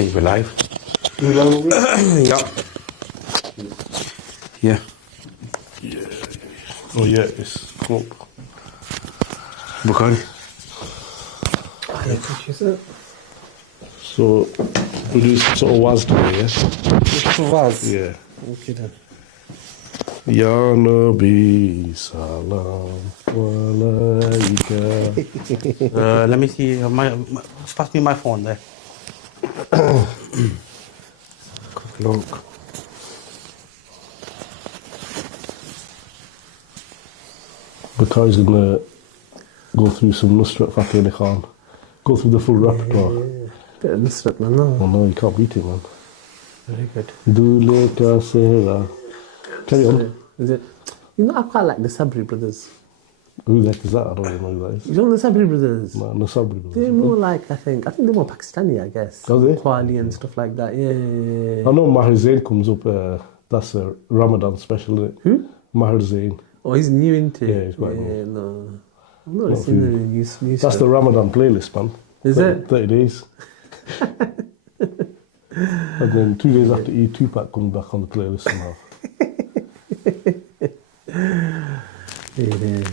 think we're live. Yeah. Yeah. Yeah. Oh yeah, it's cool. Bukhari. So we do sort of was today, yeah? It's was. Yeah. Okay then. Ya Nabi Salam Walaika. Let me see. Pass me my phone there. Quick look. Bukhari's gonna go through some Nusrat Fateh Ali Khan. Go through the full repertoire. Bit of Nusrat, man. No. Oh no, you can't beat it, man. Very good. Dule ka sehra. Carry on. Is it? You know, I quite like the Sabri brothers. Who the heck is that? I don't even know who that is. You know the Sabri brothers? No, no Sabri brothers. They're more like, I think they're more Pakistani, I guess. Are they? Qawwali and stuff like that. Yeah. I know Maher Zain comes up, that's a Ramadan special, isn't it? Who? Maher Zain. Oh, he's new into it. Yeah, he's quite new. No. I'm not listening to the new That's stuff. the Ramadan playlist, man. Is it? 30 days. And then 2 days after Tupac comes back on the playlist somehow. Yeah.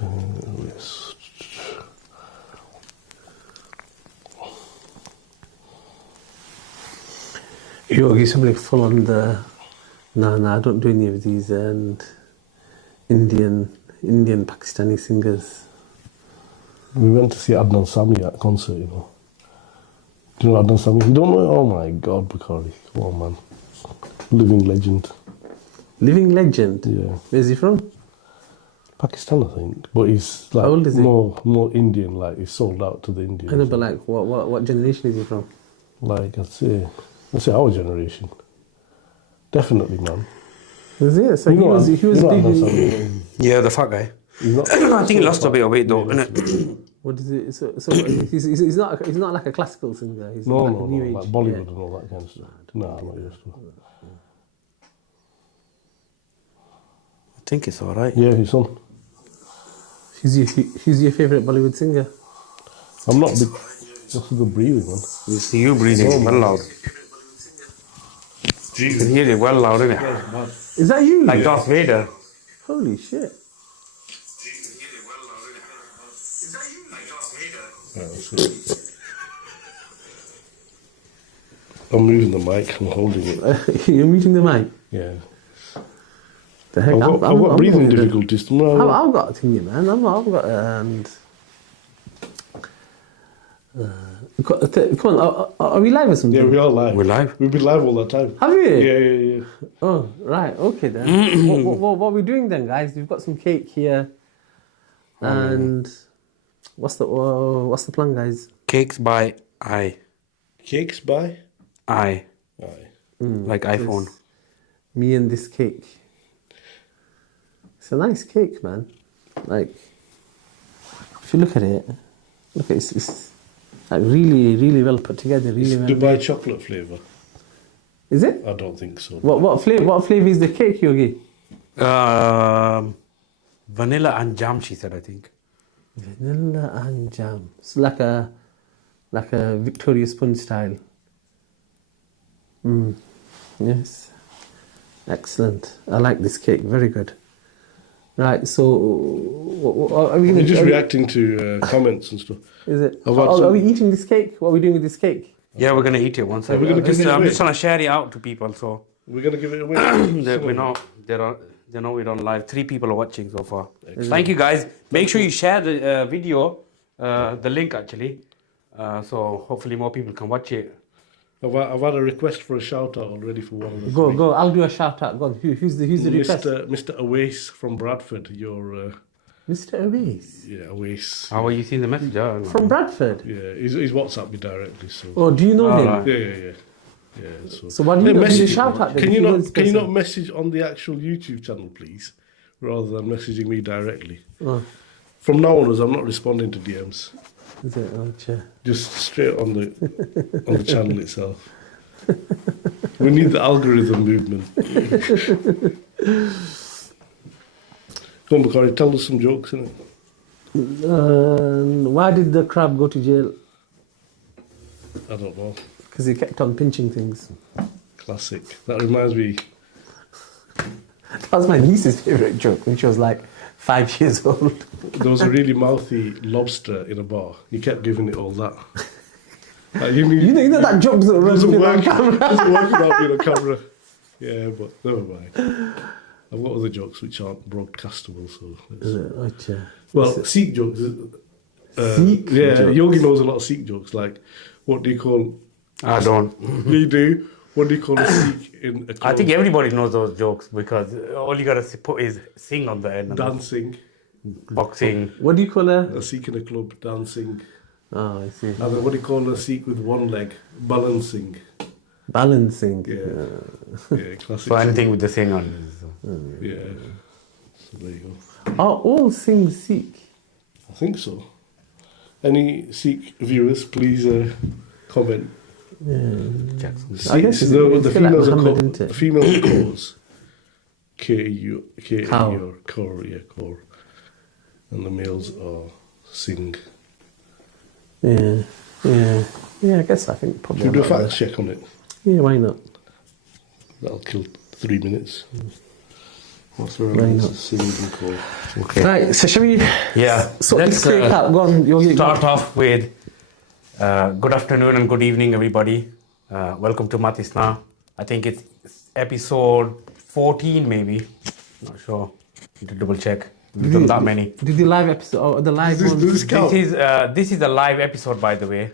Yes. Yogi, somebody full on the. No, I don't do any of these and Indian Pakistani singers. We went to see Adnan Sami at a concert, you know. Do you know Adnan Sami? You don't know? Oh my God, Bukhari. Come on, man. Living legend. Living legend. Yeah. Where's he from? Pakistan, I think. But he's like How old is he? more Indian, like he's sold out to the Indians. I know, but like, what generation is he from? Like, I'd say our generation. Definitely, man. Is it? So You he know was you big know Adnan in. Sami? Yeah, the fat guy. He's not, I think he lost a bit of weight though, innit? What is it? So he's not like a classical singer. He's no, like no, a new no, age. like Bollywood and all that kind of stuff. No, I'm not used to it. I think it's alright. Yeah, he's on. Who's your favorite Bollywood singer? I'm not big. What's the breathing, man? You see you breathing well loud. You can hear it well loud, innit? Is that you? Like Darth Vader. Holy shit! I'm moving the mic. I'm holding it. You're muting the mic. Yeah. The heck? I've got breathing difficulties. No, I've got a thingy, man. I've got come on, are we live or something? yeah, we are live. We're live. We've been live all the time. Have we? Yeah. Oh, right. Okay then. what are we doing then, guys? We've got some cake here, and what's the plan, guys? Cakes by I. Cakes by? I. Aye. Like iPhone. Me and this cake. It's a nice cake, man. Like, if you look at it, it's like really, really well put together. Really well. Dubai chocolate flavour. Is it? I don't think so. What flavor is the cake, Yogi? Vanilla and jam, she said, I think. Vanilla and jam. It's like a Victoria Sponge style. Yes. Excellent. I like this cake. Very good. Right. So, are we We're going just reacting to comments and stuff. Is it? I've had Are some- we eating this cake? What are we doing with this cake? Yeah, we're gonna eat it once. I'm we're gonna give it I'm away. just trying to share it out to people, so We're going to give it away. we know they know we're on live. 3 people are watching so far. Thank you, guys. Make sure you share the video, the link actually, so hopefully more people can watch it. I've had a request for a shout out already for one of the Go. I'll do a shout out. Go on. Who's the request? Mr. Awais from Bradford. Your Mr. Awais. yeah, Awais. How are you seeing the message? From Bradford. Yeah, he's WhatsApp me directly. So Oh, do you know him? Alright. yeah. So why do you not do the shout out? then? Can If you know not this can you person? not message on the actual YouTube channel, please, rather than messaging me directly? Oh, From now onwards, I'm not responding to DMs. is it? Oh, chair. Just straight on the channel itself. We need the algorithm movement. Come on, Bukhari, tell us some jokes, innit? Why did the crab go to jail? I don't know. Because he kept on pinching things. Classic. That reminds me. That was my niece's favourite joke when she was like 5 years old. There was a really mouthy lobster in a bar. He kept giving it all that. Like, you know that joke doesn't work. Doesn't work without being on camera. Yeah, but never mind. I've got other jokes which aren't broadcastable, so. Well, Sikh jokes. Sikh yeah, jokes? Yogi knows a lot of Sikh jokes. Like, what do you call? I don't. You do. What do you call a Sikh in a club? I think everybody knows those jokes because all you gotta put is sing on the end. Dancing. Boxing. What do you call A Sikh in a club, dancing. Oh, I see. And then what do you call a Sikh with one leg? Balancing. Balancing. Yeah, classic. So anything with the sing on. Yeah. So there you go. Are all things Sikh? I think so. Any Sikh viewers, please comment. I guess it's the feel like females are Muhammad, called isn't it? the females are cores. K-U-K-A-U Cow. or core, yeah, core. And the males are sing. Yeah, I guess I think probably. Should we do a about fact check on it? Yeah, why not? That'll kill 3 minutes. What's the Why not? sing and core? Okay. Right, so shall we Yeah. sort this cake out? Go on, Yogi. Start off with good afternoon and good evening, everybody. Welcome to Mathis now. I think it's episode 14, maybe. Not sure. Need to double check. We've done that many. Did the live episode or the live one? This is a live episode, by the way.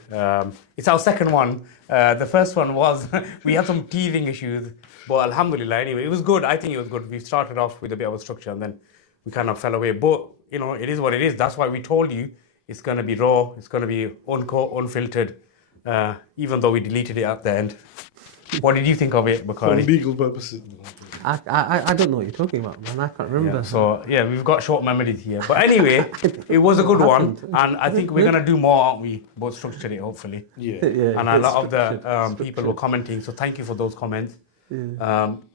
It's our second one. The first one was we had some teething issues, but alhamdulillah, anyway, it was good. I think it was good. We started off with a bit of a structure and then we kind of fell away. But you know, it is what it is. That's why we told you it's gonna be raw. It's gonna be uncut, unfiltered. Even though we deleted it at the end. What did you think of it, For Bakari? legal purposes. I don't know what you're talking about, man. I can't remember. Yeah, so yeah, we've got short memories here. But anyway, it was a good one, and I think we're gonna do more, aren't we? Both structure it, hopefully. Yeah. And a lot of the people were commenting, so thank you for those comments.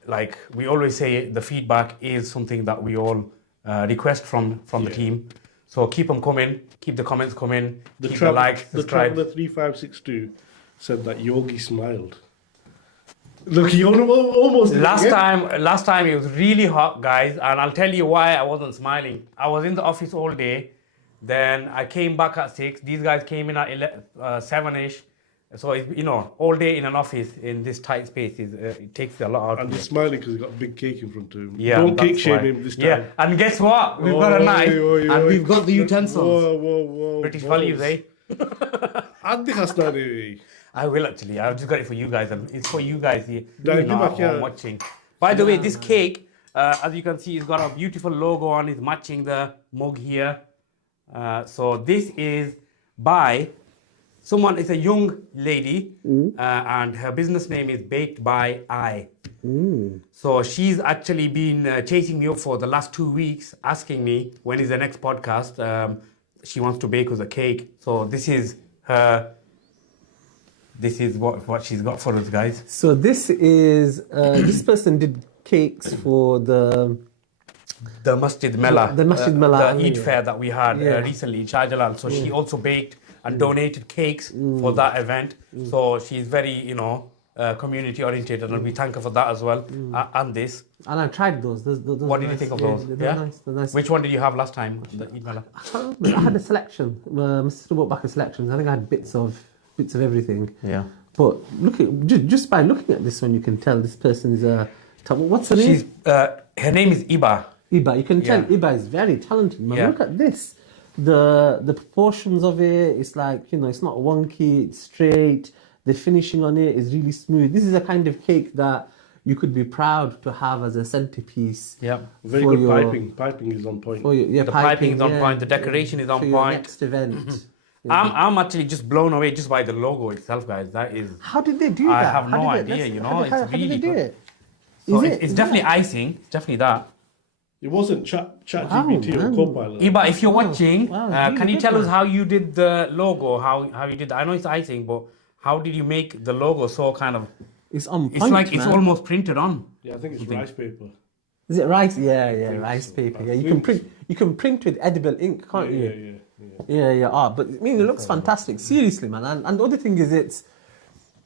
Like we always say, the feedback is something that we all request from the team. So keep them coming, keep the comments coming, keep the likes, the subscribe. Traveller 3562 said that Yogi smiled. Look, you almost did it again. Last time it was really hot, guys, and I'll tell you why I wasn't smiling. I was in the office all day, then I came back at 6. These guys came in at 7ish. So it's, you know, all day in an office in this tight space it takes a lot out. And he's smiling because he's got a big cake in front of him. Yeah, Don't cake that's shame why. him this time. Yeah, and guess what? We've got a knife and we've got the utensils. Whoa. British values, eh? Andi Hasnani. I will actually. I just got it for you guys, and it's for you guys here Nah, you give know, back at here. home watching. By the way, this cake, as you can see, it's got a beautiful logo on. It's matching the mug here. So this is by someone. It's a young lady, and her business name is Baked by I. So she's actually been chasing me up for the last 2 weeks, asking me when is the next podcast. She wants to bake us a cake. So this is her. This is what she's got for us, guys. So this is this person did cakes for the Masjid Mela. The Masjid Mela, the Eid yeah. fair that we had Yeah. recently in Shah Jalan. So she also baked and donated cakes for that event. So she's very, you know, community oriented, and we thank her for that as well. And this. And I tried those. Those What did you think of those? They're nice. They're nice. Which one did you have last time? The Eid Mela. I had a selection. My sister brought back a selection. I think I had bits of everything. Yeah. But look at just by looking at this one, you can tell this person is a. What's her name? She's her name is Iba. Iba. You can tell Yeah. Iba is very talented, man. Yeah. Look at this. The proportions of it, it's like, you know, it's not wonky, it's straight. The finishing on it is really smooth. This is a kind of cake that you could be proud to have as a centerpiece. Yeah. Very For good your- piping. Piping is on point. For your, The piping is on point, the decoration is on for your point. next event. I'm actually just blown away just by the logo itself, guys. That is. How did they do I that? have How no did they- idea, let's- you know, How, it's how did really they do good. it? So Is it's definitely icing. It's definitely that. It wasn't chat Wow, GPT or man. Copilot. Iba, if you're watching, Wow, can really you good, tell us man. how you did the logo? How you did that? I know it's icing, but how did you make the logo so kind of? It's on point, It's like it's man. almost printed on. Yeah, I think it's rice paper. Is it rice? Yeah, rice paper. Yeah, you can print with edible ink, can't you? Yeah. But I mean, it looks fantastic. Seriously, man. And the other thing is, it's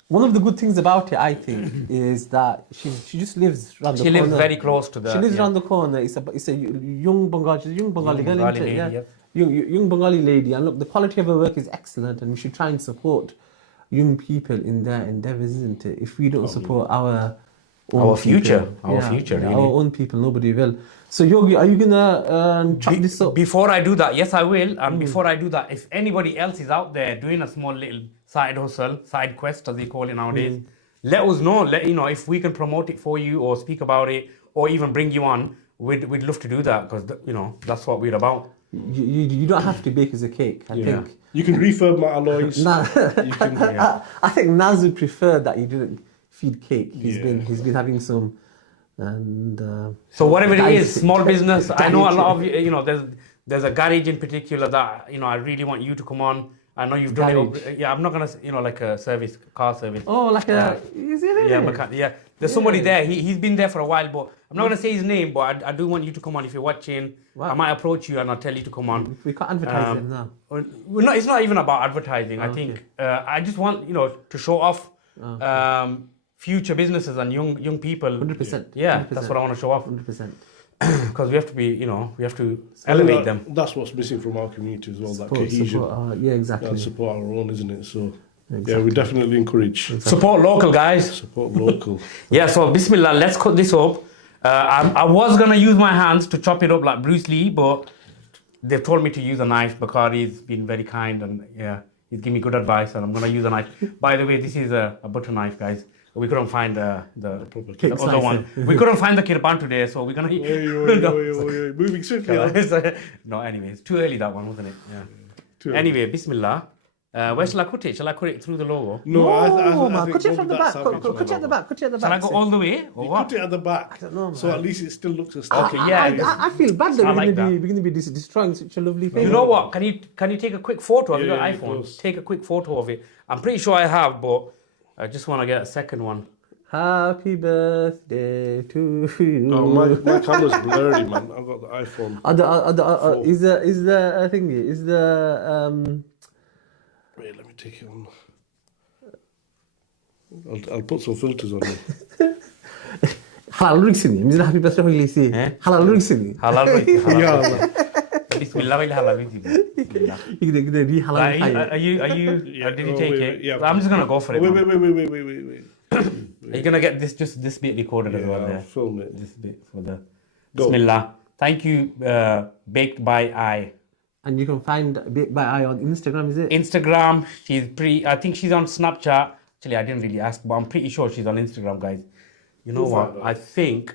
one of the good things about it, I think, is that she just lives around the corner. She lives very close to the. She lives around the corner. It's a young Bengali, she's a young Bengali girl, isn't it? lady, Yeah. yep. Young Bengali lady, and look, the quality of her work is excellent, and we should try and support young people in their endeavors, isn't it? If we don't support our future, really. really. Our own people, nobody will. So Yogi, are you gonna chop this up? Before I do that, yes, I will. And before I do that, if anybody else is out there doing a small little side hustle, side quest, as they call it nowadays, let us know. Let you know if we can promote it for you, or speak about it, or even bring you on. We'd love to do that, because that's what we're about. You don't have to bake as a cake. I think You can refurb my alloys. I think Naz would prefer that you didn't feed cake. He's been having some, and so whatever it is, small diet- business. I know a diet- lot of there's a garage in particular that I really want you to come on. I know you've done it. Yeah, I'm not gonna like a car service. Oh, like is it really? Yeah. There's somebody there. He's been there for a while, but I'm not gonna say his name. But I do want you to come on if you're watching. Wow. I might approach you and I'll tell you to come on. We can't advertise him now. It's not even about advertising. I think I just want to show off future businesses and young people. 100%. Yeah, that's what I want to show off. 100%. Because we have to be, we have to elevate them. That's what's missing from our community as well, that cohesion. Yeah, exactly. And support our own, isn't it? So, Exactly. yeah, we definitely encourage. Support local, guys. Support local. Yeah, so Bismillah, let's cut this up. I was going to use my hands to chop it up like Bruce Lee, but they've told me to use a knife. Bakari's been very kind and he's given me good advice, and I'm going to use a knife. By the way, this is a butter knife, guys. We couldn't find the other one. We couldn't find the kirpan today, so we're going to... Moving swiftly. No, anyway, it's too early, that one, wasn't it? Yeah. Anyway, Bismillah. Where shall I cut it? Shall I cut it through the logo? No, I man, think cut it from the back. savage Cut it at the back. Cut it at the back. Shall I go all the way? Or what? Put it at the back. I don't know, man. So at least it still looks aesthetic. Okay, yeah. I feel bad that I we're like going to be destroying such a lovely thing. You know what? Can you take a quick photo of your Yeah, of iPhone? course. Take a quick photo of it. I'm pretty sure I have, but I just want to get a second one. Happy birthday to you. Oh, my camera's blurry, man. I've got the iPhone. Is the thingy? Is the Wait, let me take it on. I'll put some filters on it. halal rigsini? Is happy birthday holy see? Halal rigsini? Halal. Yeah, Bismillah wa halal. Bismillah. You halal. Are you? Did you take wait, it? yeah. I'm just gonna go for it. man. Wait. Are you gonna get this bit recorded as well? I'll There. film it. This bit for the. Go. Bismillah. Thank you, Baked by Eye. And you can find Baked by Eye on Instagram, is it? Instagram. I think she's on Snapchat. Actually, I didn't really ask, but I'm pretty sure she's on Instagram, guys. You know what? I think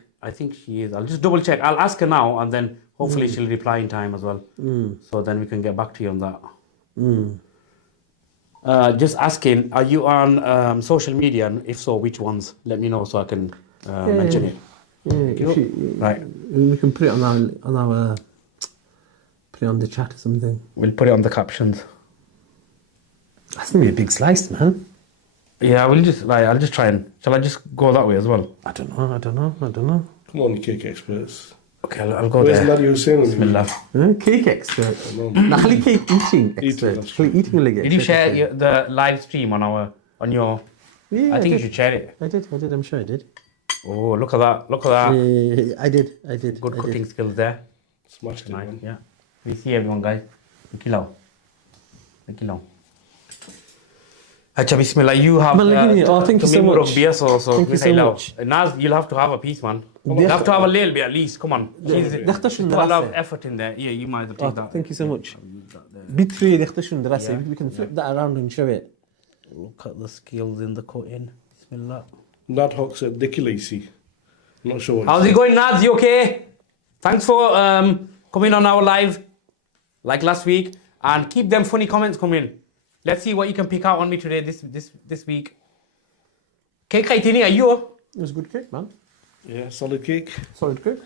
she is. I'll just double check. I'll ask her now, and then hopefully she'll reply in time as well. So then we can get back to you on that. Just asking, are you on social media? And if so, which ones? Let me know so I can mention it. Yeah, Right. we can put it on our put it on the chat or something. We'll put it on the captions. That's gonna be a big slice, man. Yeah, I'll just try and... Shall I just go that way as well? I don't know. Come on, you cake experts. Okay, I'll go Where's there. Nadia Hussein? Bismillah. Cake expert. Nahali cake eating expert. that's true. Eating like Did you share the live stream on your... Yeah, I think you did. should share it. I did. I'm sure I did. Oh, look at that. Yeah, I did. Good cooking skills there. Smashed it, Nice, man. yeah. We see everyone, guys. Kilo. Acha, Bismillah, you have thank you so much. Thank you so much. Naz, you'll have to have a piece, man. You have to have a little bit at least. Come on. نختشوا Put a lot of الدراسة. effort in there. Yeah, you might as well take that. Thank you so much. Bit 3 نختشوا الدراسة. We can flip that around and show it. Look at the skills in the cutting. Bismillah. Nad Hawk said Dicky Lacey. I'm not sure what How's it going, Nads? You okay? Thanks for coming on our live, like last week, and keep them funny comments coming. Let's see what you can pick out on me today, this week. Cake kaitini ayo. It was good cake, man. Yeah, solid cake. Solid cake.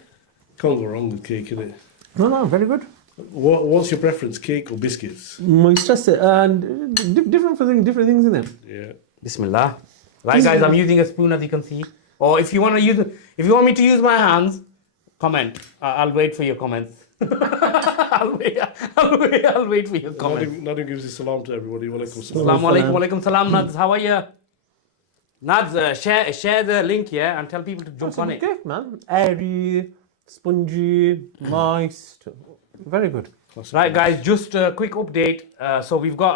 Can't go wrong with cake, innit? No, very good. What's your preference, cake or biscuits? Moisturize and different things in it. Yeah. Bismillah. Right, guys, I'm using a spoon, as you can see. Or if you want me to use my hands, comment. I'll wait for your comments. I'll wait for your comments. Nadim gives his salam to everybody. Walaikum salam. Assalamu alaikum, walaikum salam, Nads. How are you? Nads, share the link, yeah, and tell people to jump on it. Good, man. Airy, spongy, moist. Very good. Right, guys, just a quick update. So we've got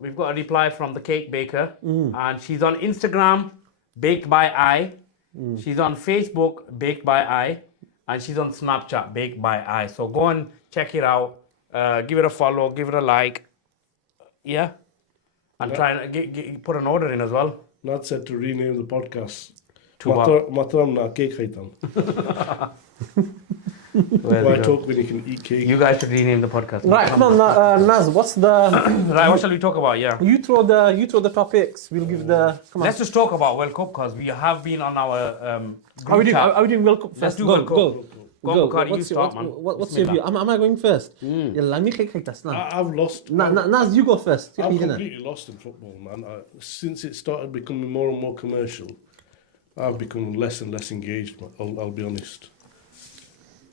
a reply from the cake baker, and she's on Instagram, Baked by Eye. She's on Facebook, Baked by Eye, and she's on Snapchat, Baked by Eye. So go and check it out. Give it a follow, give it a like. Yeah, and try and put an order in as well. Nad said to rename the podcast. To what? Matram na cake khaitam. Well, Why talk when you can eat cake? you guys should rename the podcast. Right, come on, Naz. What's the? Right, what shall we talk about? Yeah. You throw the topics. We'll give the. Come on. Let's just talk about World Cup because we have been on our How we group chat. doing World Cup first? Let's do World Cup. Go. Go, Bukhari, you What's start, man. What's your view? Am I going first? Yeah, let me take that. I've lost. Naz, you go first. I'm completely lost in football, man. Since it started becoming more and more commercial, I've become less and less engaged. I'll be honest.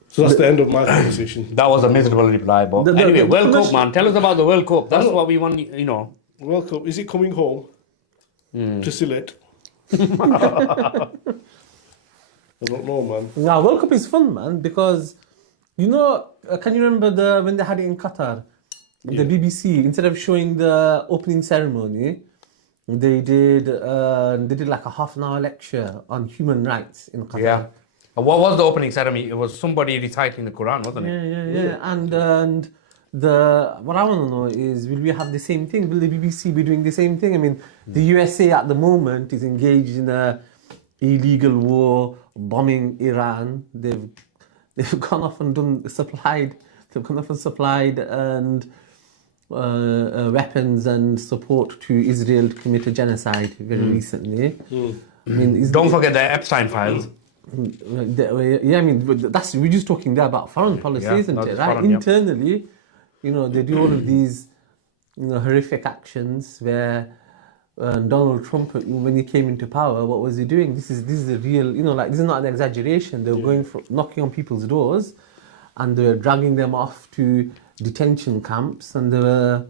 So that's the end of my conversation. That was a miserable reply, but anyway, World Cup, man. Tell us about the World Cup. That's what we want, you know. World Cup, is it coming home to Sylhet? I don't know, man. Now, World Cup is fun, man, because you know, can you remember when they had it in Qatar? The BBC, instead of showing the opening ceremony, they did like a half-an-hour lecture on human rights in Qatar. Yeah. What was the opening ceremony? It was somebody reciting the Quran, wasn't it? Yeah. And what I want to know is, will we have the same thing? Will the BBC be doing the same thing? I mean, the USA at the moment is engaged in a illegal war, bombing Iran. They've gone off and supplied and weapons and support to Israel to commit a genocide very recently. I mean, Don't forget the Epstein files. Yeah, I mean, we're just talking there about foreign policy, isn't it? Right? Foreign, Internally, you know, they do all of these, you know, horrific actions where Donald Trump, when he came into power, what was he doing? This is a real, you know, like, this is not an exaggeration. They were going for knocking on people's doors, and they were dragging them off to detention camps, and they were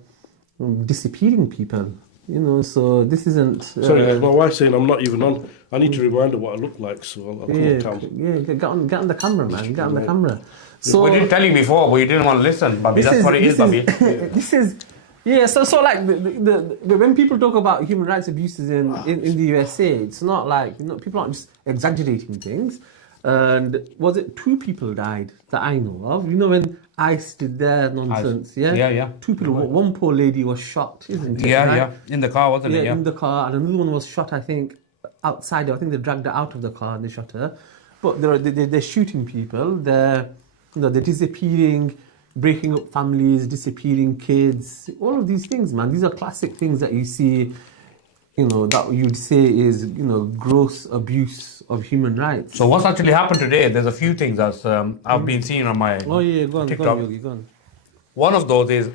disappearing people. You know, so this isn't. Sorry, my wife's saying I'm not even on. I need to remind her what I look like, so I'll come on cam. Get on the camera, man. Get on the camera. So we didn't tell you before, but you didn't want to listen, Bobby. That's what it is, Bobby. This is. Yeah, so like when people talk about human rights abuses in the USA, it's not like, you know, people aren't just exaggerating things. And was it 2 people died that I know of? You know, when ICE did their nonsense, Yeah. 2 people. One poor lady was shot, isn't it? Yeah, right? yeah. In the car, wasn't it? Yeah, in the car, and another one was shot, I think, outside. I think they dragged her out of the car and they shot her. But they're shooting people. They're disappearing, breaking up families, disappearing kids. All of these things, man. These are classic things that you see, you know, that you'd say is, you know, gross abuse of human rights. So what's actually happened today? There's a few things that I've been seeing on my go on, TikTok. Go on. One of those is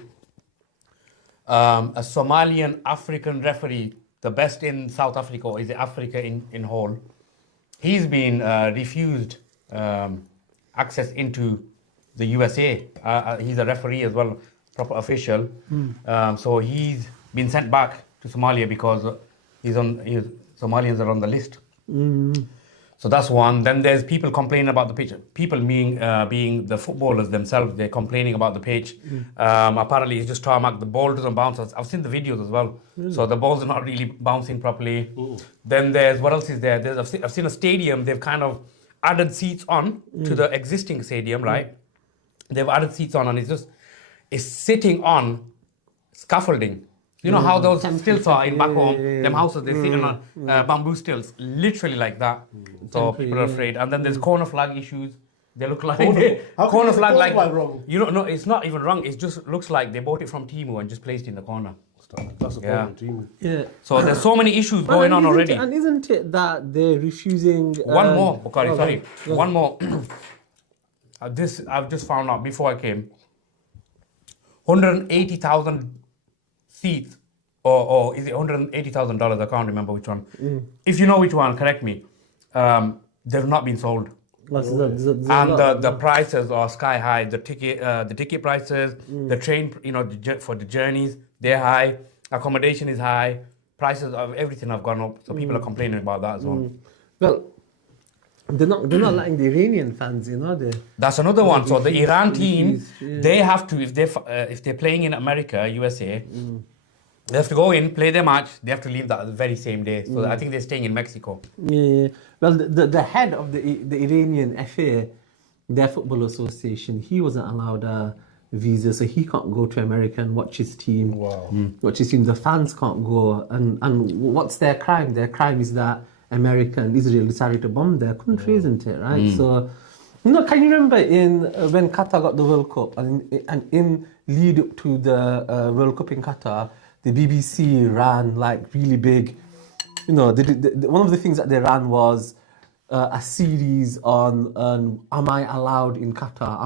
a Somalian African referee, the best in South Africa, or is it Africa in whole? He's been refused access into the USA. He's a referee as well, proper official. So he's been sent back to Somalia because Somalians are on the list. So that's one. Then there's people complaining about the pitch. People being the footballers themselves, they're complaining about the pitch. Apparently it's just tarmac, the ball doesn't bounce. I've seen the videos as well. So the balls are not really bouncing properly. Then there's, what else is there? I've seen a stadium, they've kind of added seats on to the existing stadium, right? They've added seats on, and it's sitting on scaffolding. You know how those stilts are in back home, them houses, they're sitting on bamboo stilts, literally like that. So people are afraid. And then there's corner flag issues. They look like corner flag, like wrong? You know, no, it's not even wrong. It just looks like they bought it from Temu and just placed it in the corner. That's a problem, team. Yeah. So there's so many issues going on already. And isn't it that they're refusing? One more, Bukhari, sorry. One more. This I've just found out before I came. 180,000 seats, or is it $180,000? I can't remember which one. If you know which one, correct me. They've not been sold. And the prices are sky high. The ticket prices, the train, for the journeys, they're high. Accommodation is high. Prices of everything have gone up. So people are complaining about that as well. Well, they're not letting the Iranian fans in, are they? That's another one. So the Iran team, yeah. they have to, if they're playing in America, USA, they have to go in, play their match. They have to leave that very same day. So I think they're staying in Mexico. Yeah. Well, the head of the Iranian FA, their football association, he wasn't allowed a visa, so he can't go to America and watch his team. Wow. Watch his team. The fans can't go. And what's their crime? Their crime is that America and Israel decided to bomb their country, isn't it? Right. So, can you remember when Qatar got the World Cup and in lead up to the World Cup in Qatar, the BBC ran like really big. One of the things that they ran was a series on am I allowed in Qatar?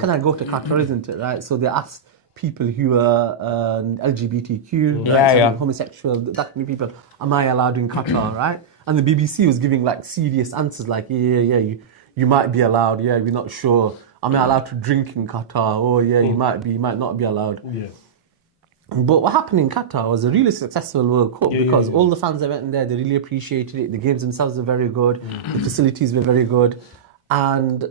Can I go to Qatar? Isn't it right? So they asked people who are LGBTQ, homosexual, that many people, am I allowed in Qatar? Right? And the BBC was giving like serious answers, like you might be allowed. Yeah, we're not sure. Am I allowed to drink in Qatar? Oh yeah, you might be. You might not be allowed. Yeah. But what happened in Qatar was a really successful World Cup because all the fans that went in there, they really appreciated it. The games themselves were very good. The facilities were very good. And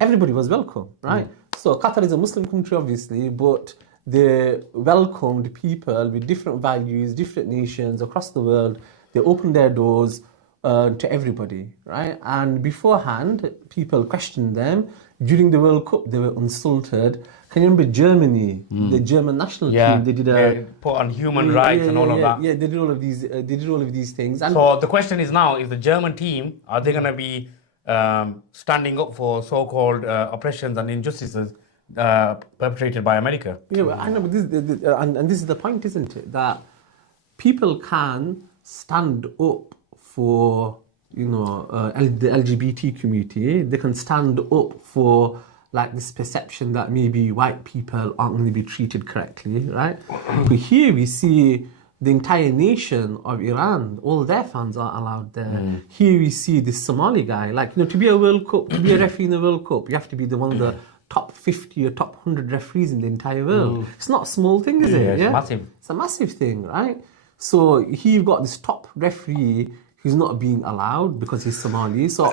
everybody was welcome, right? So Qatar is a Muslim country, obviously, but they welcomed people with different values, different nations across the world. They opened their doors to everybody, right? And beforehand, people questioned them. During the World Cup, they were insulted. Can you remember Germany, the German national team? They did put on human rights and all of that. Yeah, they did all of these. They did all of these things. And so the question is now: is the German team, are they going to be standing up for so-called oppressions and injustices perpetrated by America? Yeah, I know, but this is the point, isn't it? That people can stand up for the LGBT community. They can stand up for like this perception that maybe white people aren't going to be treated correctly, right? But here we see the entire nation of Iran, all their fans are allowed there. Here we see this Somali guy, to be a World Cup, to be a referee in the World Cup, you have to be one of the top 50 or top 100 referees in the entire world. It's not a small thing, is it? It's massive. It's a massive thing, right? So here you've got this top referee who's not being allowed because he's Somali. So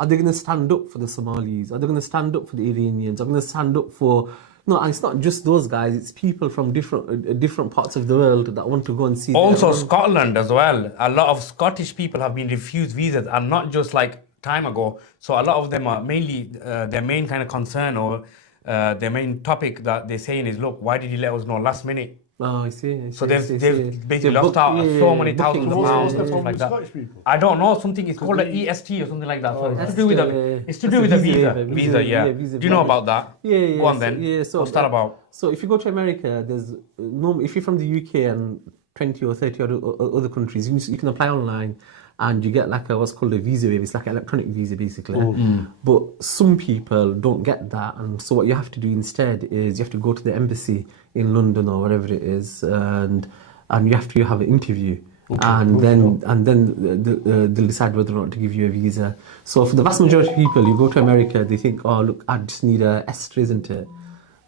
are they going to stand up for the Somalis? Are they going to stand up for the Iranians? Are they going to stand up for... No, and it's not just those guys. It's people from different parts of the world that want to go and see... Also Scotland as well. A lot of Scottish people have been refused visas, and not just like time ago. So a lot of them are mainly... their main kind of concern or their main topic that they're saying is, look, why did you let us know last minute? Oh, I see. So they've basically lost out so many thousands of pounds and stuff like that. I don't know, something is called an EST or something like that. So it's to do with the visa. Yeah. Do you know about that? Yeah. Go on then. Yeah. So what's that about? So if you go to America, there's if you're from the UK and 20 or 30 other countries, you can apply online. And you get like what's called a visa waiver. It's like an electronic visa, basically. But some people don't get that, and so what you have to do instead is you have to go to the embassy in London or wherever it is, and you have to have an interview, and then they'll decide whether or not to give you a visa. So for the vast majority of people, you go to America, they think, oh look, I just need a ESTA, isn't it?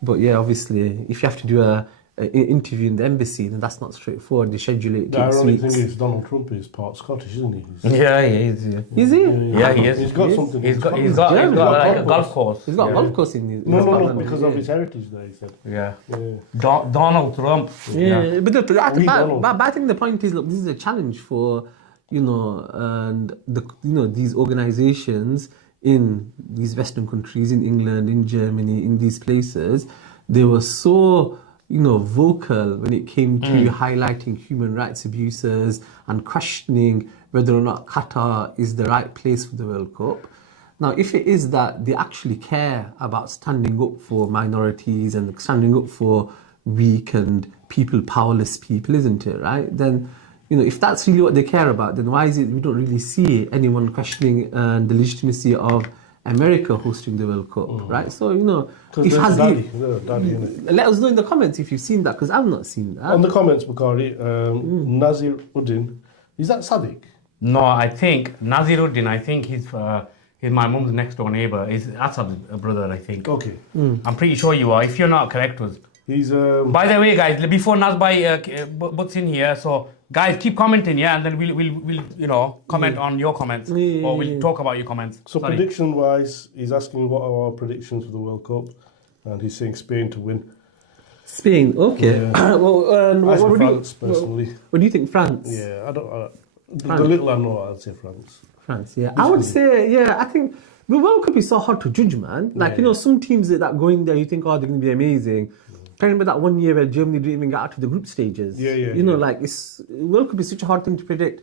But yeah, obviously, if you have to do a interview in the embassy, then that's not straightforward. They schedule it. The ironic thing is Donald Trump is part Scottish, isn't he? Yeah, he is. Yeah. Is he? Yeah, he is. He's got something. He's got like a golf course. He's got a golf course in his... No, because of his heritage there, he said. Yeah. Donald Trump. Yeah. But I think the point is, look, this is a challenge for, and these organizations in these Western countries, in England, in Germany, in these places, they were so... vocal when it came to highlighting human rights abuses and questioning whether or not Qatar is the right place for the World Cup. Now, if it is that they actually care about standing up for minorities and standing up for weak and powerless people, isn't it, right? Then, if that's really what they care about, then why is it we don't really see anyone questioning the legitimacy of America hosting the World Cup, right? So, let us know in the comments if you've seen that, because I've not seen that. On the comments, Bukhari, Nazir Uddin, is that Sadiq? No, I think Naziruddin, I think He's my mum's next door neighbor. He's Asad's brother, I think. Okay. I'm pretty sure you are. If you're not, correct us. He's By the way, guys, before Nazbai butts in here, so guys, keep commenting, yeah, and then we'll comment on your comments, or we'll talk about your comments. So Sorry. prediction-wise, he's asking what are our predictions for the World Cup, and he's saying Spain to win. Spain, okay. Yeah. Well, I say what France, personally. what do you think, France? Yeah, I don't. The France. little I know, I'd say France. France, yeah. I would say, yeah, I think the World Cup is so hard to judge, man. Like, some teams that go in there, you think, oh, they're going to be amazing. I remember that one year where Germany didn't even get out to the group stages. Like, World Cup is such a hard thing to predict.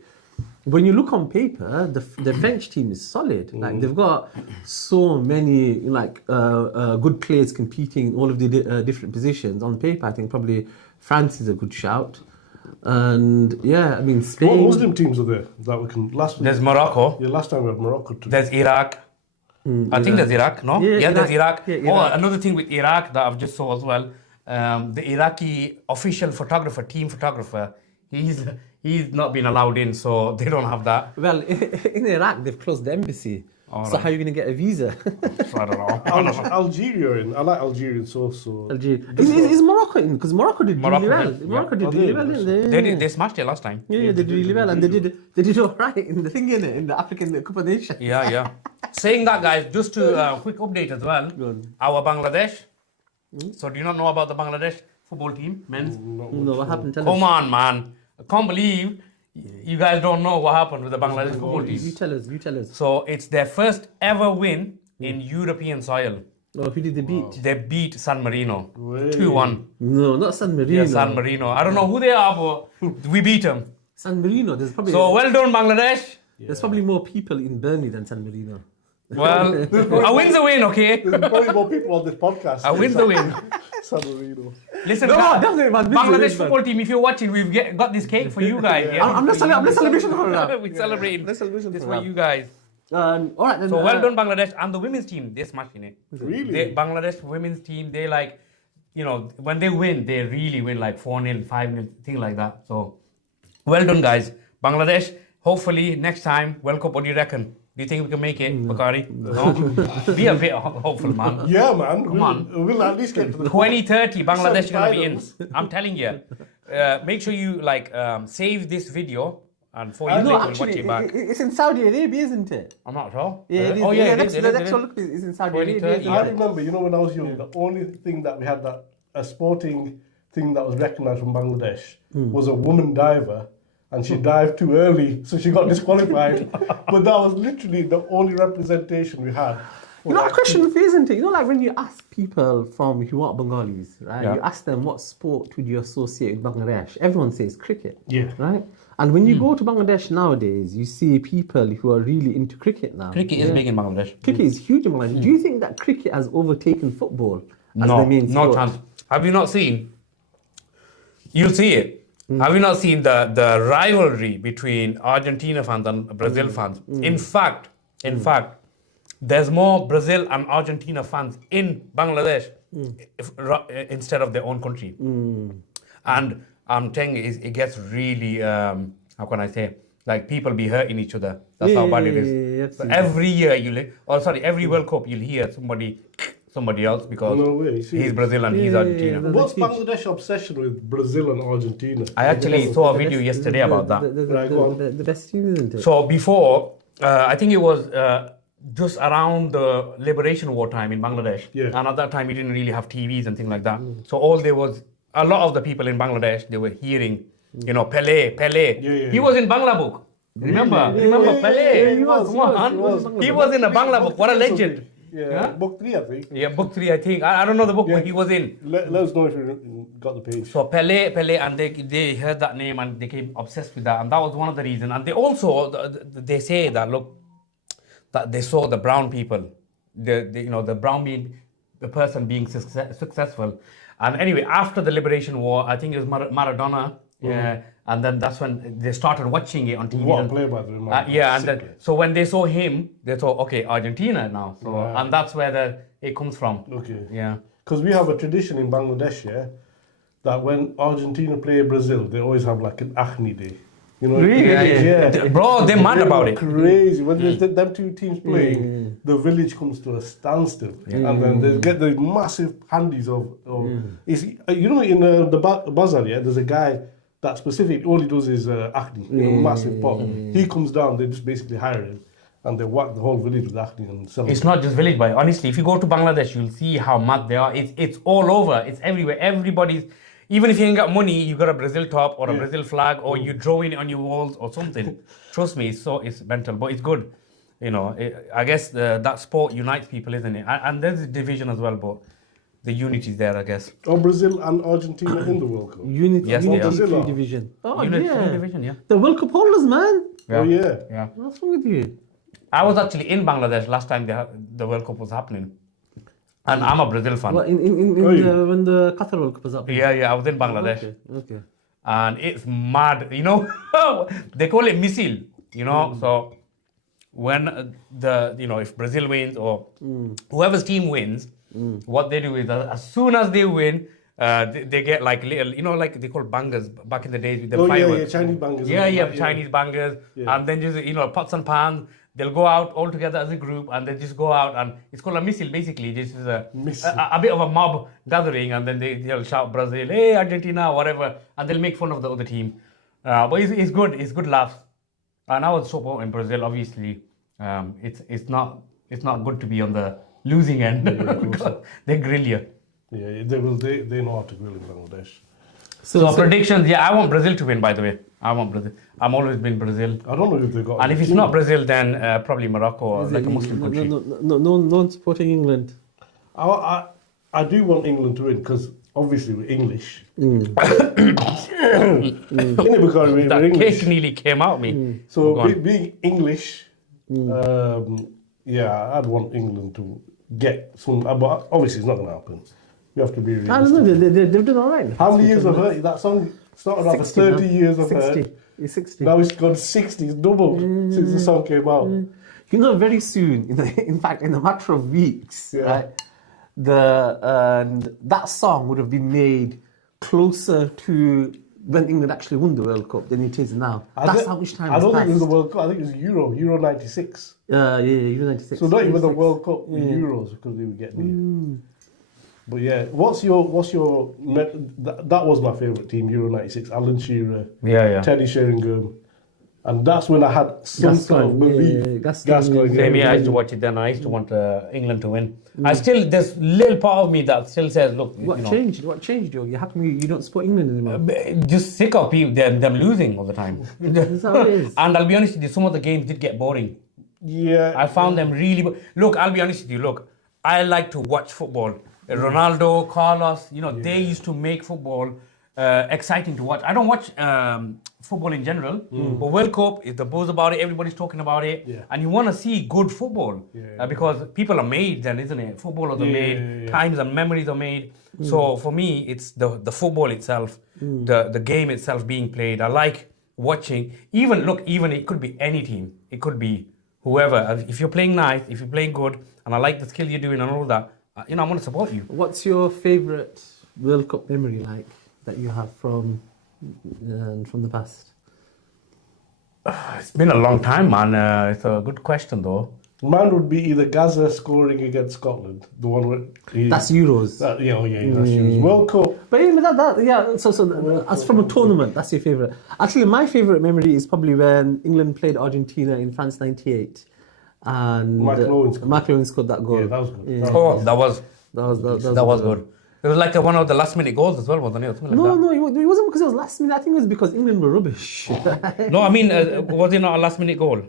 When you look on paper, the French team is solid. Like, they've got so many, good players competing in all of the different positions. On paper, I think probably France is a good shout. And yeah, I mean, Spain. What Muslim teams are there that we can There's Morocco. Yeah, last time we had Morocco too. There's Iraq. I think there's Iraq, no? Yeah, There's Iraq. Yeah, Oh, Iraq. another thing with Iraq that I've just saw as well, the Iraqi official photographer, team photographer, he's not been allowed in, so they don't have that. Well, in Iraq, they've closed the embassy. All So right. how are you going to get a visa? So I don't know. Algeria in. I like Algerians also. Algeria. Is Morocco in? Because Morocco did Morocco really well. did, Morocco yeah. did Oh, really they well, did. didn't they? They smashed it last time. Yeah, they did really well, and they did all right in the thing in the African Cup of Nations. Yeah. Saying that, guys, just to quick update as well. Our Bangladesh. So do you not know about the Bangladesh football team, men's? No, what happened? Tell Come us. on, man. I can't believe you guys don't know what happened with the Bangladesh football team. You tell us. You tell us. So it's their first ever win in European soil. Oh, who did they beat? They beat San Marino Way. 2-1. No, not San Marino. Yeah, San Marino. I don't know who they are, but we beat them. San Marino. There's probably So well done, Bangladesh. there's probably more people in Burnley than San Marino. Well, a win's a win, okay? There's probably more people on this podcast. A win's a win. San Marino. Listen, No, guys, definitely, man. Wins, Bangladesh man. football team, if you're watching, we've got this cake for you guys. Yeah? I'm not celebrating for that. We're celebrating. Let's celebrate This for for that. you guys. All right then. So well done, Bangladesh. And the women's team, they're smashing it. Really? Bangladesh women's team, they like, when they win, they really win like 4-0, 5-0, thing like that. So well done, guys. Bangladesh, hopefully next time, World Cup, what do you reckon? Do you think we can make it, Bakari? No? Be a bit hopeful, man. Yeah, man. Come on. We'll at least get to the 2030, Bangladesh is going to be in. Finals. I'm telling you. Make sure you save this video and for you No, later we'll watch actually, it back. it's in Saudi Arabia, isn't it? I'm not sure. Yeah, it is. Oh yeah, next, it the is, next it one is. look is in Saudi 2030, Arabia. I isn't it? remember, when I was young, the only thing that we had a sporting thing that was recognised from Bangladesh was a woman diver, and she dived too early, so she got disqualified. But that was literally the only representation we had. A question for you, isn't it? Like when you ask people who aren't Bengalis, right? Yeah. You ask them what sport would you associate with Bangladesh? Everyone says cricket. Yeah. Right? And when you go to Bangladesh nowadays, you see people who are really into cricket now. Cricket is big in Bangladesh. Cricket is huge in Bangladesh. Do you think that cricket has overtaken football as No, the main sport? no chance. Have you not seen? You'll see it. Have you not seen the rivalry between Argentina fans and Brazil fans? In fact, there's more Brazil and Argentina fans in Bangladesh instead of their own country. And I'm telling you, it gets really, how can I say, like people be hurting each other. That's how bad it is. So every year every World Cup you'll hear somebody else because No way, you see. he's Brazil and he's Argentina. What's Bangladesh obsession with Brazil and Argentina? I actually saw a video yesterday about that. Right, go on. The best team, isn't it? So before, I think it was just around the Liberation War time in Bangladesh. Yeah. And at that time, we didn't really have TVs and things like that. So a lot of the people in Bangladesh, they were hearing, Pele. Yeah. He was in Bangla book. Remember? Remember Pele? he was. He was in a Bangla book. What a legend. Yeah, book 3, I think. Yeah, book 3, I think. I don't know the book, but he was in. Let us know if you got the page. So Pele, and they heard that name and they became obsessed with that, and that was one of the reasons. And they also they say that that they saw the brown people, the brown being the person being successful. And anyway, after the Liberation War, I think it was Maradona. Yeah, and then that's when they started watching it on TV. What a player, by the way, man. Yeah, and then, so when they saw him, they thought, okay, Argentina now. So Yeah. and that's where it comes from. Okay. Yeah. Because we have a tradition in Bangladesh, that when Argentina play Brazil, they always have like an Acne day. You know, Really? yeah. Bro, they're mad They about were it. Crazy. When there's them two teams playing, the village comes to a standstill. And then they get the massive handies of it's, you know, in the bazaar, yeah, there's a guy that specifically, all he does is acne in a massive pot. He comes down, they just basically hire him. And they whack the whole village with acne and sell It's it. not just village boy. Honestly, if you go to Bangladesh, you'll see how mad they are. It's all over. It's everywhere. Everybody's, even if you ain't got money, you got a Brazil top or a Brazil flag, or you drawing it on your walls or something. Trust me, it's mental, but it's good. You know, I guess that sport unites people, isn't it? And there's a division as well, but the unity's there, I guess. Or Brazil and Argentina in the World Cup. Unity, Yes, they Unity are. Three division. Oh, Unity yeah. division, yeah. The World Cup holders, man. Oh yeah. Yeah. What's wrong with you? I was actually in Bangladesh last time the World Cup was happening. And I'm a Brazil fan. What, when the Qatar World Cup was up? Yeah, I was in Bangladesh. Okay. And it's mad, you know. They call it missile, you know. So when if Brazil wins or whoever's team wins, what they do is as soon as they win, they get like little, you know, like they call bangers back in the days with the fireworks. Chinese bangers. Chinese bangers, and then just pots and pans. They'll go out all together as a group, and they just go out, and it's called a missile. Basically, this is a bit of a mob gathering, and then they'll shout Brazil, hey Argentina, whatever, and they'll make fun of the other team. But it's good. It's good laughs. And I was supporting Brazil. Obviously, it's not good to be on the losing end because they grill you. Yeah, they will. They know how to grill in Bangladesh. So predictions, I want Brazil to win, by the way. I want Brazil. I'm always been Brazil. I don't know if they got. And if it's not Brazil, then probably Morocco or like a Muslim country. No supporting England. I do want England to win because obviously we're English. Because That we're English. cake nearly came out me. So being English, I'd want England to get some. But obviously it's not going to happen. You have to be realistic. I don't know. They've done all right. How many years of hurt? That song started off as 30 years of 60. hurt. It's 60. Now it's gone 60. It's doubled since the song came out. You know, very soon, in fact, in a matter of weeks, right, that song would have been made closer to when England actually won the World Cup than it is now. That's how much time has I don't passed. think it was the World Cup. I think it was Euro 96. Euro 96. So not even the World Cup, the Euros, because they were getting it. But yeah, what's your that was my favourite team, Euro 96, Alan Shearer, Teddy Sheringham. And that's when I had some sort of belief. Gascoigne. Same here, I used to watch it then. I used to want England to win. There's little part of me that still says, look, What changed? What changed, you? How come you don't support England anymore? Just sick of people, them losing all the time. That's how it is. And I'll be honest with you, some of the games did get boring. Yeah. I found them really. Look, I'll be honest with you. Look, I like to watch football. Ronaldo, Carlos, they used to make football exciting to watch. I don't watch football in general, but World Cup is the buzz about it. Everybody's talking about it, and you want to see good football because people are made, then, isn't it? Footballers are made, times and memories are made. So for me, it's the football itself, the game itself being played. I like watching. Even it could be any team. It could be whoever. If you're playing nice, if you're playing good, and I like the skill you're doing and all that, I want to support you. What's your favourite World Cup memory like that you have from the past? It's been a long time, man. It's a good question, though. Mine would be either Gaza scoring against Scotland, the one where that's Euros. That's Euros. World Cup. But so as from a tournament, that's your favourite. Actually, my favourite memory is probably when England played Argentina in France '98. And McLaren scored that goal. Yeah, that was good. Yeah. That was good. It was like one of the last minute goals as well, wasn't it? No, it wasn't because it was last minute. I think it was because England were rubbish. No, I mean, was it not a last minute goal? It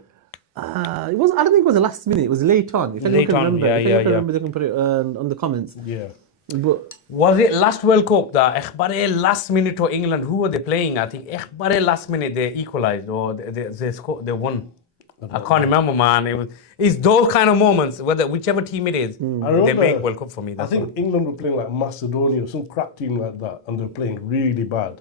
was. I don't think it was a last minute. It was late on. If anyone can remember, they can put it on the comments. Yeah. But was it last World Cup that last minute to England? Who were they playing? I think last minute they equalised or they won. I can't remember, man. It's those kind of moments, whichever team it is, they make World Cup for me. I think England were playing like Macedonia, some crap team like that, and they were playing really bad.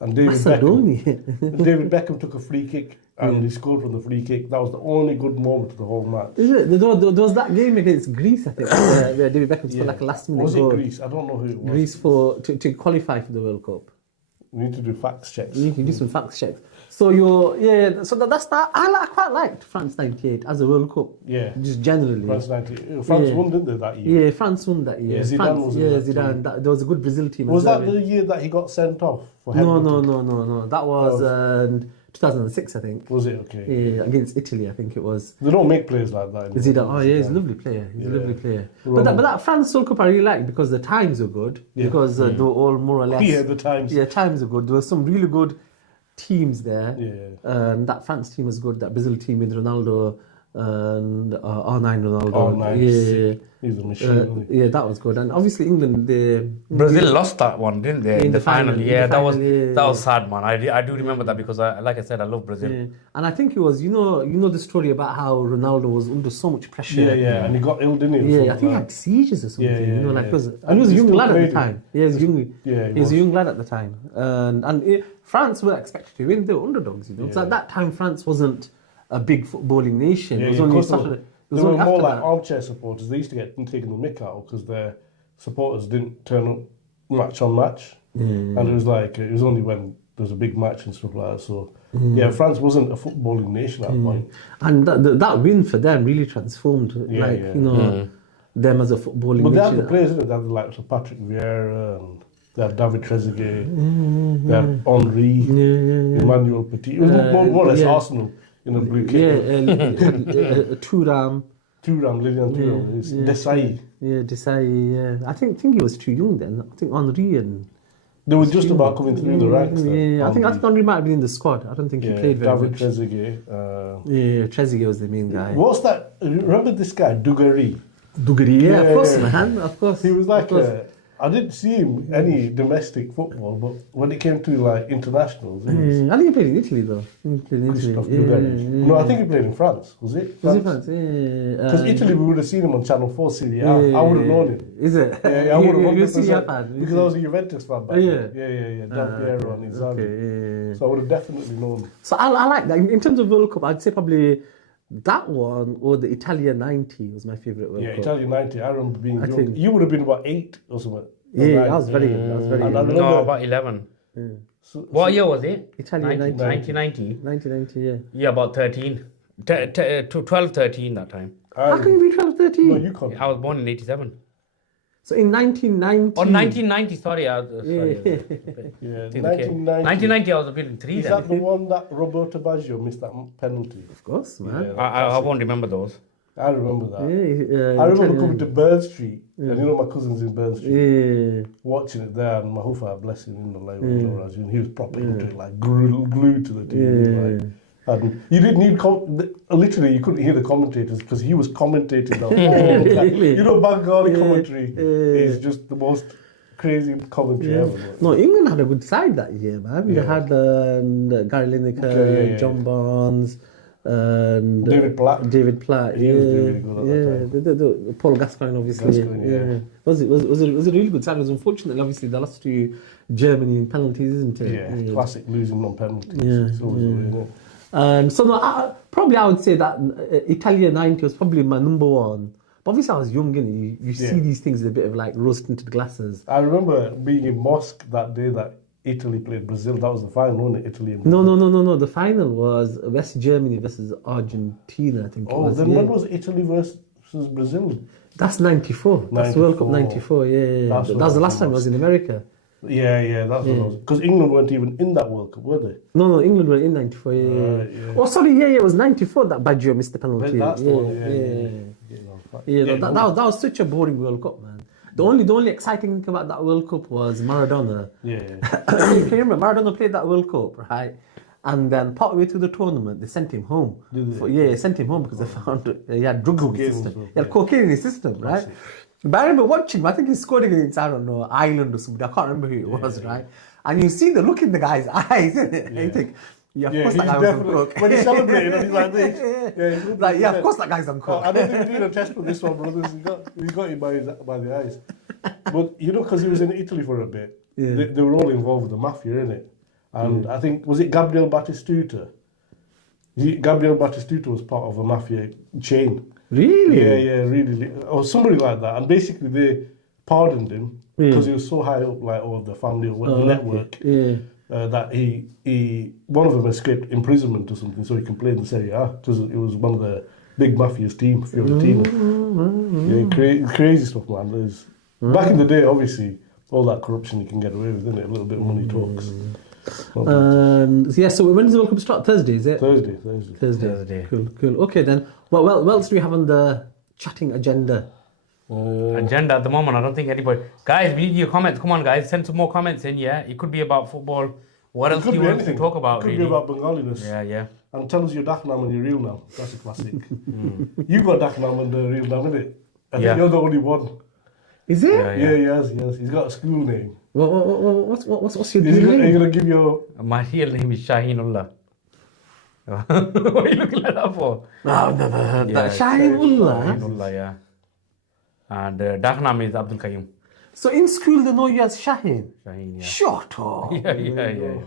And David Beckham took a free kick and he scored from the free kick. That was the only good moment of the whole match. Is it? There was that game against Greece, I think, where David Beckham scored like a last minute goal. Was it Greece? I don't know who it was. Greece to qualify for the World Cup. We need to do facts checks. You can do some fact checks. So so that's that. I quite liked France '98 as a World Cup. Yeah. Just generally. France 90. France won, didn't they, that year? Yeah, France won that year. Yeah, Zidane France, was in that Zidane. There was a good Brazil team. Was as well, that the year that he got sent off for No. headbutting? That was 2006, I think. Was it? Okay. Yeah, against Italy, I think it was. They don't make players like that anymore. Zidane. Oh yeah, he's a lovely player. He's a lovely player. But that France World Cup I really liked because the times were good. Yeah. Because they were all more or less. Yeah, the times. Yeah, times were good. There were some really good teams there. Yeah. That France team was good. That Brazil team with Ronaldo and R9 Ronaldo. R9, he's a machine. Isn't he? Yeah, that was good. And obviously England, Brazil lost that one, didn't they? In the final. Yeah, that was yeah. that was sad, man. I do remember that because like I said, I love Brazil. Yeah. And I think it was, you know the story about how Ronaldo was under so much pressure. Yeah, and he got ill, didn't he? Yeah, I think he had seizures or something. Yeah, like, yeah. and he was a young lad at the time. Yeah, he was young. Yeah, he was a young lad at the time. France were expected to win. They were underdogs, you know. Yeah. So at that time, France wasn't a big footballing nation. Yeah, it was yeah, only of course Saturday. It was they were only more after like that. armchair supporters. They used to get taken the mick out because their supporters didn't turn up match on match. And it was like, it was only when there was a big match and stuff like that. So, yeah, France wasn't a footballing nation at that point. And that win for them really transformed, them as a footballing But they had nation. the players, didn't they? They had the likes of Patrick Vieira, and they had David Trezeguet, they had Henry, Emmanuel Petit. It was more or less Arsenal in a blue kit. Thuram. Lilian Thuram, Desai. Yeah, Desai, yeah. I think he was too young then. I think Henry and... They were just about coming through the ranks then. Yeah, I think Henry might have been in the squad. I don't think he played very David much. Trezeguet. Yeah, Trezeguet was the main guy. What's that? Remember this guy, Dugarry? Dugarry, yeah, of course, man, of course. He was like I didn't see him any domestic football, but when it came to like internationals, he was I think he played in Italy though. He played in Italy. Christophe Dugarry. No, I think he played in France. Was it? Was it France? Yeah. Because Italy, we would have seen him on Channel 4 Serie A. I would have known him. Is it? Yeah, I would have You're a Serie A 100%. fan. Because I was a Juventus fan back then. Yeah. Del Piero and Inzaghi. Okay, So I would have definitely known him. So I like that. In terms of World Cup, I'd say probably that one or the Italia 90 was my favourite World Cup. Yeah, Italy 90. I remember being young. think- You would have been about 8 or something. Yeah, I was very good. And I remember, No, about 11. so, What year was it? Italia 90. 1990. 1990, yeah. Yeah, about 13. 12, 13 that time. How can you be 12, 13? No, you can't. I was born in 87. So in 1990... Or 1990, sorry. Sorry. Yeah, I think 1990. 1990, I was building 3 Is then. that the one that Roberto Baggio missed that penalty? Of course, man. Yeah, I won't remember those. I remember that. Yeah, I remember coming to Burn Street, and you know my cousin's in Burn Street, Yeah. watching it there, and Mahufa, bless him, in the live and he was proper into it, like glued to the TV. Like, and you didn't need, literally, you couldn't hear the commentators because he was commentating the whole time. Really? You know, Bengali commentary is just the most crazy commentary ever. No, England had a good side that year, man. They Yeah. had Gary Lineker, Okay, yeah. John Barnes, and David Platt. He was really good at that time. The Paul Gascoigne, obviously. Gascoigne, yeah. Was a really good side. It was unfortunate, obviously, they lost to Germany in penalties, isn't it? Yeah, classic losing on penalties. Yeah, It's always the way, isn't it? So no, I would say that Italia 90 was probably my number one. But obviously I was young, and you see these things with a bit of like rose-tinted glasses. I remember being in mosque that day that Italy played Brazil. That was the final, wasn't it? Italy and Brazil. No. The final was West Germany versus Argentina, I think it was. Then when was Italy versus Brazil? That's 94. That's World Cup 94, yeah. That's That what was the I last time I was in America. Yeah, that's what I was. Because England weren't even in that World Cup, were they? No, England were in 94, yeah. Right, yeah. Oh, sorry, it was 94 that Baggio missed the penalty. That's the one, That was such a boring World Cup, man. The only exciting thing about that World Cup was Maradona. Yeah. You can remember, Maradona played that World Cup, right? And then partway through the tournament, they sent him home. Did they? Sent him home because they found he had drugs in his system. Cocaine, He had cocaine in his system, right? But I remember watching him. I think he scored against, I don't know, Ireland or somebody. I can't remember who it was, right? And you see the look in the guy's eyes, isn't it? And you think, of course that guy was on coke. When he celebrated, and he's like this. Of course that guy's on coke. I don't think we need a test for this one, brothers. He got him by the eyes. But, because he was in Italy for a bit, they were all involved with the mafia, innit? And I think, was it Gabriel Batistuta? Gabriel Batistuta was part of a mafia chain. Really? Yeah, really. Or somebody like that. And basically they pardoned him because he was so high up, like, all the family or the network. Yeah. that one of them escaped imprisonment or something, so he can play in the Serie A because it was one of the big mafia's team, Fiorentina. Crazy stuff, man. Back in the day, obviously, all that corruption you can get away with, isn't it? A little bit of money talks. So when does the World Cup start? Thursday, is it? Thursday. Cool. Okay then. What else do we have on the chatting agenda? Agenda at the moment, I don't think anybody. Guys, we need your comments. Come on, guys, send some more comments in. Yeah, it could be about football. What else do you want to talk about? It could be about Bengaliness. Yeah. And tell us your Daknam and your real nam. That's a classic. You got Daknam and the real nam, innit? I think you're the only one. Is it? Yeah, he has. He's got a school name. What's your real name? Are you gonna give your? My real name is Shaheenullah. What are you looking at that for? Shaheenullah. Yeah. And Daknam is Abdul Qayyum. So in school they know you as Shaheen? Shaheen, yeah. Shut up. Yeah.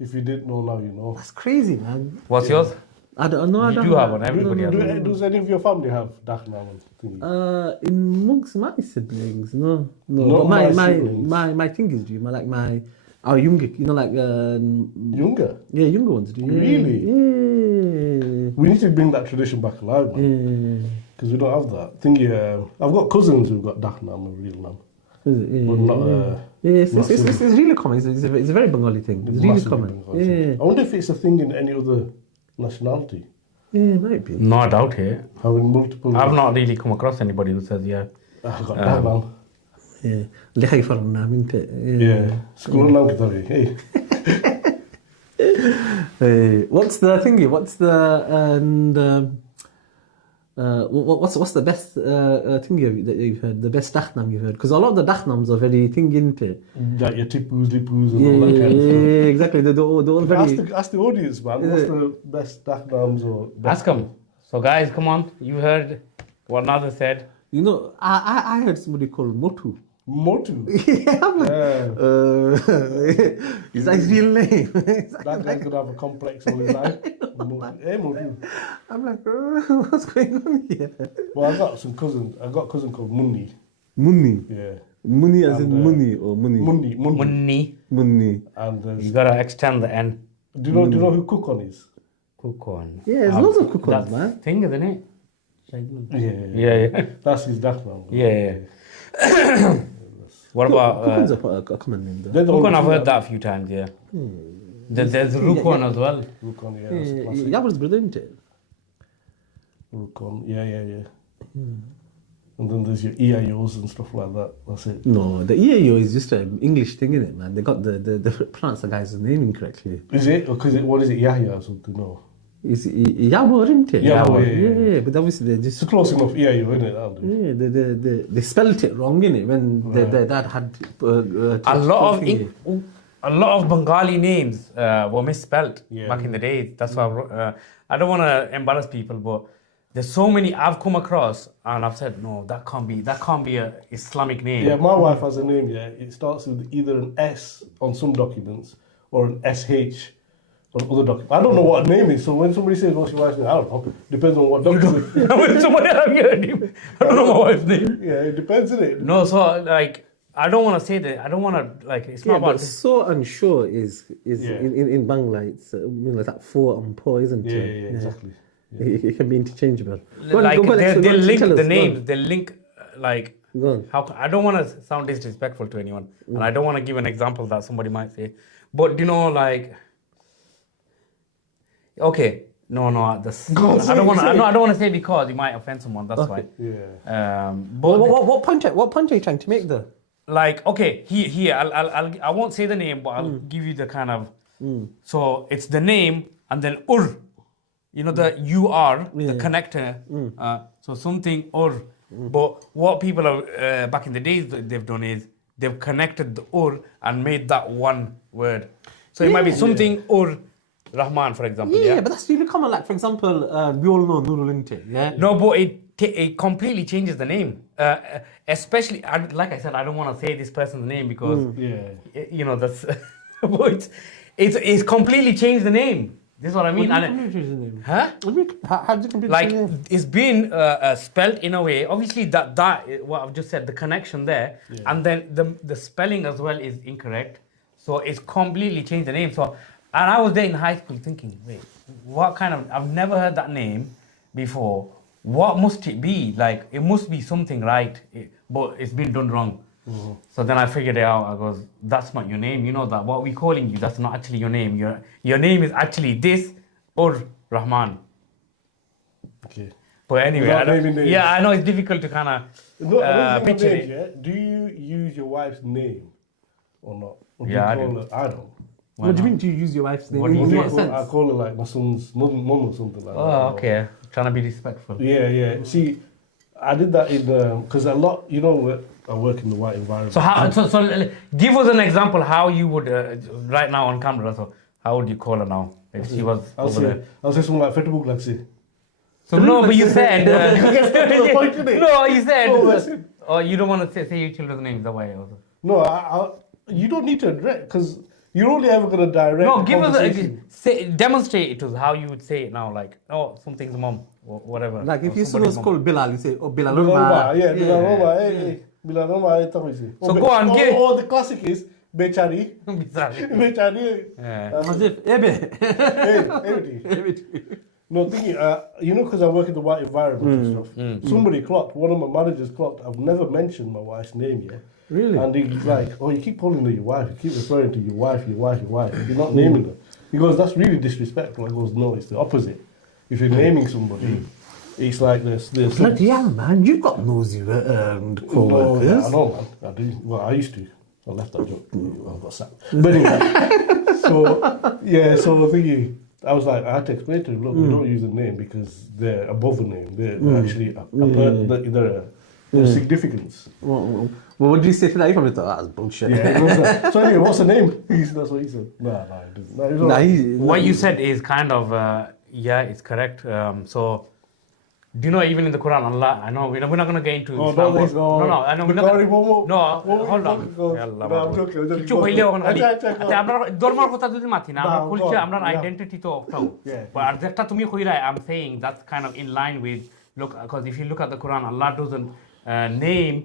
If you didn't know, now you know. That's crazy, man. What's yours? I don't know. You do have one. Everybody has one. Does any of your family have Daknam and thingy? Amongst my siblings, no. Not But my siblings. my thing is due. Our younger, Younger? Yeah, younger ones do. Yeah. Really? Yeah. We need to bring that tradition back alive, man. Yeah. Because we don't have that. I've got cousins who've got Daknam and real nam. Is it? Yeah. But not. It's really common. It's a very Bengali thing. It's really Massively common. Bengali. Yeah. I wonder if it's a thing in any other nationality. Yeah, it might be. No, I doubt it. Having multiple. I've not really come across anybody who says, yeah. I've got Daknam. Yeah. Lihay farang namin te. Yeah. School nam kita hey. What's the thingy? What's the best thingy that you've heard? The best Daknam you've heard? Because a lot of the Daknams are very thingy, isn't it? Like your tippus, lippus, and all that kind of stuff. Yeah, exactly. They're all very. Ask the audience, man. What's the best Daknams or? Ask them. So, guys, come on. You heard what Nader said. You know, I heard somebody called Motu. Motu. Yeah, I'm like, is that his real name? That guy's gonna have a complex all his life. Hey, Motu. I'm like, what's going on here? Well, I got a cousin called Munni. Munni. Yeah. Munni as in money or money? Munni. Munni. And You gotta extend the N. do you know who Kukon is? Kukon. Yeah, there's lots of Kukons, That's man. thing, isn't it? Yeah. Yeah. That's his Daknam. Yeah. What about Kukons are a common name, though. They're the only Rukon? I've two heard that- that a few times, yeah. There's Rukon as well. Rukon, yeah. That's a classic. Yabar's brother, isn't it? Rukon, yeah. And then there's your EIOs and stuff like that. That's it. No, the EAO is just an English thing, isn't it, man? They got the pronounce the guy's name incorrectly. Is it? Because what is it? Yahya or something? No. It's Yabor, isn't it? Yabor, yeah. Yeah, but obviously they just It's close enough EIO, isn't it? That'll do. yeah, they spelt it wrong, innit? When their dad had A lot of Bengali names were misspelled back in the day. That's why I don't want to embarrass people, but there's so many I've come across, and I've said no, that can't be a Islamic name. Yeah, my wife has a name. Yeah, it starts with either an S on some documents or an SH on other documents. I don't know what name is. So when somebody says what's your wife's name, I don't know. Depends on what document. When somebody have your name, I don't know my wife's name. Yeah, it depends, innit? No, so like I don't want to say that. I don't want to like. It's not Yeah, about. but so unsure is Yeah. in Bangla. It's like that for and po, isn't Yeah, it? exactly. It can be interchangeable. Like they link tell us, the go names. on. They link like. Go on. I don't want to sound disrespectful to anyone, and I don't want to give an example that somebody might say, but you know, like, okay, no, that's, I don't want to say because it might offend someone. That's why. Yeah. But What point are you trying to make though? like, okay, here, I won't say the name, but I'll give you the kind of. So it's the name and then you know the UR, the connector. So something But what people are back in the days they've done is they've connected the and made that one word. So it might be something Rahman, for example. Yeah, but that's really common. Like for example, we all know Nurul Inte. Yeah. No, but it completely changes the name. Especially, like I said, I don't want to say this person's name because you know that's. But it's completely changed the name. This is what I mean. How did you completely Like change the name? it's been spelled in a way. Obviously, that what I've just said, the connection there, and then the spelling as well is incorrect. So it's completely changed the name. So, and I was there in high school thinking, wait, what kind of? I've never heard that name before. What must it be? Like, it must be something right, but it's been done wrong. So then I figured it out. I goes, that's not your name. You know that what we calling you, that's not actually your name. Your name is actually this or Rahman. Okay. But anyway, Without naming names. yeah, I know it's difficult to kind of No, I don't think picture names, it. yeah? Do you use your wife's name or not? Or do Yeah, you I call do. her- I don't. Why What do you not? mean? Do you use your wife's name? What do you In think? what I sense? call her like my son's mum or something like that. Oh, okay. Trying to be respectful. Yeah, yeah. See, I did that in because a lot, you know, I work in the white environment. So how? So give us an example how you would right now on camera. So how would you call her now if she was I'll over there? say something like Facebook, like say. So no, but you said to the point, innit? no, you said. Oh, that's it. Oh, you don't want to say your children's names that way. Also. No, you don't need to address because you're only ever going to direct. No, the give us conversation. demonstrate it to us how you would say it now. Like, oh, something's mom or whatever. Like if or you somebody's was called Bilal, you say, oh, Bilal Bilal Omar. Omar, yeah, Bilal Omar, hey, Bilal Omar, hey, tell me, say. So go on, give- Or the classic is Bechari. Bizarre. Bechari. Yeah. As if, Ebe. Hey. No, thinking, you know, because I work in the white environment and stuff. Somebody clocked, one of my managers clocked. I've never mentioned my wife's name yet. Really? And he's like, oh, you keep calling her your wife. You keep referring to your wife. You're not naming her. He goes, that's really disrespectful. I goes, no, it's the opposite. If you're naming somebody, it's like this. Bloody hell, man, you've got nosy co-workers. I know, man. I do. Well, I used to. I left that job. I got sacked. But anyway, so the thingy, I was like, I had to explain to him, look, we don't use a name because they're above a name. They're actually there's significance. Well, what did you say to that? You probably thought that was bullshit. Yeah, it was that. So anyway, what's the name? That's what he said. No, he didn't. No, he was all right. What you said is kind of yeah, it's correct. So. Do you know even in the Quran, Allah? I know we're not going to get into Oh, Islam. no, I know we're Bukhari, not. No, what hold on. No, I'm joking. কিছু হইলে ওখানে খালি আচ্ছা, আচ্ছা আমরা ধর্মের কথা যদি মাতি না আমরা No, বলছি go on. আমরা Yeah. আইডেন্টিটি তো ওটাও Yeah. but আর যেটা তুমি কইরা I'm saying that's kind of in line with look because if you look at the Quran Allah doesn't name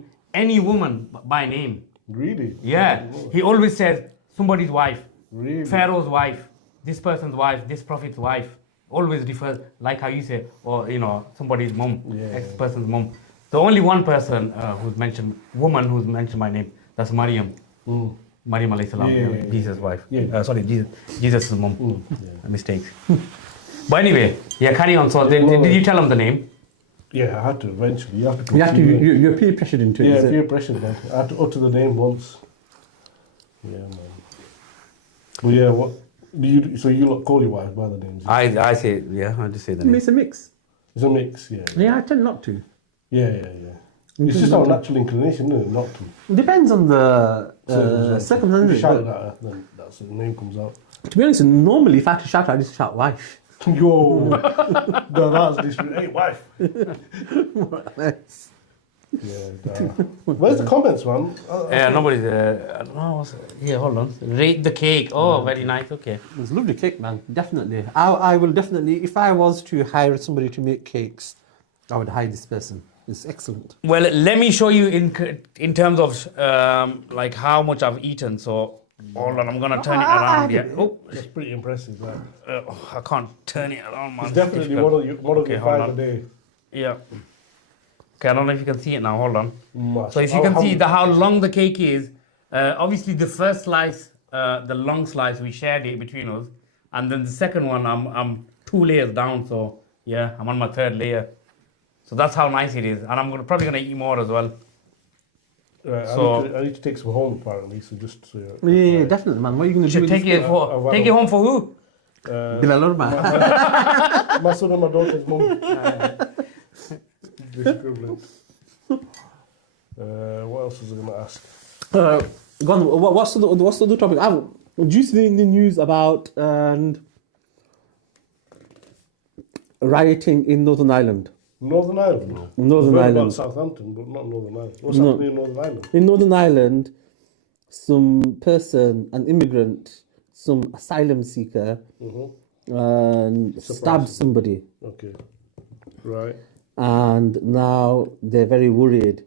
any woman by name. Really? Yeah. He always says somebody's wife. Really? Pharaoh's wife, this person's wife, this prophet's wife, always refers, like how you say, or, you know, somebody's mom, Yeah. X person's mom. The only one person who's mentioned, woman who's mentioned my name, that's Maryam. Maryam alayhi salam, Yeah. Jesus' wife. Yeah. Sorry, Jesus' mom. Yeah. A mistake. But anyway, yeah, carry on. So did you tell him the name? Yeah, I had to eventually. You have to You have to, continue. you're peer pressured into it. Yeah, is it? peer pressure, man. I had to utter the name once. Yeah, man. But yeah, what do you? So you lot call your wife by the names? I say, yeah, I just say the name. It's a mix. It's a mix. Yeah. Yeah, I tend not to. Yeah. It's just our natural inclination, isn't it, not to. It depends on the If you circumstances. shout but at her, then that's the name comes out. To be honest, normally if I had to shout, I just shout wife. Yo, no, that's disrespect. Hey, wife. Yeah. Where's the comments, man? Yeah, nobody's. I don't know. Yeah, hold on. Rate the cake. Oh, very nice. Okay. It's lovely cake, man. Definitely. I will definitely, if I was to hire somebody to make cakes, I would hire this person. It's excellent. Well, let me show you in terms of like how much I've eaten. So hold on, I'm gonna turn it around. Yeah. Oh, It's pretty impressive, man. I can't turn it around, man. It's definitely one of Okay, your hold 5 on. a day. Yeah. Okay, I don't know if you can see it now. Hold on. Must. So if you can see how long the cake is, obviously the first slice, the long slice, we shared it between us, and then the second one, I'm 2 layers down. So yeah, I'm on my 3rd layer. So that's how nice it is, and I'm probably gonna eat more as well. Right, So- I need to take some home apparently. So just so you're, Yeah, definitely, man. What are you going to do? Should with take this it for I've- take it home for who? Bilal Orma. my son and my daughter's mum. This equivalent. What else was I going to ask? Go on, what's the other topic? Do you see the news about rioting in Northern Ireland? Northern Ireland. Northern I've heard Ireland. about Southampton, but not Northern Ireland. What's No. happening in Northern Ireland? In Northern Ireland, some person, an immigrant, some asylum seeker, stabbed Surprising. somebody. Okay. Right. And now they're very worried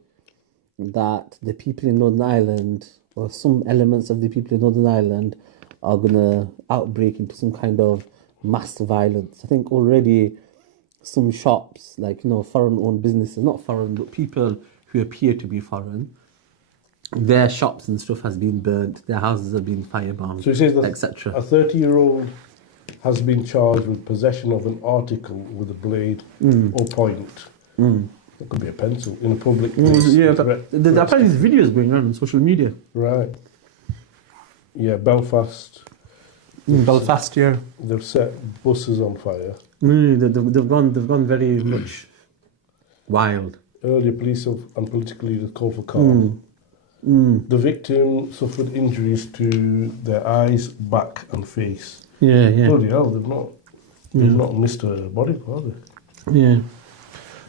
that the people in Northern Ireland or some elements of the people in Northern Ireland are going to outbreak into some kind of mass violence. I think already some shops, like, foreign-owned businesses, not foreign, but people who appear to be foreign, their shops and stuff has been burnt, their houses have been firebombed, So it says that etc. a 30-year-old has been charged with possession of an article with a blade or point. It could be a pencil in a public place. Yeah, but apparently there's videos going on social media. Right. Yeah, Belfast. In Belfast, yeah. They've set buses on fire. They've gone very much wild. Earlier, police and political leaders called for calm. The victim suffered injuries to their eyes, back, and face. Yeah. Bloody hell, they've not missed a body, have they? Yeah.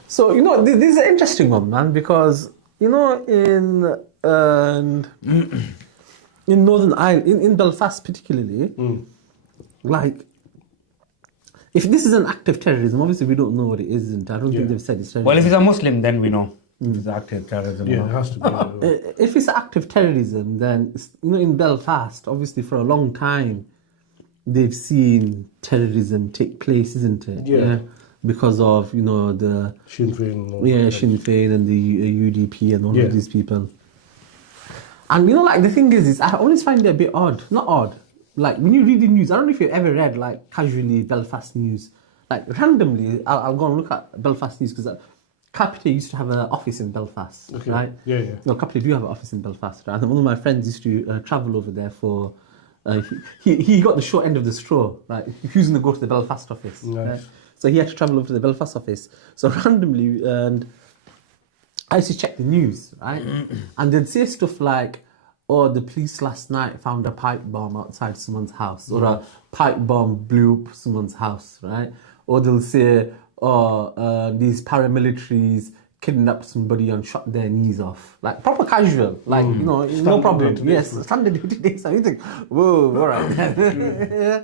So, this is an interesting one, man, because, in Northern Ireland, in Belfast particularly, like, if this is an act of terrorism, obviously we don't know what it is, and I don't think they've said it's terrorism. Well, if it's a Muslim, then we know it's active terrorism. Yeah, it has to be. If it's an act of terrorism, then, in Belfast, obviously for a long time, they've seen terrorism take place, isn't it? Yeah. Because of, the... Sinn Féin. Yeah, Sinn Féin and the UDP and all of these people. And, the thing is I always find it a bit odd. Not odd. Like, when you read the news, I don't know if you've ever read, like, casually Belfast news. Like, randomly, I'll go and look at Belfast news, because Capita used to have an office in Belfast, right? Yeah. No, Capita do have an office in Belfast, right? And one of my friends used to travel over there for... he got the short end of the straw, right? He was going to go to the Belfast office. Nice. Right? So he had to travel over to the Belfast office. So randomly, and I used to check the news, right? And they'd say stuff like, "Oh, the police last night found a pipe bomb outside someone's house," or "a pipe bomb blew up someone's house," right? Or they'll say, "Oh, these paramilitaries kidnapped somebody and shot their knees off." Like, proper casual, like, no problem. Yes, standard day-to-day. So you think, whoa, all right. Yeah.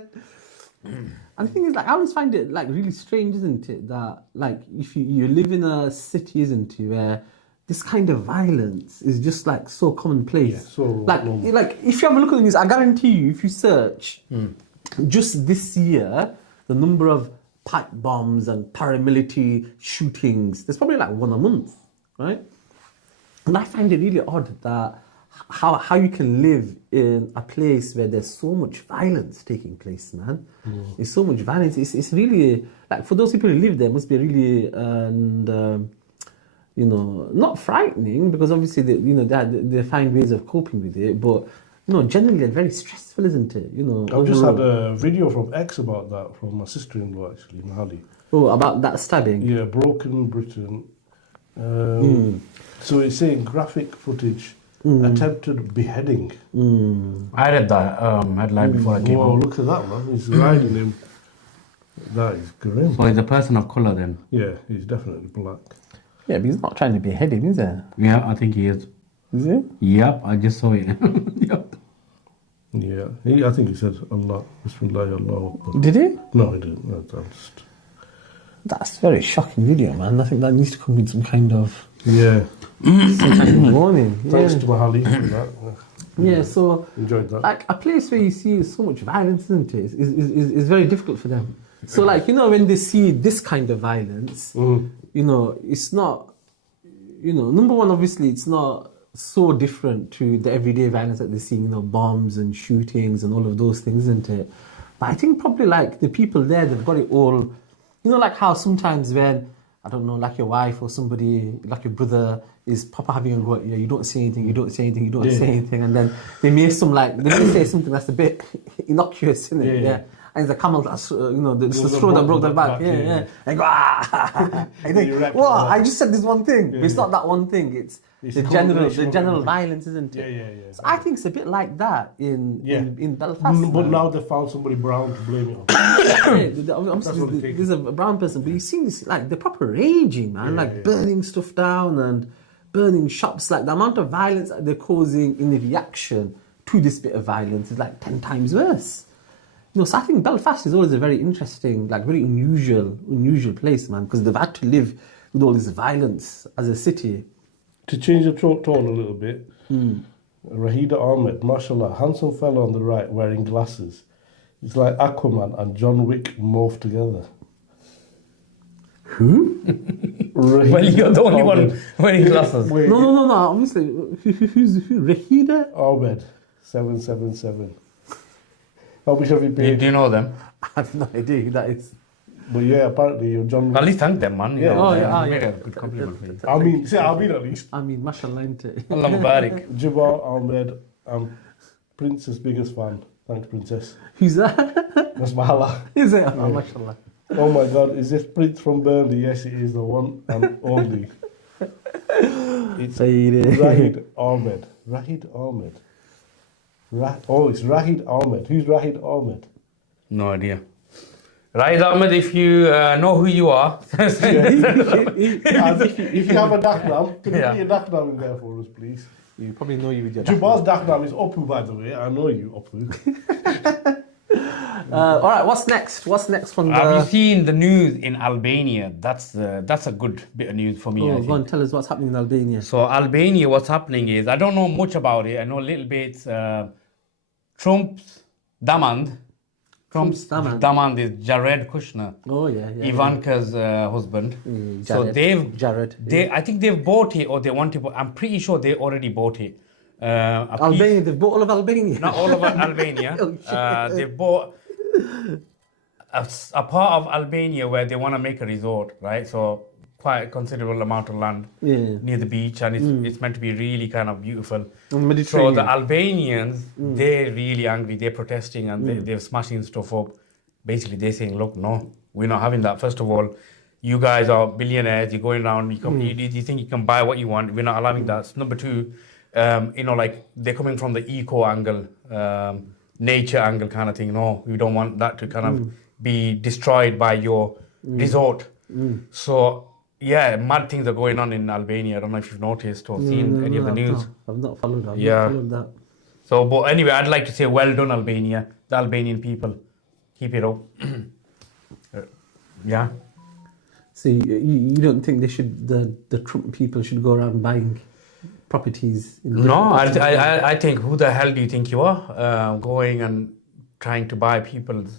And the thing is, like, I always find it, like, really strange, isn't it? That, like, if you live in a city, isn't it, where this kind of violence is just, like, so commonplace. Yeah, so like, if you have a look at the news, I guarantee you, if you search just this year, the number of pipe bombs and paramilitary shootings, there's probably like one a month, right? And I find it really odd that how you can live in a place where there's so much violence taking place, man. There's so much violence. It's really, like, for those people who live there, it must be really, not frightening, because obviously they find ways of coping with it, but generally very stressful, isn't it? I've just had a video from X about that from my sister-in-law, actually, Mahali. Oh, about that stabbing? Yeah, Broken Britain. So it's saying graphic footage, attempted beheading. I read that headline before I came Whoa, home. look at that, man. He's riding him. That is grim. So he's a person of colour then? Yeah, he's definitely black. Yeah, but he's not trying to behead him, is he? Yeah, I think he is. Is he? Yep, I just saw it. Yep. Yeah, I think he said Allah, Bismillah, Allah. Did he? No, he didn't. No, I'm just... That's a very shocking video, man. I think that needs to come with some kind of warning. Thanks to Mahali for that. Yeah, so enjoyed that. Like, a place where you see so much violence, isn't it, is very difficult for them. So, like, when they see this kind of violence, it's not, number one, obviously, it's not so different to the everyday violence that they see, bombs and shootings and all of those things, isn't it? But I think probably, like, the people there, they've got it all, like how sometimes when, I don't know, like your wife or somebody, like your brother, is proper having a go at you, you don't say anything, you don't say anything, you don't say anything, and then they may say something that's a bit innocuous, isn't it? Yeah. And the camel that's, the straw that broke their back. Yeah. And go, ah! I think, what? I just said this one thing. But it's not that one thing. It's the general violence, isn't it? Yeah. So I think it's a bit like that in Belfast. But now they found somebody brown to blame it on. Obviously, there's a brown person, but you see this, like, they're proper raging, man. Burning stuff down and burning shops. Like, the amount of violence that they're causing in the reaction to this bit of violence is like 10 times worse. So I think Belfast is always a very interesting, like, very unusual place, man, because they've had to live with all this violence as a city. To change the tone a little bit, Rahida Ahmed, mashallah, handsome fellow on the right wearing glasses. It's like Aquaman and John Wick morphed together. Who? Well, you're the only one wearing glasses. Wait, No. Obviously, who's Rahida? Ahmed, 777. How much have you Do paid? you know them? I have no idea who that is. But yeah, apparently you're John At Wick. least thank them, man. You Yeah. know, Oh, they yeah, made yeah. a good compliment for you. I mean at least. I mean, mashallah, ain't it? Allah Mubarak. Jabbar Ahmed, I'm Prince's biggest fan. Thanks, Princess. Who's that? That's Mahala. Is it? Oh, mashallah. Oh my God, is this Prince from Burnley? Yes, it is the one and only. It's Rahid Ahmed. Rahid Ahmed. It's Rahid Ahmed. Who's Rahid Ahmed? No idea. Right, Ahmed, if you know who you are, And if you have a Daknam, can you put your Daknam in there for us, please? You probably know you with your. Jabbar's Daknam is Oppu, by the way. I know you, Oppu. All right, what's next? What's next from the? have you seen the news in Albania? That's a good bit of news for me. I Oh, think. go on, tell us what's happening in Albania. So Albania, what's happening is, I don't know much about it. I know a little bit. Trump's damand. Trump's damand. Damand is Jared Kushner, Oh yeah. Ivanka's husband. So Jared. I think they've bought it or they want to. I'm pretty sure they already bought it. Albania. They've bought all of Albania. Not all of Albania. Oh, shit. They bought a part of Albania where they want to make a resort, right? So quite a considerable amount of land Yeah. near the beach, and it's meant to be really kind of beautiful. On Mediterranean. So the Albanians, they're really angry. They're protesting and they're smashing stuff up. Basically, they're saying, "Look, no, we're not having that. First of all, you guys are billionaires. You're going around. You think you can buy what you want. We're not allowing that." Number two, like they're coming from the eco angle, nature angle kind of thing. No, we don't want that to kind of be destroyed by your resort. So yeah, mad things are going on in Albania. I don't know if you've noticed or seen any of the news. I've not followed that. Yeah. Not followed that. So, but anyway, I'd like to say well done, Albania. The Albanian people, keep it up. Yeah. So you don't think they should the Trump people should go around buying properties? In No, different parts of the world? I think, who the hell do you think you are? Going and trying to buy people's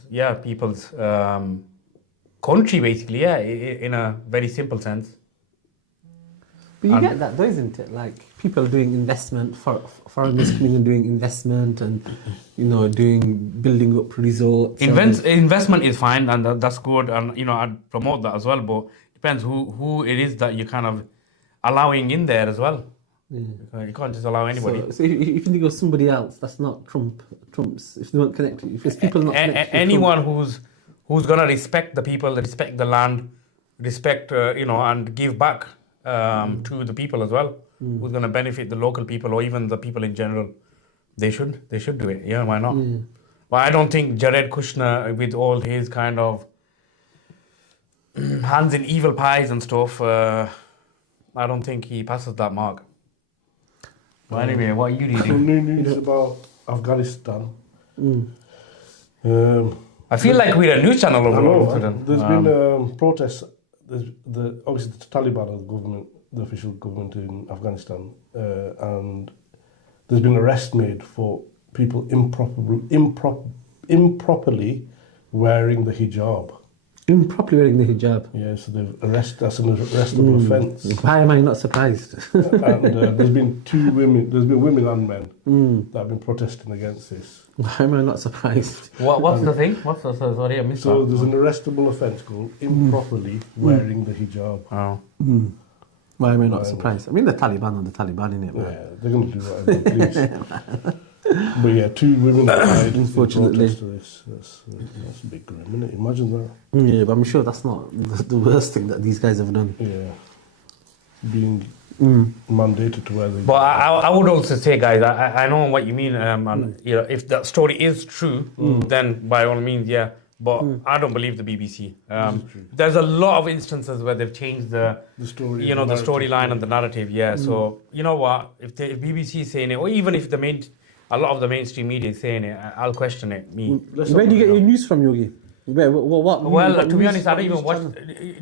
country, basically, yeah, in a very simple sense. But you get that though, isn't it? Like people doing investment, foreigners coming and doing investment, and building up resorts. Investment is fine, and that's good, and I'd promote that as well. But depends who it is that you're kind of allowing in there as well. Yeah. You can't just allow anybody. So if you think of somebody else that's not Trump's, if they weren't connected, if it's people not connected, to anyone who's gonna respect the people, respect the land, respect and give back to the people as well, who's gonna benefit the local people or even the people in general, they should do it. Yeah, why not? But I don't think Jared Kushner, with all his kind of hands in evil pies and stuff, I don't think he passes that mark. But anyway, what are you Some reading? new news about Afghanistan. I feel like we're a news channel I over know, all man. There's been protests. There's obviously the Taliban are the government, the official government in Afghanistan, and there's been arrests made for people improperly wearing the hijab. improperly wearing the hijab. Yeah, so that's an arrestable offence. Why am I not surprised? And there's been women and men that have been protesting against this. Why am I not surprised? What's the thing? Sorry, I missed So that. there's an arrestable offence called improperly wearing the hijab. Oh. Why am I not surprised? I mean, the Taliban are the Taliban, innit, man? Yeah, they're going to do whatever they please. But yeah, 2 women died Unfortunately. in protest to this. That's a big grim, isn't it? Imagine that. Yeah, but I'm sure that's not the worst thing that these guys have done. Yeah. Being mandated to wear the But I would also say, guys, I know what you mean. And if that story is true, then by all means, yeah. But I don't believe the BBC. There's a lot of instances where they've changed the story, the storyline and the narrative. Yeah. So you know what? If BBC is saying it, or even if a lot of the mainstream media is saying it, I'll question it. Where do you get your news from, Yogi? Wait, what? Well, what to be news- honest, I what don't even news watch. channel?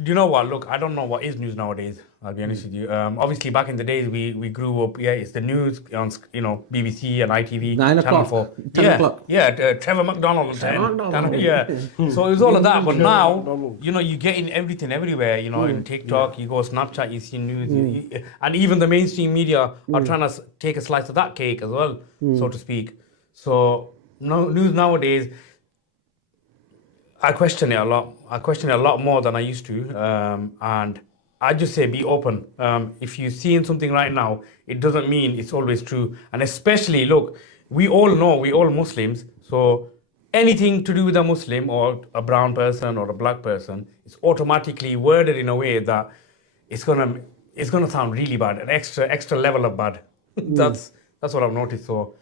Do you know what? Look, I don't know what is news nowadays. I'll be honest with you. Obviously, back in the days, we grew up. Yeah, it's the news on BBC and ITV. 9 Channel o'clock, 4. 10 yeah, o'clock. Yeah, Trevor McDonald. on Trevor 10. McDonald. Yeah. So it was all of that. But Trevor now, McDonald. you're getting everything everywhere. In TikTok, you go Snapchat, you see news, and even the mainstream media are trying to take a slice of that cake as well, so to speak. So no news nowadays. I question it a lot. I question it a lot more than I used to. And I just say be open. If you're seeing something right now, it doesn't mean it's always true. And especially, look, we all know, we all Muslims. So anything to do with a Muslim or a brown person or a black person is automatically worded in a way that it's gonna sound really bad, an extra level of bad. That's what I've noticed. So.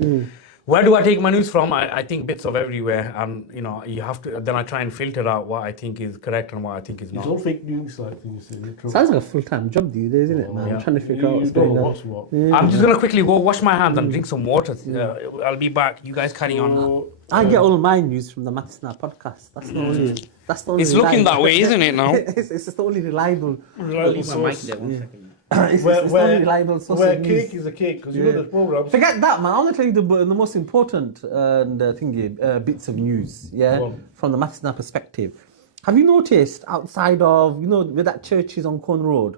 Where do I take my news from? I think bits of everywhere, and you have to. Then I try and filter out what I think is correct and what I think is It's not. all fake news, like things. Sounds like a full-time job these days, isn't it, man? I'm trying to figure out what's going on. What's what. I'm just gonna quickly go wash my hands and drink some water. I'll be back. You guys carry on. I get all my news from the Mathis podcast. That's the only. That's the only. It's looking reliable- that way, isn't it now? it's just the only reliable. Reliable source. It's the only reliable source Where of cake news. is a cake, because you know the programs. Forget that, man. I'm gonna tell you the most important bits of news. Yeah, Go on. from the Mathis perspective. Have you noticed outside of where that church is on Corn Road?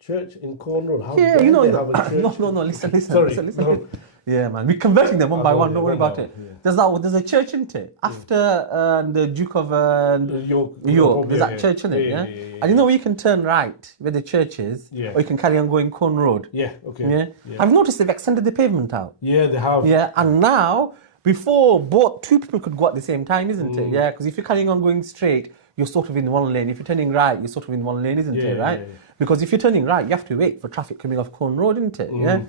Church in Corn Road. How Yeah, dare you know. they have a church? No. Listen. Sorry, Listen. no. Yeah, man. We're converting them one by one. Don't worry one about by it. one, yeah. There's a church in it after the Duke of York. York. There's Yeah, that yeah. church in it. Yeah, Yeah. yeah, yeah, And you know where you can turn right where the church is, Yeah. or you can carry on going Corn Road. Yeah, okay. Yeah. I've noticed they've extended the pavement out. Yeah, they have. Yeah, and now before two people could go at the same time, isn't it? Yeah, because if you're carrying on going straight, you're sort of in one lane. If you're turning right, you're sort of in one lane, isn't it? Right? Yeah. Because if you're turning right, you have to wait for traffic coming off Corn Road, isn't it? Yeah.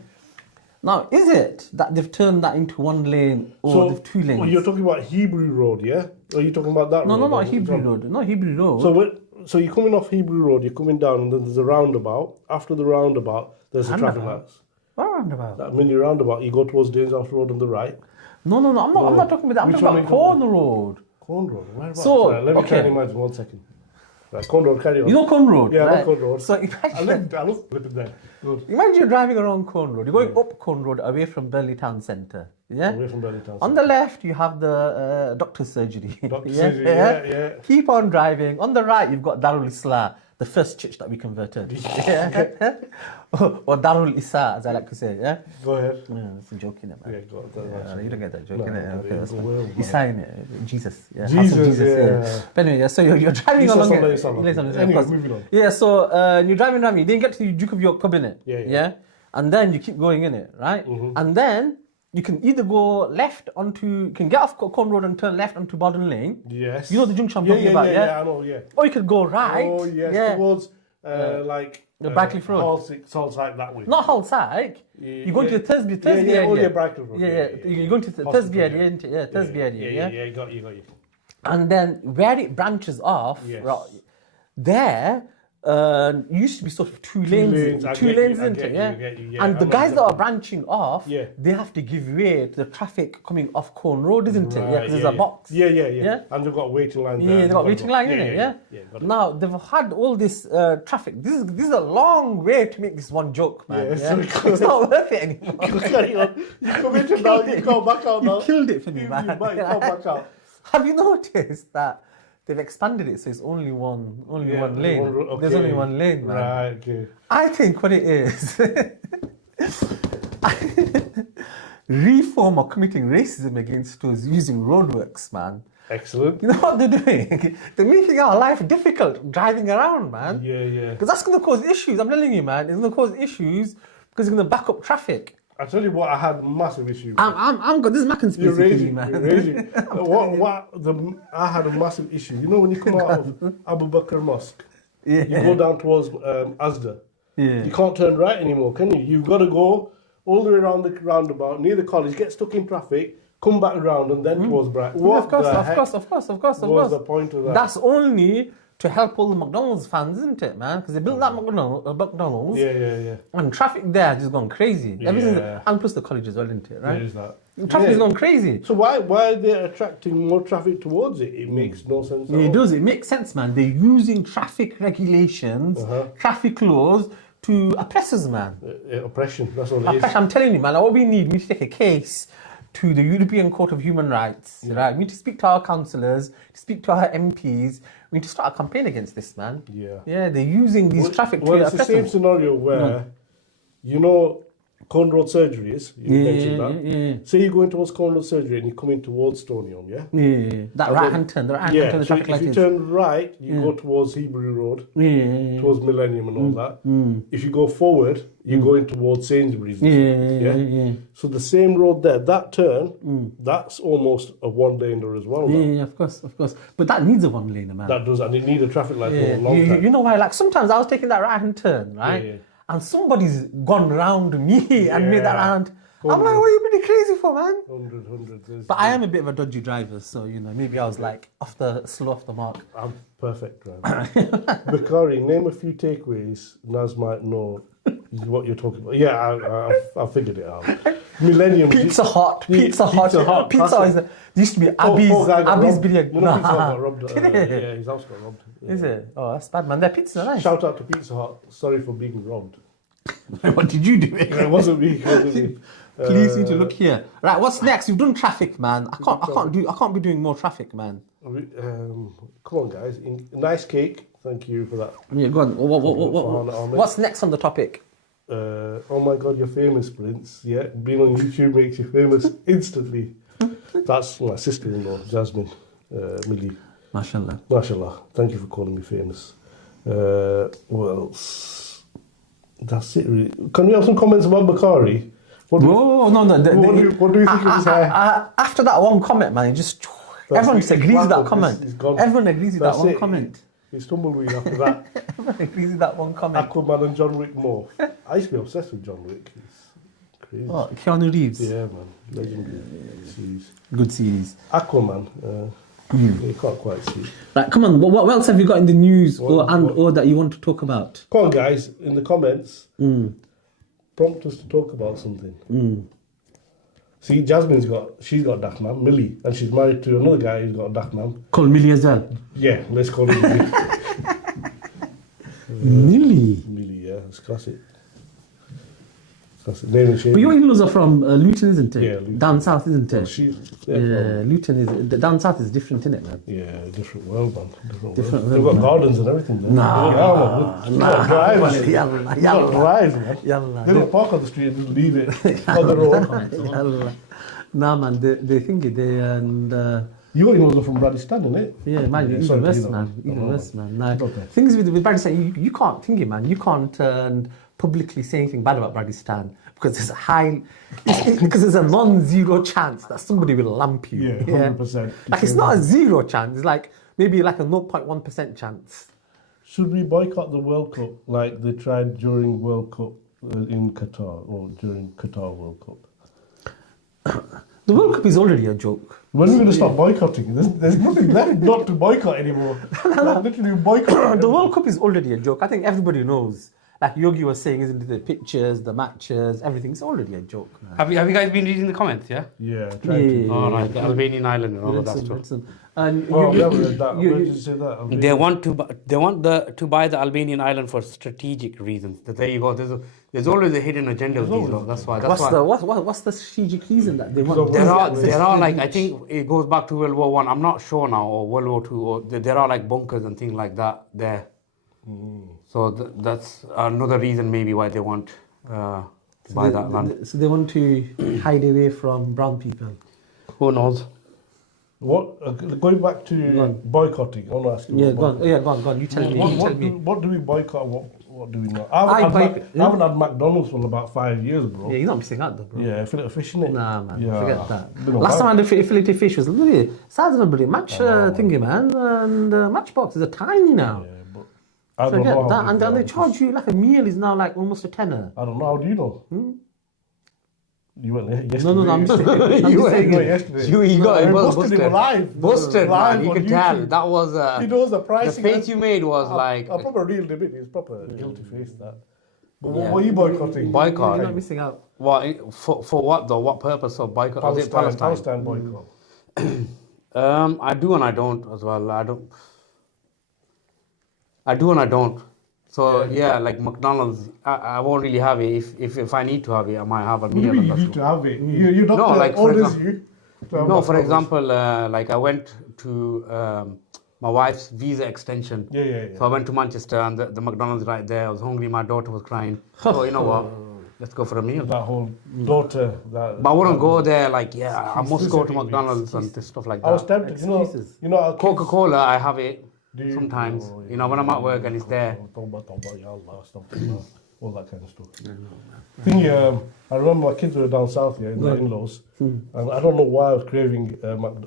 Now, is it that they've turned that into one lane or they've two lanes? Well, you're talking about Hebrew Road, yeah? Or are you talking about that road? No, not or- Hebrew Road. Not Hebrew Road. So you're coming off Hebrew Road, you're coming down, and then there's a roundabout. After the roundabout, there's a traffic lights. What roundabout? That mini roundabout, you go towards Daneshouse Road on the right. No. I'm not talking about that. I'm Which talking one about are you talking Corn Road. Corn Road, whereabouts? So, Right, let me try okay. and imagine 1 second. Right, Corn Road, carry on. You know Corn Road? Yeah, I know right? Corn Road. So I love flipping there. Good. imagine you're driving around Corn Road. You're going up Corn Road away from Burley Town Centre. Yeah? Away from Burnley Town. On the left, you have the doctor's surgery. Doctor's surgery, yeah. Keep on driving. On the right, you've got Darul Islah, the first church that we converted. Yeah. Or Darul Isa, as I like to say. Yeah. Go ahead. Yeah, that's a joke, innit, man? Yeah, go on. Yeah, you don't get that joke, No, innit? no, Okay, you that's go fine. well, man. Isa, innit? Jesus. Yeah. Jesus, House of yeah. But anyway, so you're driving Isa along. Sallallahu it. Alaihi Wasallam. Of Anyway, course. moving on. Yeah, so you're driving around, you didn't get to the Duke of York Pub, innit? Yeah. And then you keep going in it, right? And then you can either go left you can get off Corn Road and turn left onto Borden Lane. Yes. You know the junction I'm Yeah, talking yeah, about, yeah, I know, yeah. Or you could go right. Oh, yes, Yeah. towards, like... the Brackley Road. Salt like that way. Not Hull Side. You're going to the Thursby Yeah, area. oh, yeah, Brackley Road. Yeah. You're going to the Hospital, Thursby area, isn't it? Yeah, Thursby area, Yeah, got you. And then where it branches off, Yes. there used to be sort of two lanes, I two get lanes, you, I isn't get it? you, Yeah. I get you, yeah. And the I know guys that are exactly. branching off, Yeah. they have to give way to the traffic coming off Corn Road, isn't it? Yeah, Right, because there's a box. Yeah. And they've got a waiting line there. Yeah, they've got waiting line in it, yeah? got it. Now, they've had all this traffic. This is a long way to make this one joke, man. Yeah, Yeah? so It's not worth it anymore. Carry on. You come in now, you come back out now. You killed it for me, You man. come back out. Have you noticed that they've expanded it so it's only one lane? There's only one lane, man. Right, okay. I think what it is, Reform are committing racism against us using roadworks, man. Excellent. You know what they're doing? They're making our life difficult driving around, man. Yeah. Because that's going to cause issues. I'm telling you, man. It's going to cause issues because it's going to back up traffic. I tell you what, I had massive issues. I'm good. This is my conspiracy You're theory, raging, man. you're raging. I had a massive issue. You know when you come out of Abu Bakr Mosque, Yeah. you go down towards Asda. Yeah. You can't turn right anymore, can you? You've got to go all the way around the roundabout, near the college, get stuck in traffic, come back around and then towards Bright. What Of course. was Of course. the point of that? That's only to help all the McDonald's fans, isn't it, man? Because they built that McDonald's. Yeah. And traffic there has just gone crazy. Everything, Yeah. and plus the college as well, isn't it, right? There is that. Traffic Yeah. is going crazy. So why are they attracting more traffic towards it? It makes no sense at Yeah, it all. does. It makes sense, man. They're using traffic regulations, traffic laws to oppress us, man. Oppression, that's all it is. I'm telling you, man, what we need to take a case to the European Court of Human Rights, right? We need to speak to our councillors, to speak to our MPs. We need to start a campaign against this, man. Yeah, they're using these traffic to Well, it's the oppress same us. scenario where, you know, Corn Road surgeries, you mentioned that. Yeah. Say you're going towards Corn Road surgery and you're coming towards Stonion, yeah? Yeah. That right-hand turn, the right-hand turn, the So traffic if light you is. turn right, you go towards Hebrew Road, towards Millennium and all that. If you go forward, you're going towards Sainsbury's. Yeah. So the same road there, that turn, that's almost a one-laner as well. now. Yeah, of course. But that needs a one-laner, man. That does, and it needs a traffic light for a long you, time. you know why? Like sometimes I was taking that right-hand turn, right? Yeah. And somebody's gone round me and made that Yeah. round. I'm like, what are you being crazy for, man? 100. But I am a bit of a dodgy driver, so you know, maybe I was like slow off the mark. I'm perfect, driver. Bakari, name a few takeaways Naz might know what you're talking about. Yeah, I figured it out. Millennium. Pizza Hut. Pizza is there used to be Abby's biryani. You know, Pizza Hut got robbed. Yeah, his house got robbed. Yeah. Is it? Oh, that's bad, man. Their pizzas are nice. Shout out to Pizza Hut. Sorry for being robbed. What did you do? It wasn't me. Please need to look here. Right, what's next? You've done traffic, man. I can't be doing more traffic, man. Come on, guys. Nice cake. Thank you for that. Yeah, go on. What's next on the topic? Oh my God, you're famous, Prince. Yeah, being on YouTube makes you famous instantly. That's my sister-in-law, Jasmine Millie. Mashallah. Mashallah. Thank you for calling me famous. What else? That's it, really. Can we have some comments about Bakari? No. What do you think of his hair? After that one comment, man, everyone just agrees with that comment. Everyone agrees with that one comment. He's tumbleweed after that. Everyone agrees with that one comment. Aquaman and John Wick more. I used to be obsessed with John Wick. He's crazy. Oh, Keanu Reeves. Yeah, man. Legendary series. Good series. Aquaman. You can't quite see. Right, come on. What else have you got in the news or that you want to talk about? Come on, guys, in the comments, prompt us to talk about something. See, she's got Dachman, Millie, and she's married to another guy who's got Dachman. Call Millie as well. Yeah, let's call him Millie. Millie? Millie, yeah, it's classic. Name and shame. But your in-laws are from Luton, isn't it? Yeah, Luton. Down south, isn't it? Luton is down south is different, isn't it, man? Yeah, different world, man. Different They've got gardens and everything. They've got drives. They've got drives, man. They don't park on the street and just leave it on the road. Nah, man, they think it. Your in-laws are from Radistan, isn't it? Yeah, man, even worse, man. Even worse, man. Nah, things with Radistan, you can't think it, man. You can't publicly say anything bad about Radistan because there's a non-zero chance that somebody will lamp you. Yeah, 100%. Like it's not a zero chance. It's like maybe like a 0.1% chance. Should we boycott the World Cup like they tried during World Cup in Qatar or during Qatar World Cup? The World Cup is already a joke. When are we going to start boycotting? There's nothing left not to boycott anymore. Like, literally boycott. The World Cup is already a joke. I think everybody knows. Like Yogi was saying, isn't it? The pictures, the matches, everything's already a joke, man. Have you guys been reading the comments? Yeah. Yeah. To. All right. The Albanian island and all of that stuff. Listen. And Oh, yeah, we read that. Where did you say that? They want to buy the Albanian island for strategic reasons. There you go. There's always a hidden agenda with these laws. That's why. What's the strategic reason that they want? So There are like, I think it goes back to World War One. I'm not sure now, or World War Two. Or there are like bunkers and things like that there. So that's another reason maybe why they want to buy that land. So they want to hide away from brown people. Who knows? What? Going back to boycotting, I want to ask you. Yeah, go on. You tell me. What do we boycott? What do we not? I haven't had McDonald's for about 5 years, bro. Yeah, you're not missing out though, bro. Yeah, fillet of fish, innit? Nah, man, Yeah. forget that. Been a Last while. time I did fillet fish was really size of a bloody match thingy, man. And matchboxes are tiny now. Yeah, but I don't Forget know. that. And they charge you like a meal is now like almost a tenner. I don't know. How do you know? You went there yesterday. No, I'm just saying. You You went went yesterday. he got I well, busted him live. Busted, Live man. You on could tell. YouTube. That was He knows the the pricing. face you made was like I proper reeled him in. He's proper guilty face that. But Yeah. what are you boycotting? Boycott. You're not missing out. what for what though? What purpose of boycott? Was it Palestine boycott. I do and I don't as well. I do and I don't. So yeah, like McDonald's, I won't really have it. If I need to have it, I might have a What do meal. you and mean you that's need to all. have it? You're not No, like, for old as example- you. to have No, for McDonald's. example, like I went to my wife's visa extension. Yeah. So I went to Manchester and the McDonald's right there. I was hungry. My daughter was crying. So you know what? Let's go for a meal. That whole daughter. That, But I wouldn't go there like, yeah, I must go to Exclusively. McDonald's and this stuff like I was that. tempted. Excuses. You know, our kids- Coca-Cola, I have it Do you? sometimes. Oh, You know, when I'm at work and it's there. Tawbah, ya Allah, astaghfirullah, all that kind of stuff. Thing, I remember my kids were down south here, in the in-laws, and I don't know why I was craving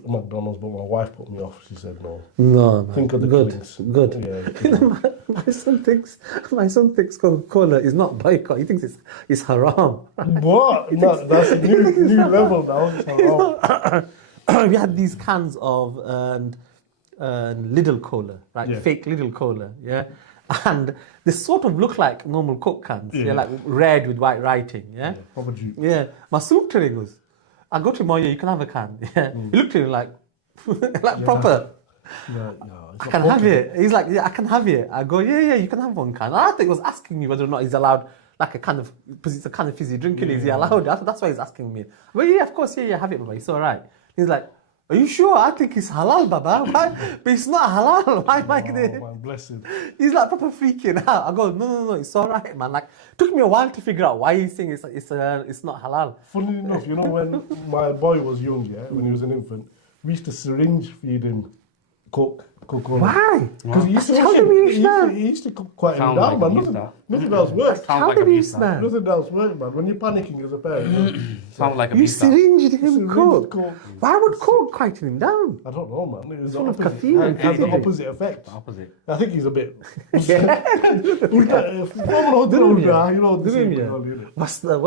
McDonald's, but my wife put me off. She said no. No, man. Think of the good, killings. good. Yeah, my son thinks Coca-Cola is not boycott. He thinks it's haram. what? No, that's a new level now. It's haram. We had these cans of Lidl Cola, right? Yeah. Fake Lidl Cola, yeah. And they sort of look like normal Coke cans, yeah, Yeah. like red with white writing, yeah. Proper Jew. Yeah. My son looked at it and goes, I go to Moya, you can have a can. Yeah. He looked at it like, like proper. Yeah, I can have it. He's like, yeah, I can have it. I go, yeah, you can have one can. And I think he was asking me whether or not he's allowed like a kind of, because it's a kind of fizzy drink, is he allowed? That's why he's asking me. But yeah, of course, yeah, have it, Baba. It's all right. He's like, are you sure? I think it's halal, Baba. Why? But it's not halal. Why am I gonna? Oh, man, bless him. He's like proper freaking out. I go, no, it's all right, man. Like, took me a while to figure out why he's saying it's not halal. Funny enough, you know, when my boy was young, yeah, when he was an infant, we used to syringe feed him Coca-Cola. Why? Because he used to, How did we use that? he used to quiet him Sounds down, like man. abuse, Nothing else works. Sounds How like did we abuse, use that. that? Nothing else works, man. When you're panicking as a parent, Sounds like You abuse. that. syringed him Syringed Coke. Coke. Why would Coke quieten him down? I don't know, man. It was Full the of opposite. caffeine It has the and opposite effect. Opposite. I think he's a bit. Yeah. You know, the same Yeah. girl, you know. What's the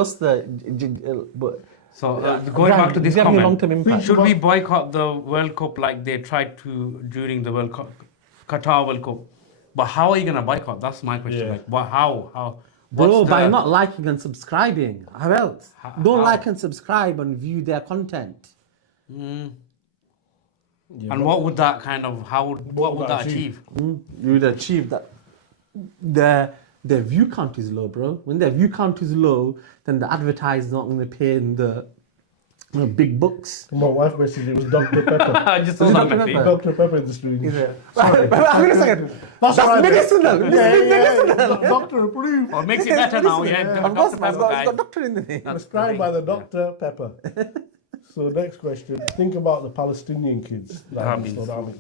but So going back to this does it have any comment, long-term impact? should we boycott the World Cup like they tried to during the World Cup, Qatar World Cup? But how are you gonna boycott? That's my question. Yeah. Like, but how? Bro, What's by the- not liking and subscribing. How else? Don't like and subscribe and view their content. Yeah, And what would that kind of what would that achieve? You would achieve that. Their view count is low, bro. When their view count is low, then the advertiser's not going to pay in the big bucks. My wife messaged, it was Dr. Pepper. I just Is saw it that Dr. message. Pepper? Dr. Pepper in the street. Wait a second. That's right. medicinal. Yeah. Doctor approved. Oh, makes it better now, yeah. Of course, Dr. man. It's Pepper, got guys. doctor in the name. Prescribed by the Dr. Pepper. So next question. Think about the Palestinian kids. that have Armies. installed armies.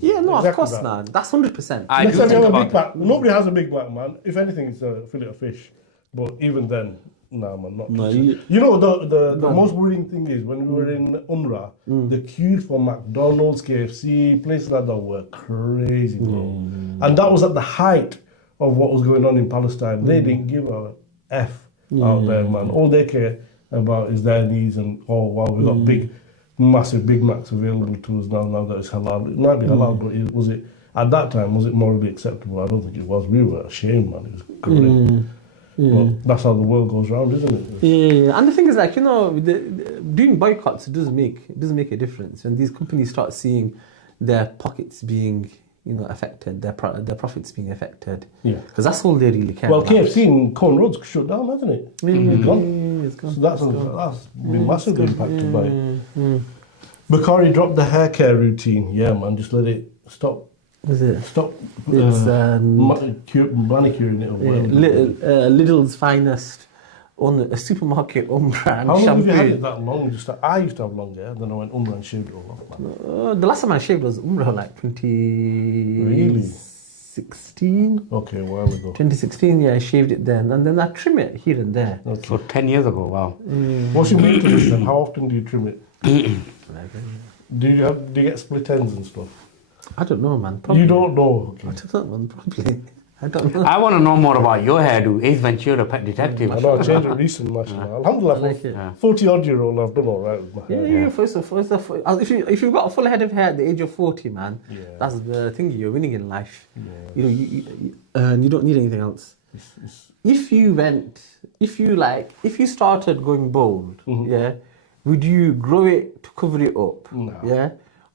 Yeah, no, of Exactly course that. not. That's 100%. I Next do time you think have a about Big Mac, nobody has a Big Mac, man. If anything, it's a fillet of fish. But even then, nah, man, not. No, you know, the most worrying thing is when we were in Umrah, the queues for McDonald's, KFC, places like that were crazy, bro. And that was at the height of what was going on in Palestine. They didn't give a F out there, man. All they care about is their needs and, oh, wow, we got massive Big Macs available to us now that it's halal. It might be halal, but was it, at that time, was it morally acceptable? I don't think it was. We were ashamed, man. It was great. But that's how the world goes round, isn't it? Yeah, and the thing is, like, you know, doing boycotts doesn't make a difference. When these companies start seeing their pockets being, you know, affected, their profits being affected, Yeah. because that's all they really care Well, about. KFC in Corn Road's shut down, hasn't it? It's gone. It's gone. So that's been massively impacted by it. Bakari dropped the hair care routine. Yeah, man, just let it stop. Is it? Stop It's manicuring it or whatever. Lidl's finest on a supermarket brand How long have you had shampoo. it that long? I used to have long hair, then I went and shaved it all off, man. The last time I shaved was like 2016. Okay, a while ago. 2016, yeah, I shaved it then, and then I trim it here and there. So 10 years ago, wow. What's your maintenance then? How often do you trim it? Do you get split ends and stuff? I don't know, man. Probably. You don't know. I don't know, man. Probably. I don't know. I want to know more about your hairdo, Ace Ventura, Pet Detective. I know I changed it recently, mashallah. Alhamdulillah, like it. 40-odd-year-old, I've done all right with my hair. Yeah, if you've got a full head of hair at the age of 40, man, Yeah. that's the thing. You're winning in life. You know, you don't need anything else. If you started going bald, yeah, would you grow it to cover it up? No. Yeah,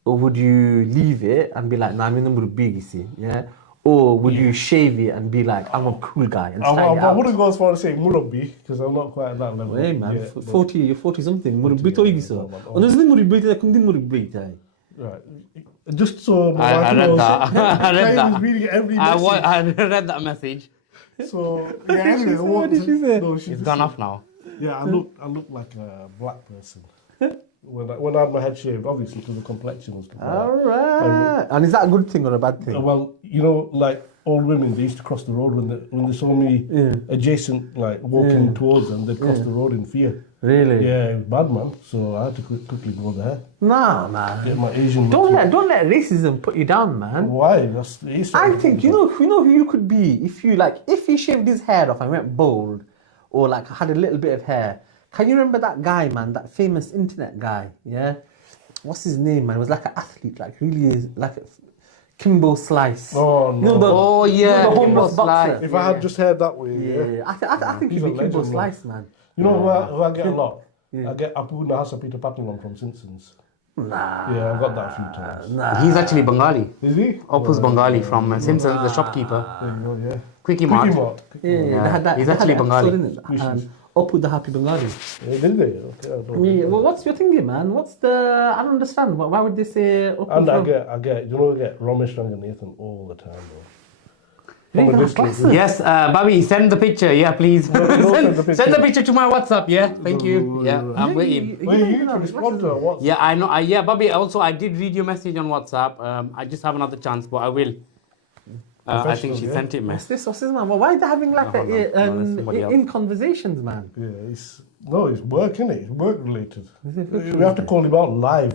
or would you leave it and be like, nah, I'm in the big, you see, yeah? Or would you shave it and be like, I'm a cool guy and style it I out? wouldn't go as far as saying murabbi, because I'm not quite at that level. Hey man, Yeah, but- 40, you're 40 something. Murabbi to igiso. man. Honestly, murabbi to kundi murabbi tai. Right. Just so my I wife read knows, that. I read Kyle that. is reading every message. I read that message. So yeah, anyway, What did she say? No, It's just- gone off now. Yeah, I look like a black person when I had my head shaved, obviously because the complexion was. Alright. And is that a good thing or a bad thing? Well, you know, like old women, they used to cross the road when they saw me adjacent, like walking towards them, they'd cross the road in fear. Really? Yeah, it was bad, man. So I had to quickly go there, Nah, man. get my Asian. Don't let racism put you down, man. Why? That's Asian. I think you know who you could be if he shaved his hair off and went bald, or like had a little bit of hair. Can you remember that guy, man? That famous internet guy, yeah? What's his name, man? It was like an athlete, like really like Kimbo Slice. Oh no. You know the, Oh, you know yeah, the Kimbo homeless boxer. Slice. If I had just hair that way, Yeah, I think He's he'd a be Kimbo legend, man. Slice, man. You know who I get a lot? I get Apu Nahasa Peter Pattingon from Simpsons. Nah. Yeah, I've got that a few times. Nah. He's actually Bengali. Is he? Opus Bengali from Simpsons, the shopkeeper. There you go, yeah. Quickie Mart. Quickie Mart. Yeah, they had that. He's they had actually that Bengali. episode, innit? Up with the happy Bengali. Yeah, did they? Okay, I don't Yeah, know. well, what's your thinking, man? What's the? I don't understand. Why would they say? Up And I from- get, you know, I get Ramesh Ranganathan all the time, bro. You From a even have distance. glasses? Yes, Bobby, send the picture. Yeah, please. No, send the Send the picture. picture to my WhatsApp. Yeah, thank you. Yeah, I'm waiting. Well, you need to respond to her. What's Yeah, I know. Yeah, Bobby. Also, I did read your message on WhatsApp. I just haven't had the chance, but I will. I think she Professional, yeah. sent it, man. What's this, man? Well, why are they having like hold on. No, that's somebody else. in conversations, man? Yeah, it's work, innit? It's work related. We have to call him out live.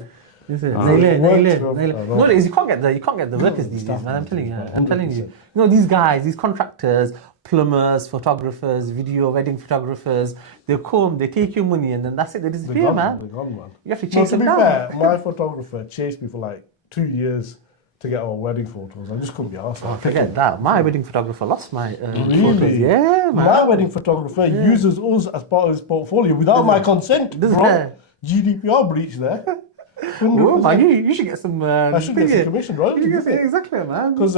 Is it? Work, Nail it. bro. No, it is. You can't get the workers these days, man. I'm telling you. I'm telling you. You know these guys, these contractors, plumbers, photographers, video wedding photographers. They come, they take your money, and then that's it. They They're disappear, gone, man. they're gone, man. You have to No, chase to them be down. fair, my photographer chased me for like 2 years to get our wedding photos. I just couldn't be asked. Forget that. My wedding photographer lost my photos. Really? Yeah, man. My wedding photographer uses us as part of his portfolio without my consent, Doesn't bro. it? GDPR breach there. Oh, man, you should get some. I should get some commission, right? You should get exactly, man. Because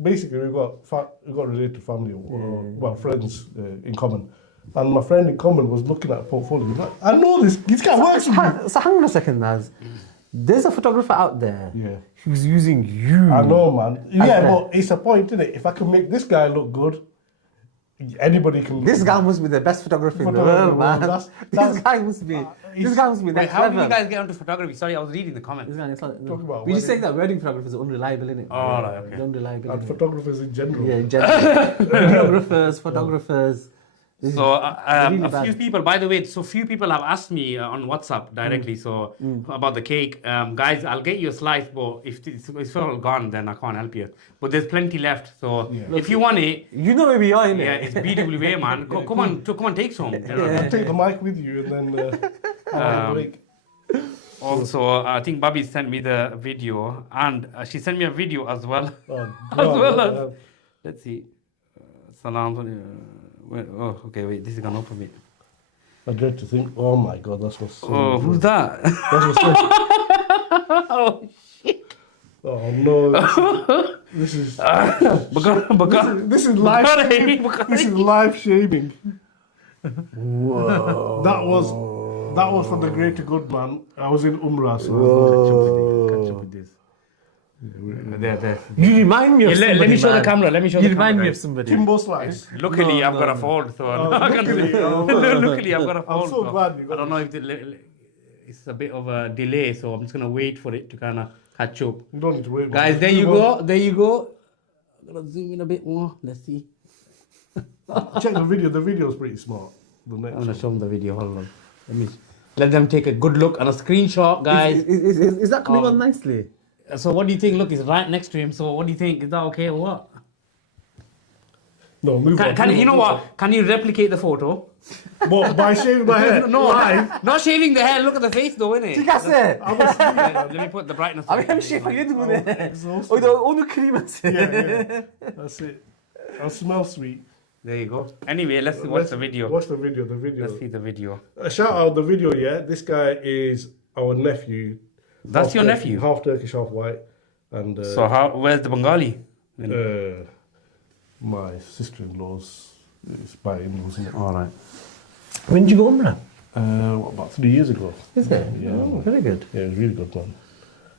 basically we've got related family, well friends in common, and my friend in common was looking at a portfolio. He's like, I know this guy works for me. So hang on a second, Naz. There's a photographer out there Yeah. who's using you. I know, man. Yeah, there. but it's a point, isn't it? If I can make this guy look good, anybody can. This guy must be the best photographer in the world, man. That's- This guy must be. This guy must be Wait, next how did level. you guys get onto photography? Sorry, I was reading the comments. This guy, it's like, Talk about we just wedding. saying that wedding photographers are unreliable, innit? Oh, right, okay. They're unreliable. And innit? photographers in general. Yeah, generally. Photographers. This is So really a few bad. people, by the way, so few people have asked me on WhatsApp directly. So about the cake, guys, I'll get you a slice, but if it's all gone, then I can't help you. But there's plenty left. So if you want it, You know where we are, innit? yeah, it's BWA, man. Come on, take some. I'll take the mic with you and then have a break. Also, I think Bobby sent me the video, and she sent me a video as well. Oh, As well God, as, let's see, salam. Oh, okay, wait, this is gonna open me. I dread to think. Oh my God, that's what's. Oh, who's that? That's what's. Oh, Oh no, this is Bagan. this is live. Bukhari, Shaming. Bukhari. This is live shaming. Whoa. That was for the greater good, man. I was in Umrah, so Catch up with this. There. You remind me of somebody, Let me show the man. camera. Let me show You the remind camera. me of somebody. Timbo Slice. Luckily, No, I've got a no. fold, so Oh, I can luckily, see. oh. Luckily, I've got a fold. I'm so glad you got I don't know if it's a bit of a delay, so I'm just gonna wait for it to kind of catch up. You don't need to wait. Guys, there you go. There you go. I'm gonna zoom in a bit more. Let's see. Check the video. The video is pretty smart. The next I'm gonna one. show them the video. Hold on. Let them take a good look and a screenshot, guys. Is that coming Oh. on nicely? So what do you think? Look, it's right next to him. So what do you think? Is that okay or what? No, move on. Can move you on, know move what? Can you replicate the photo? on. What, by shaving my hair? No, Live? not shaving the hair. Look at the face, though, innit? ठीक है I'm asleep. Let me put the brightness. अभी हम Schafer ये दूँ ने exhausted. और तो उन्हें क्रीम से Yeah. That's it. I smell sweet. There you go. Anyway, let's watch the video. Watch the video. The video. Let's see the video. Shout out the video. Yeah, this guy is our nephew. That's Half your Turkish- nephew? Half Turkish, half white. And So where's the Bengali? my sister-in-law's is by in-laws, isn't it? All right. When did you go Umrah? What, about 3 years ago. Is it? Yeah. Oh, very good. Yeah, it was really good, man.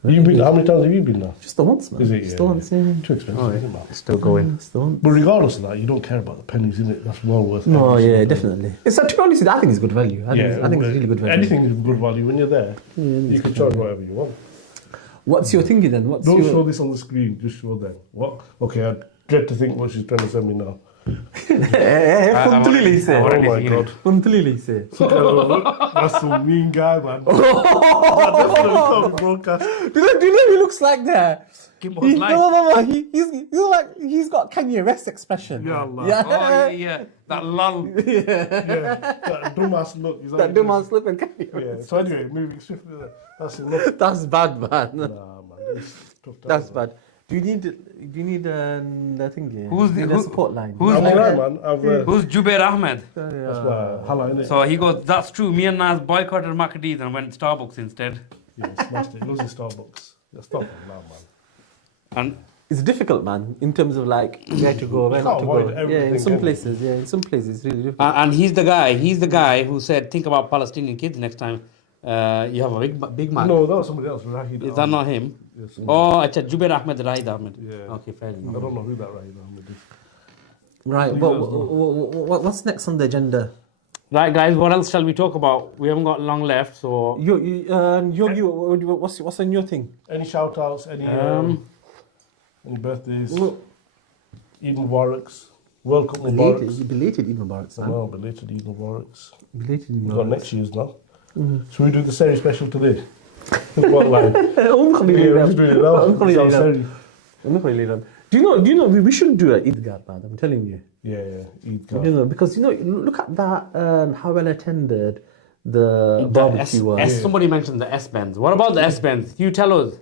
You've been, how many times have you been now? Just the once, man. Is it? Just Yeah, the once, yeah. Too expensive, Oh, isn't it, man? Still going. Just the once. But regardless of that, you don't care about the pennies, innit? That's well worth it. No, yeah, definitely. It's to be honest, I think it's good value. I Yeah, think it's really good value. Anything is good value when you're there. You can charge whatever you want. What's your thinking then? What's Don't your show this on the screen, just show them. What? Okay, I dread to think what she's trying to send me now. Completely I've already Oh my seen God. it. Completely say. That's some mean guy, man. That definitely can't be broadcast. Do you know who he looks like there? Kimbo's life. No. He's like he's got Kanye West expression. Ya Allah. Yeah. Oh, yeah. That lull. Yeah, that dumbass look. Is That dumb man slipping Kanye Yeah, West. so anyway, moving swiftly there. That's enough. That's bad, man. Nah, man. It's tough times, That's man. bad. Do you need the thing here? Who's Do you the- need a who- support line? who's I'm the- alright, man. I've, Who's Jubair Ahmed? that's why, hello, innit? So he goes, that's true. Me and Naz boycotted Maccadees and went Starbucks instead. Yeah, he smashed it. He loves his Starbucks. Yeah, stop him now, man. And It's difficult, man, in terms of like where to go, where not can't to avoid go. Yeah, everything, in some can you? places, in some places it's really difficult. and he's the guy who said, think about Palestinian kids next time. You have a big man. No, that was somebody else. Rahid Is that not him? Yes. Oh, acha, Jubair Ahmed, Rahid Ahmed. Yeah. Okay, fair I enough. don't know who that Rahid Ahmed is. Right, Please but let us know. what's next on the agenda? Right, guys, what else shall we talk about? We haven't got long left, so... What's on your thing? Any shout outs? Any birthdays? Well, Eid Mubaraks? World Cup Mubaraks? belated Eid Mubaraks, man. Well, belated Eid Mubaraks. Belated Eid We've got Mubaraks. next year's now. Should we do the series special today? What line? Only Yeah, we're just doing it now. Only It's our that. series. Do you know we should do an Eidgah, man, I'm telling you. Yeah, Eid You Gah. know, because look at that how well attended the barbecue was. Somebody mentioned the S-Bends. What about the S-Bends? You tell us.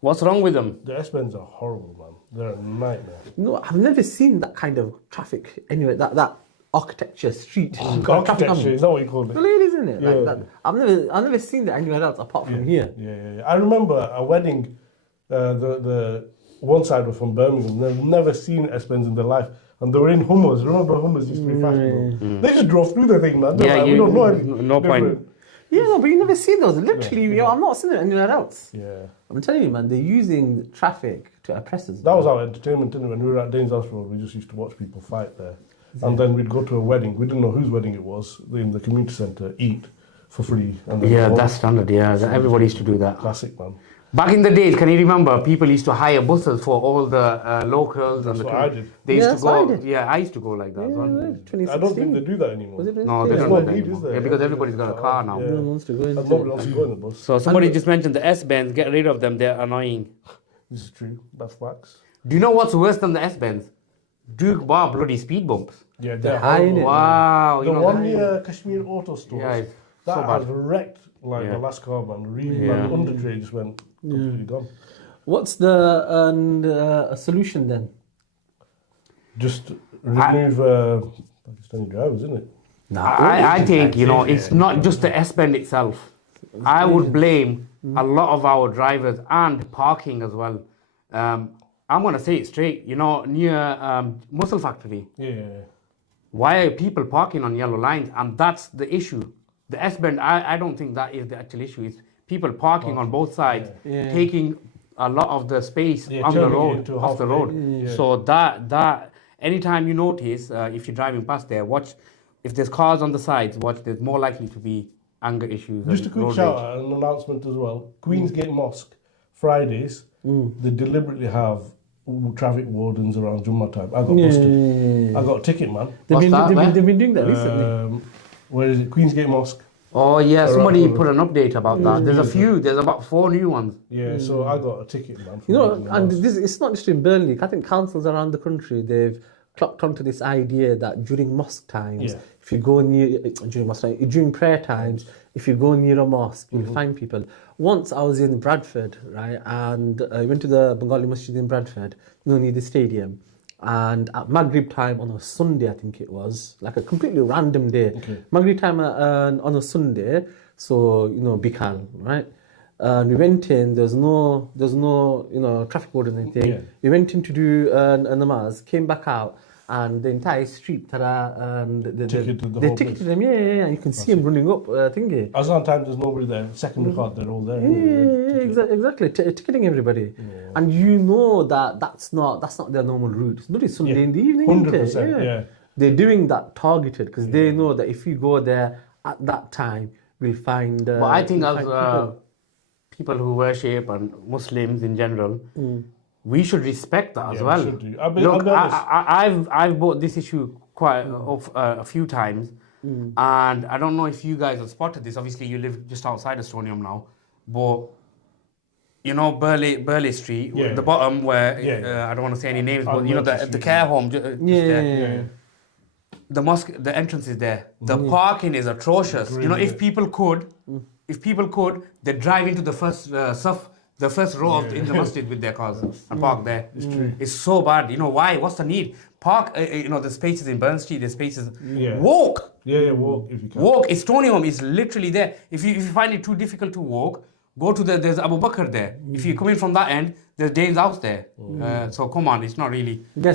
What's wrong with them? The S-Bends are horrible, man. They're a nightmare. No, I've never seen that kind of traffic anyway. That architecture street. Architecture, is that what you call it? Well, it is, isn't it? Like Yeah. that. I've never seen that anywhere else apart from here. Yeah. I remember a wedding, the one side was from Birmingham. They've never seen S-Bends in their life. And they were in Hummers. Remember Hummers used to be fashionable? They just drove through the thing, man. They're like, we don't know anything. no point. different. Yeah, no, but you never see those. Literally, Yeah. I'm not seeing it anywhere else. Yeah. I'm telling you, man, they're using traffic to oppress us. That was our entertainment, didn't it? When we were at Danes House Road, we just used to watch people fight there. And then we'd go to a wedding. We didn't know whose wedding it was. In the community centre, eat for free. And then Yeah, go home. that's standard. Yeah, everybody used to do that. Classic, man. Back in the days, can you remember people used to hire buses for all the locals That's and the what I did. They used Yeah, to that's what I go. did. Yeah, I used to go like that. as well. I 2016. don't think they do that anymore. Was it No, they There's don't no do that need, anymore. is there? Yeah, because everybody's got a car now. Yeah. No one wants to go into And nobody it. wants to go in the bus. So somebody just mentioned the S-Bends. Get rid of them. They're annoying. This is true. That's facts. Do you know what's worse than the S-Bends? Duke Bar bloody speed bumps. Yeah, They're they're high, horrible. innit? Wow. The you know, one near Kashmir Auto Stores, Yeah, it's that so has bad. wrecked like Yeah. the last car, man. Really, Yeah. man. The undertray just went completely gone. What's the solution then? Just remove Pakistani drivers, isn't it? I think, you know, it's not just the S-Bend itself. I would blame a lot of our drivers and parking as well. I'm going to say it straight, you know, near Muscle Factory. Yeah. Why are people parking on yellow lines? And that's the issue. The S-Bend, I don't think that is the actual issue. It's people parking on both sides, Yeah. taking a lot of the space Yeah, on the turning it road, into off the half road. lane. Yeah. So that anytime you notice, if you're driving past there, watch. If there's cars on the sides, watch. There's more likely to be anger issues. Just a and quick road shout rage. out, an announcement as well. Queensgate Mosque, Fridays, they deliberately have traffic wardens around Jummah time. I got busted. I got a ticket, man. What's that, man? They've been doing that recently. Where is it? Queensgate Mosque. Oh yeah, Around somebody the- put an update about that. There's a few. There's about 4 new ones. Yeah, so I got a ticket, man. for You know, using the and mosque. it's not just in Burnley. I think councils around the country, they've clocked onto this idea that during mosque times, Yeah. if you go near during prayer times, if you go near a mosque, you'll find people. Once I was in Bradford, right, and I went to the Bengali Masjid in Bradford, near the stadium, and at Maghrib time on a Sunday, I think it was, like a completely random day. Okay. Maghrib time on a Sunday, so Bikal, right? And we went in. There's no traffic board or anything. Yeah. We went in to do a namaz, came back out, and the entire street, Ticketed the they whole ticketed place. them, yeah, and you can see them running up, thingy. As long time there's nobody there, second record, they're all there. Yeah, exactly. Ticketing everybody, and that's not their normal route. It's not Sunday Yeah. in the evening. 100%, yeah. They're doing that targeted because they know that if we go there at that time, we'll find. But I think we'll as find people who worship and Muslims in general, we should respect that as Yeah, we well. should do. I'll Look, be honest. I've brought this issue quite a few times, and I don't know if you guys have spotted this. Obviously, you live just outside Estonium now, but Burley Street, Yeah. the bottom where Yeah. I don't want to say any names, On but the Merchant Street, care home. Just there. Yeah. The mosque, the entrance is there. The parking is atrocious. Really, If people could, they drive into the first the first row in the masjid with their cars and park there. It's true. It's so bad. Why? What's the need? Park. The spaces in Burn Street. The spaces. Yeah. Walk. Yeah, walk if you can. Walk. Estonium is literally there. If you find it too difficult to walk, go to there's Abu Bakr there. If you come in from that end, there's Dane's house there. So come on, it's not really. there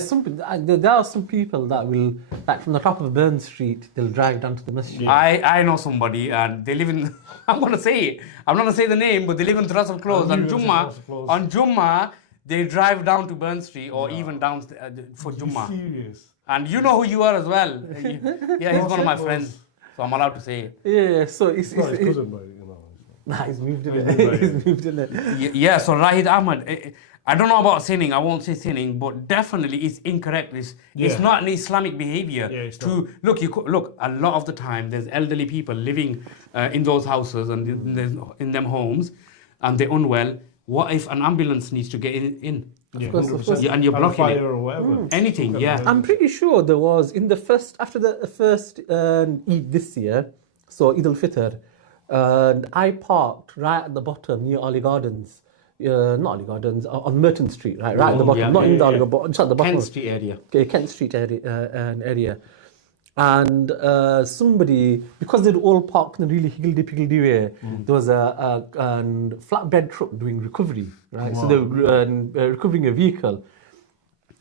are some people that will, like from the top of Burn Street, they'll drive down to the masjid. Yeah. I know somebody and they live in. I'm gonna say it. I'm not gonna say the name, but they live in Russell Close. I On knew it was Jumma, Russell Close. on Jumma, they drive down to Burn Street or even down for You Jumma. serious? And you know who you are as well. Yeah, he's one of my Russell friends, so I'm allowed to say it. Yeah, so it's No, his cousin, but Nah, he's moved in He's it. moved, He's moved in it. Yeah, so Rahid Ahmed, I don't know about sinning, I won't say sinning, but definitely it's incorrect. It's Yeah. not an Islamic behavior. Yeah, it's to look, a lot of the time there's elderly people living in those houses and in them homes, and they're unwell. What if an ambulance needs to get in? Yeah, course, of 100%. course. Yeah, and you're And blocking fire it. or whatever. Anything, yeah. I'm pretty sure there was after the first Eid this year, so Eid al-Fitr, and I parked right at the bottom near Ali Gardens. Not Ali Gardens, on Merton Street, right at the bottom, yeah, not yeah, in the yeah. Ali Gardens, but just at the bottom. Kent Street area. Okay, Kent Street area. And somebody, because they'd all parked in a really higgledy-piggledy way, there was a flatbed truck doing recovery, right? So they were recovering a vehicle.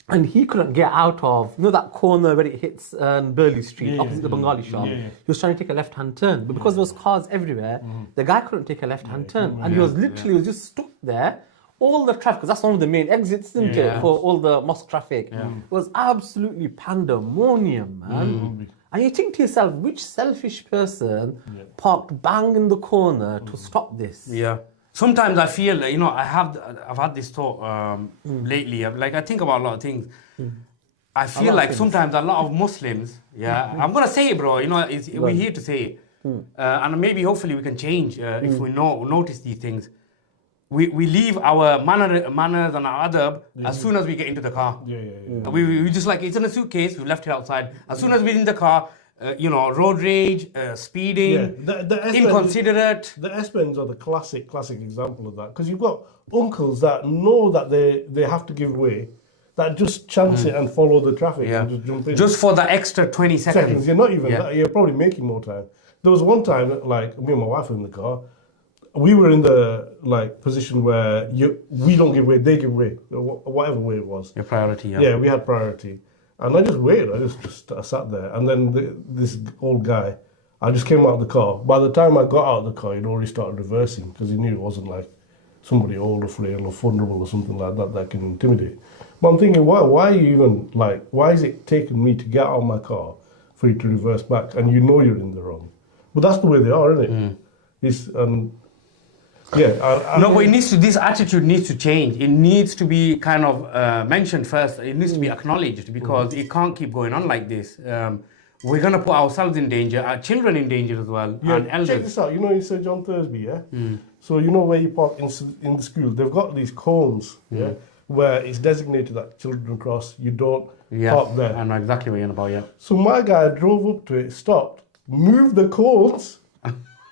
And he couldn't get out of, that corner where it hits Burley Street, opposite the Bengali shop. Yeah. He was trying to take a left-hand turn. But because there was cars everywhere, the guy couldn't take a left-hand turn. And he was literally just stuck there. All the traffic, because that's one of the main exits, isn't it, for all the mosque traffic. It was absolutely pandemonium, man. And you think to yourself, which selfish person parked bang in the corner to stop this? Yeah. Sometimes I feel, I've had this thought lately. I think about a lot of things. I feel like sometimes a lot of Muslims, I'm gonna say it, bro. We're here to say it, and maybe hopefully we can change if we notice these things. We leave our manners and our adab as soon as we get into the car. Yeah. We just it's in a suitcase. We left it outside. As soon as we're in the car, road rage, speeding, The inconsiderate. The S-Bends are the classic example of that. Because you've got uncles that know that they have to give way, that just chance it and follow the traffic and just jump in. Just for the extra 20 seconds. You're not even that. You're probably making more time. There was one time, me and my wife were in the car. We were in the position where we don't give way, they give way, whatever way it was. Your priority, Yeah, we had priority. And I just waited. I sat there. And then this old guy, I just came out of the car. By the time I got out of the car, he'd already started reversing because he knew it wasn't somebody old or frail or vulnerable or something like that can intimidate. But I'm thinking, why are you even, why is it taking me to get out of my car for you to reverse back and you know you're in the wrong? But that's the way they are, isn't it? But this attitude needs to change. It needs to be kind of mentioned first. It needs to be acknowledged because it can't keep going on like this. We're going to put ourselves in danger, our children in danger as well, and elders. Check this out. In St. John Thursby, So where you park in the school, they've got these cones, where it's designated that children cross, you don't Yeah, park there. I know exactly what you're on about, yeah. So my guy drove up to it, stopped, moved the cones,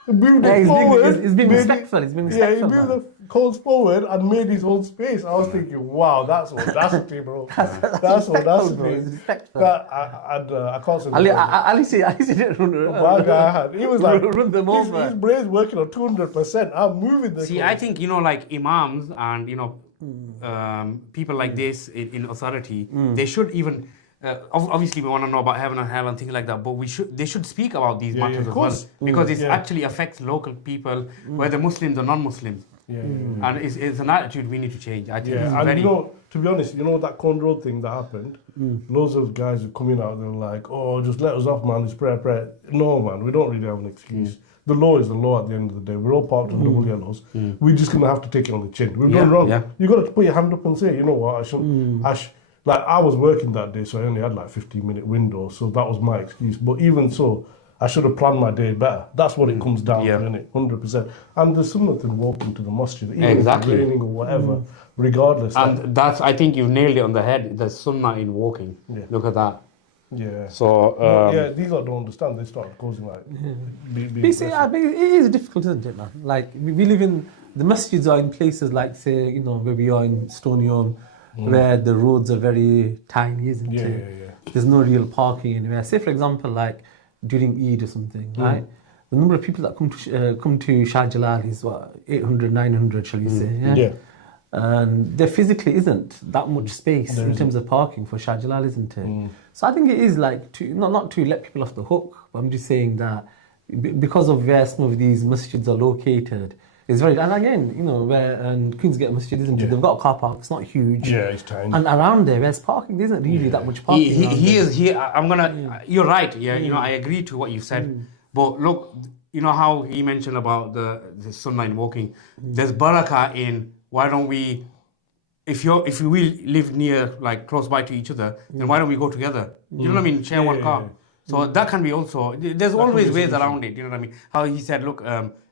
moved Yeah, it forward. he's being made respectful. He's being Yeah, he respectful. moved the cones forward and made his own space. I was thinking, wow, that's audacity, bro. That's respectful, bro. It's audacity. respectful. That, I can't say At least he didn't my guy had. He was like, run them his, over. his brain's working on 200%. I'm moving the See, cones. I think, you know, like imams and, you know, people like this in authority, they should even, obviously we want to know about heaven and hell and things like that, but they should speak about these Yeah, matters of as well. course. Because it Yeah. actually affects local people, whether Muslims or non-Muslims. Yeah, And it's an attitude we need to change. I think yeah. it's And very... you know, to be honest, you know that Cone Road thing that happened? Loads of guys were coming out, they were like, oh, just let us off, man, it's prayer. No, man, we don't really have an excuse. The law is the law at the end of the day. We're all parked on double yellows. We're just going to have to take it on the chin. We've done wrong. Yeah. You got to put your hand up and say, you know what, like, I was working that day, so I only had like 15-minute window, so that was my excuse. But even so, I should have planned my day better. That's what it comes down to, innit? 100%. And there's something walking to the masjid, even Exactly. if it's raining or whatever, regardless. And that's, I think you've nailed it on the head, the sunnah in walking. Yeah. Look at that. Yeah. So, yeah, these lot don't understand. They start causing like. You see, I mean, it is difficult, isn't it, man? Like, we live in, the masjids are in places like, say, you know, where we are in Stonyholm, where the roads are very tiny, isn't Yeah, it? yeah, yeah. There's no real parking anywhere. Say, for example, like during Eid or something, right? The number of people that come to Shah Jalal is what, 800, 900, shall we say? Yeah. And there physically isn't that much space in terms of parking for Shah Jalal, isn't it? So I think it is like not to let people off the hook, but I'm just saying that because of where some of these masjids are located, it's very, and again, you know, where Queensgate Masjid, isn't it? They've got a car park, it's not huge. Yeah, it's tiny. And around there, there's parking, there isn't really that much parking. You're right, yeah, you know, I agree to what you said. But look, you know how he mentioned about the sunnah in walking. There's barakah in, why don't we, if we live near, like close by to each other, then why don't we go together? You know what I mean? Share one car. So that can be also, there's always ways around it, you know what I mean? How he said, look,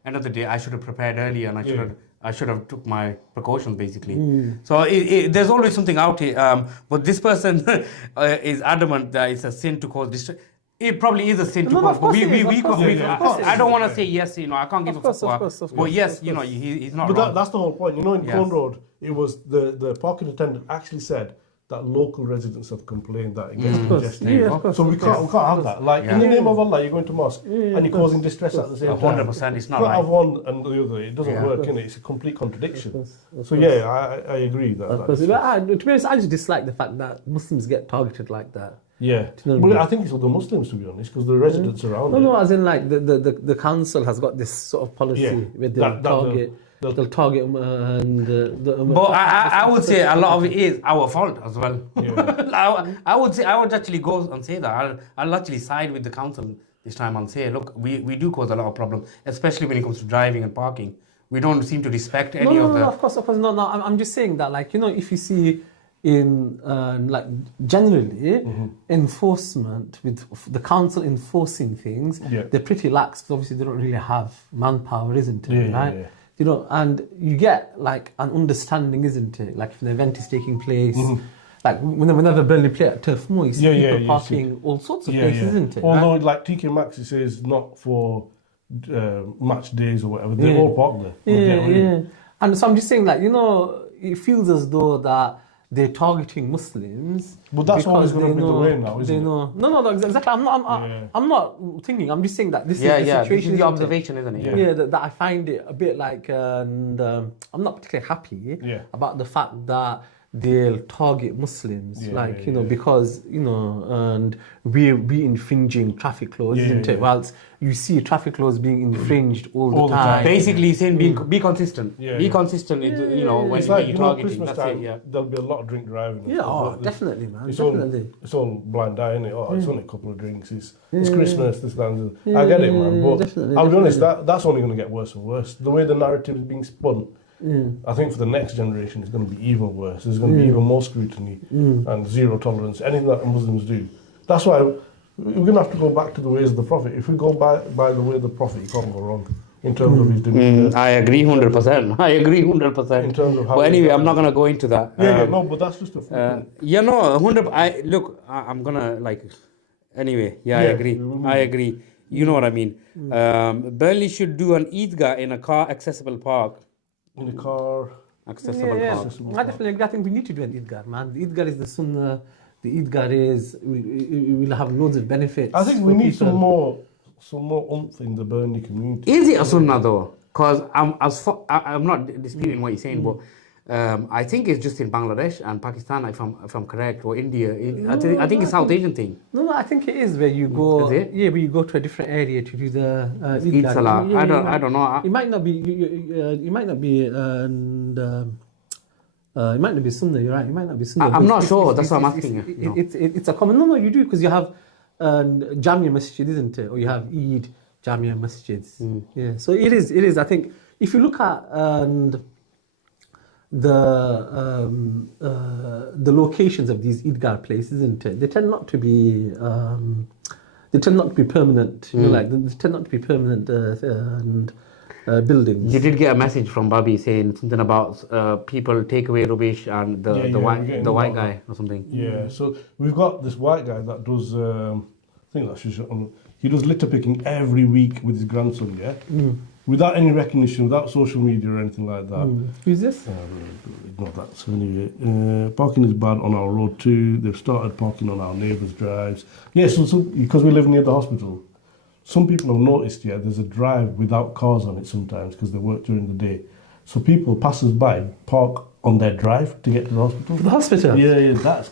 end of the day, I should have prepared earlier and I should have took my precautions, basically. So there's always something out here. But this person is adamant that it's a sin to cause distress. It probably is a sin to cause. But I don't want to say yes, you know, I can't give a fuck. But yes, you know, he's not But wrong. that's the whole point. You know, in Cone Road, it was the parking attendant actually said that local residents have complained that it gets congested. Yeah, of course. So we can't have that. Like, in the name of Allah, you're going to mosque and you're causing distress at the same time. 100%, it's not You can't right. have one and the other. It doesn't work, innit? It's a complete contradiction. So yeah, I agree that. But to be honest, I just dislike the fact that Muslims get targeted like that. Yeah, well, I think it's all the Muslims, to be honest, because the residents around No, as in like the council has got this sort of policy where they'll target. They'll target But I would say a lot of it is our fault as well. Yeah. I would actually go and say that. I'll actually side with the council this time and say, look, we do cause a lot of problems, especially when it comes to driving and parking. We don't seem to respect any of the... No, of course, no. I'm just saying that, like, you know, if you see in, like, generally, enforcement, with the council enforcing things, they're pretty lax, because obviously they don't really have manpower, isn't it, right? Yeah. You know, and you get, like, an understanding, isn't it? Like, if an event is taking place... Like, whenever Burnley play at Turf Moor, you see people parking all sorts of places, isn't it? Although, like TK Maxx, it says not for match days or whatever, they're all parked there. Yeah. And so I'm just saying, like, you know, it feels as though that they're targeting Muslims. But that's always going to be the way now, isn't it? No, exactly. I'm not thinking. I'm just saying that this is the situation. This is the observation, isn't it? Yeah, that I find it a bit like, and I'm not particularly happy about the fact that they'll target Muslims, because, you know, and we're infringing traffic laws, isn't it? Whilst you see traffic laws being infringed all the time. Basically saying be consistent. Be consistent, you know, when you're targeting. Christmas time, there'll be a lot of drink driving. Definitely, man. It's definitely. all blind eye, isn't it? Oh, it's only a couple of drinks. It's Christmas, this, that, and the I get it, man. But I'll be honest, that's only going to get worse and worse. The way the narrative is being spun, I think for the next generation, it's going to be even worse. There's going to be even more scrutiny and zero tolerance. Anything that the Muslims do. That's why we're going to have to go back to the ways of the Prophet. If we go by the way of the Prophet, you can't go wrong. in terms of his demeanor. I agree 100%. I agree 100%. In terms of how but he anyway, I'm does not it. gonna go into that. No, but that's just a fluke. Yeah, no, 100. I'm gonna like. Anyway, I Yeah, agree. we will I move. agree. You know what I mean. Burnley should do an Eidgah in a car accessible park. In the car. Accessible Yeah, park. I definitely agree. I think we need to do an Eidgah, man. The Eidgah is the sunnah. The Eidgah is, we will have loads of benefits. I think we for need people. some more oomph in the Burnley community. Is it a sunnah though? Because I'm not disputing what you're saying, but I think it's just in Bangladesh and Pakistan, if I'm correct, or India. I think it's South Asian thing. No, I think it is where you go. Is it? Yeah, where you go to a different area to do the Eid Eidgah. Salah. Yeah, I don't know. It might not be. It might not be. It might not be sunnah. You're right. It might not be sunnah. I'm but not it's- sure. it's- That's what I'm it's- asking you. No. It's a common. No, you do because you have Jamia Masjid, isn't it? Or you have Eid Jamia Masjids. Yeah. So it is. It is. I think if you look at the locations of these Eidgah places, isn't it? They tend not to be. They tend not to be permanent. You know, like they tend not to be permanent buildings. You did get a message from Bobby saying something about people take away rubbish and Yeah, the we're getting white a lot guy or something. Yeah, so we've got this white guy that does, I think that's just, he does litter picking every week with his grandson, yeah? Without any recognition, without social media or anything like that. Who's this? Ignore that. So anyway, parking is bad on our road too. They've started parking on our neighbours' drives. Yeah, so because we live near the hospital, some people have noticed, there's a drive without cars on it sometimes because they work during the day. So people, passers-by, park on their drive to get to the hospital. The hospital? Yeah,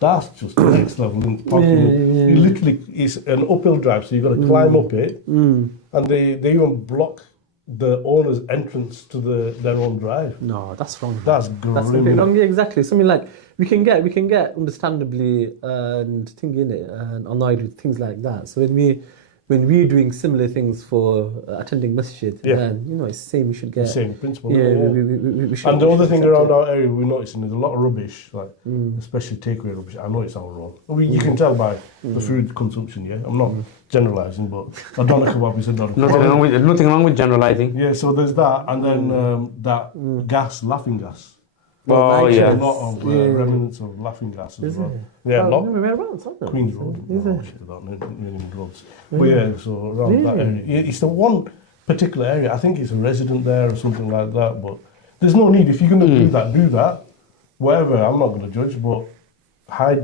that's just the next level in parking. Yeah. You literally, it's an uphill drive, so you've got to climb up it, and they even block the owner's entrance to their own drive. No, that's wrong. That's That's grim. really wrong. Yeah, exactly. Something like we can get understandably and thinking it and annoyed with things like that. So when we're doing similar things for attending masjid, then it's the same. We should get Same principle. Yeah, yeah. we should. And the we other should thing accept around it. our area we're noticing is a lot of rubbish, like especially takeaway rubbish. I know it sounds wrong. I mean, you can tell by the food consumption. Yeah, I'm not generalising, but I don't know what we said. Nothing wrong with generalizing. Yeah, so there's that, and then that gas, laughing gas. Oh, There's yeah. a lot of remnants of laughing gas as well. Yeah, a lot. Whereabouts, aren't there? Queen's Road. Is No, it? I should have done it. Roads. But yeah, so around that area. Yeah, it's the one particular area. I think it's a resident there or something like that. But there's no need. If you're going to do that. Whatever. I'm not going to judge, but hide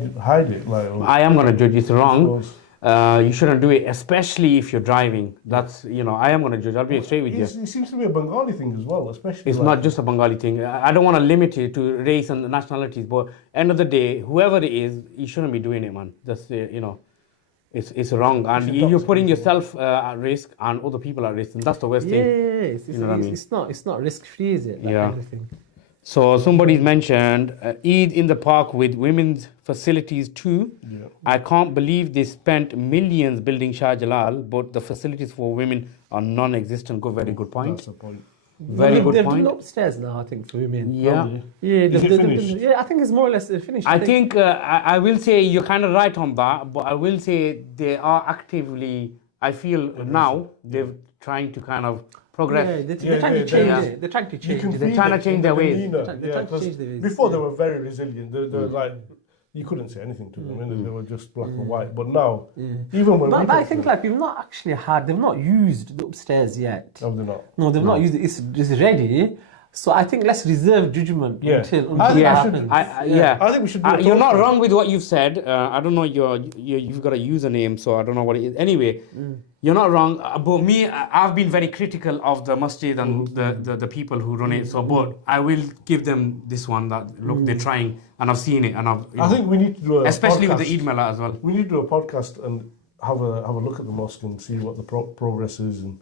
it. Like I am gonna judge. It's wrong. suppose. You shouldn't do it, especially if you're driving. That's I am gonna judge. I'll be straight with you. It seems to be a Bengali thing as well, especially. It's not just a Bengali thing. I don't want to limit it to race and nationalities, but end of the day, whoever it is, you shouldn't be doing it, man. That's it's wrong, and you're putting yourself at risk and other people at risk, and that's the worst Yeah, thing. you know what I mean? It's not risk free, is it? That Yeah. kind of thing. So somebody's mentioned Eid in the park with women's facilities too. Yeah. I can't believe they spent millions building Shah Jalal, but the facilities for women are non-existent. Very good point. That's the point. Very good They've point. done upstairs now, I think, for women. Yeah. Probably. Yeah, Is it finished? yeah, I think it's more or less finished. I think I will say you're kind of right on that, but I will say they are actively. I feel now they're trying to kind of progress. Yeah, they're trying to change it. They're trying to You change can it. They're feel trying to it change in their the ways. demeanor. They're Yeah, trying to 'cause change their ways. before they were very resilient. They're like, you couldn't say anything to them. innit? They were just black and white. But now, even when we But I get think to like we've not actually they've not used the upstairs yet. no, they're not. No, they've not used it. It's ready. So I think let's reserve judgment Yeah. until I think that I should- happens. I think we should do a You're not talk. wrong with what you've said. I don't know you've got a username, so I don't know what it is. Anyway, you're not wrong. But me, I've been very critical of the masjid and the people who run it. So, but I will give them this one that look, they're trying, and I've seen it, and I think we need to do a especially with podcast. the Eid Mela as well. We need to do a podcast and have a look at the mosque and see what the progress is, and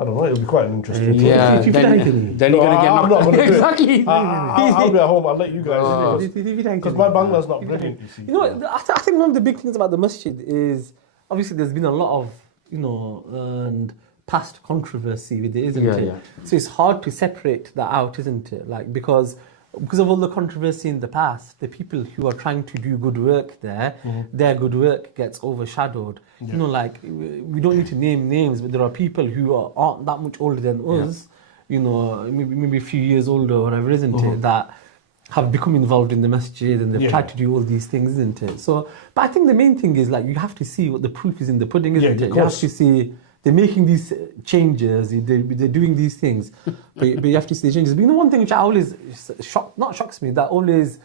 I don't know. It'll be quite an interesting. Yeah, If you've then, done it. then you're gonna get I'm knocked. not going to do Exactly. it. I'll be at home. I'll let you guys because my Bangla's not brilliant. You see. You know, I think one of the big things about the masjid is obviously there's been a lot of and past controversy with it, isn't Yeah, it? yeah. So it's hard to separate that out, isn't it? Like because because of all the controversy in the past, the people who are trying to do good work there, their good work gets overshadowed. You know, like, we don't need to name names, but there are people who aren't that much older than us, you know, maybe a few years older or whatever, isn't it, that have become involved in the masjid and they've tried to do all these things, isn't it? So, but I think the main thing is, like, you have to see what the proof is in the pudding, isn't it? You have to see they're making these changes, they're doing these things, but you have to see the changes. But you know, one thing which I always shocks me, that always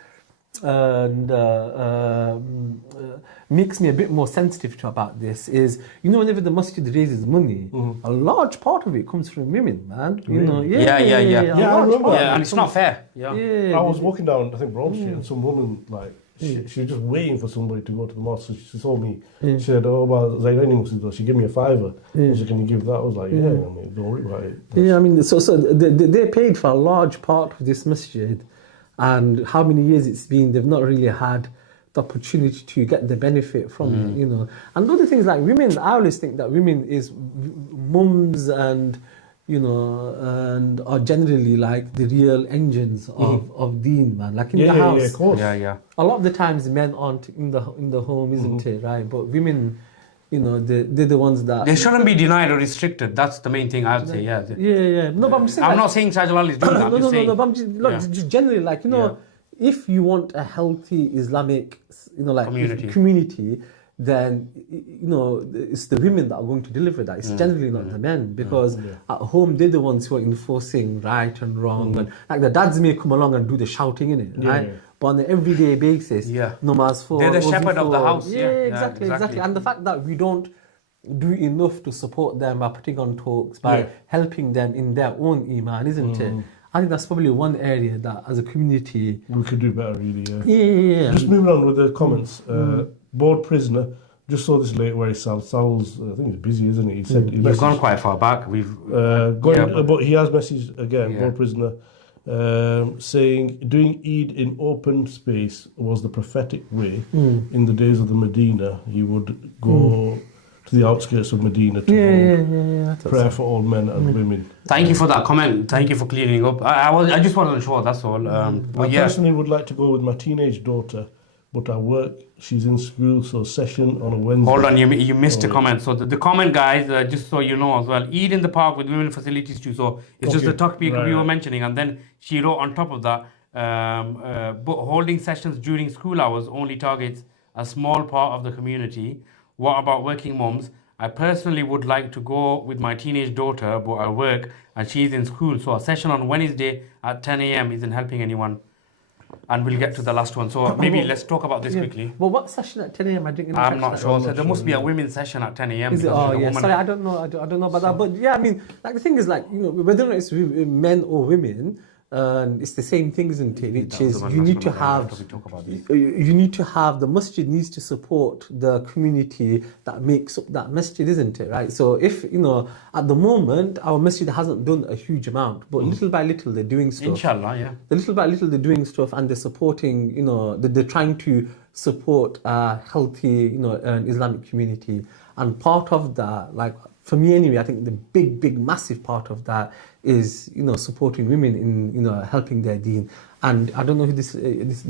makes me a bit more sensitive to about this is, you know, whenever the masjid raises money, a large part of it comes from women, man. You know, Yeah, I remember. Yeah, and it's not fair. I was walking down, I think, Broad Street, and some woman, like, she was just waiting for somebody to go to the mosque. So she told me, she said, "Oh, well, Zairani Muslim." She gave me a $5. She said, "Can you give that?" I was like, "Yeah, I mean, don't worry about it." Yeah, I mean, so they paid for a large part of this masjid, and how many years it's been, they've not really had the opportunity to get the benefit from it, you know. And other things like women, I always think that women is mums and, you know, and are generally like the real engines of deen, man. Like in the house, of course. a lot of the times men aren't in the home, isn't it, right? But women, you know, they're the ones that... They shouldn't be denied or restricted. That's the main thing I'd say, Yeah. No, but I'm saying... I'm not saying Sajjal is doing that. No, but I'm just, look, just generally, like, you know, if you want a healthy Islamic, you know, like community, then, you know, it's the women that are going to deliver that. It's generally not the men, because at home they're the ones who are enforcing right and wrong, and like the dads may come along and do the shouting in it, right? But on an everyday basis, namaz for, they're the shepherd of the house. Exactly. And the fact that we don't do enough to support them by putting on talks, by helping them in their own iman, isn't it? I think that's probably one area that, as a community, we could do better, really. Yeah. Just moving on with the comments. Board prisoner. Just saw this late where he Sal's. I think he's busy, isn't he? He said he's gone quite far back. But he has messaged again. Board prisoner, saying doing Eid in open space was the prophetic way. In the days of the Medina, he would go to the outskirts of Medina to hold prayer for all men and women. Thank you for that comment. Thank you for clearing up. I just wasn't sure, that's all. I personally would like to go with my teenage daughter, but I work, she's in school, so session on a Wednesday. Hold on, you missed a comment. So the comment, guys, just so you know as well, Eid in the park with women facilities too. So it's just the topic we were mentioning. And then she wrote on top of that, but holding sessions during school hours only targets a small part of the community. What about working moms? I personally would like to go with my teenage daughter, but I work and she's in school. So a session on Wednesday at 10 a.m. isn't helping anyone. And we'll get to the last one. So maybe let's talk about this quickly. Well, what session at 10 a.m.? I'm not sure. So there must be a women's session at 10 a.m. Is it? Oh, yeah. Sorry, I don't know. I don't know about that. But yeah, I mean, like the thing is, like, you know, whether or not it's men or women, it's the same thing, isn't it? Which is you need to have the masjid needs to support the community that makes up that masjid, isn't it? Right. So if, you know, at the moment our masjid hasn't done a huge amount, but little by little they're doing stuff. Inshallah, yeah. Little by little they're doing stuff, and they're supporting. You know, they're trying to support a healthy, you know, an Islamic community, and part of that, like, for me anyway, I think the big, massive part of that is, you know, supporting women in, you know, helping their deen. And I don't know who this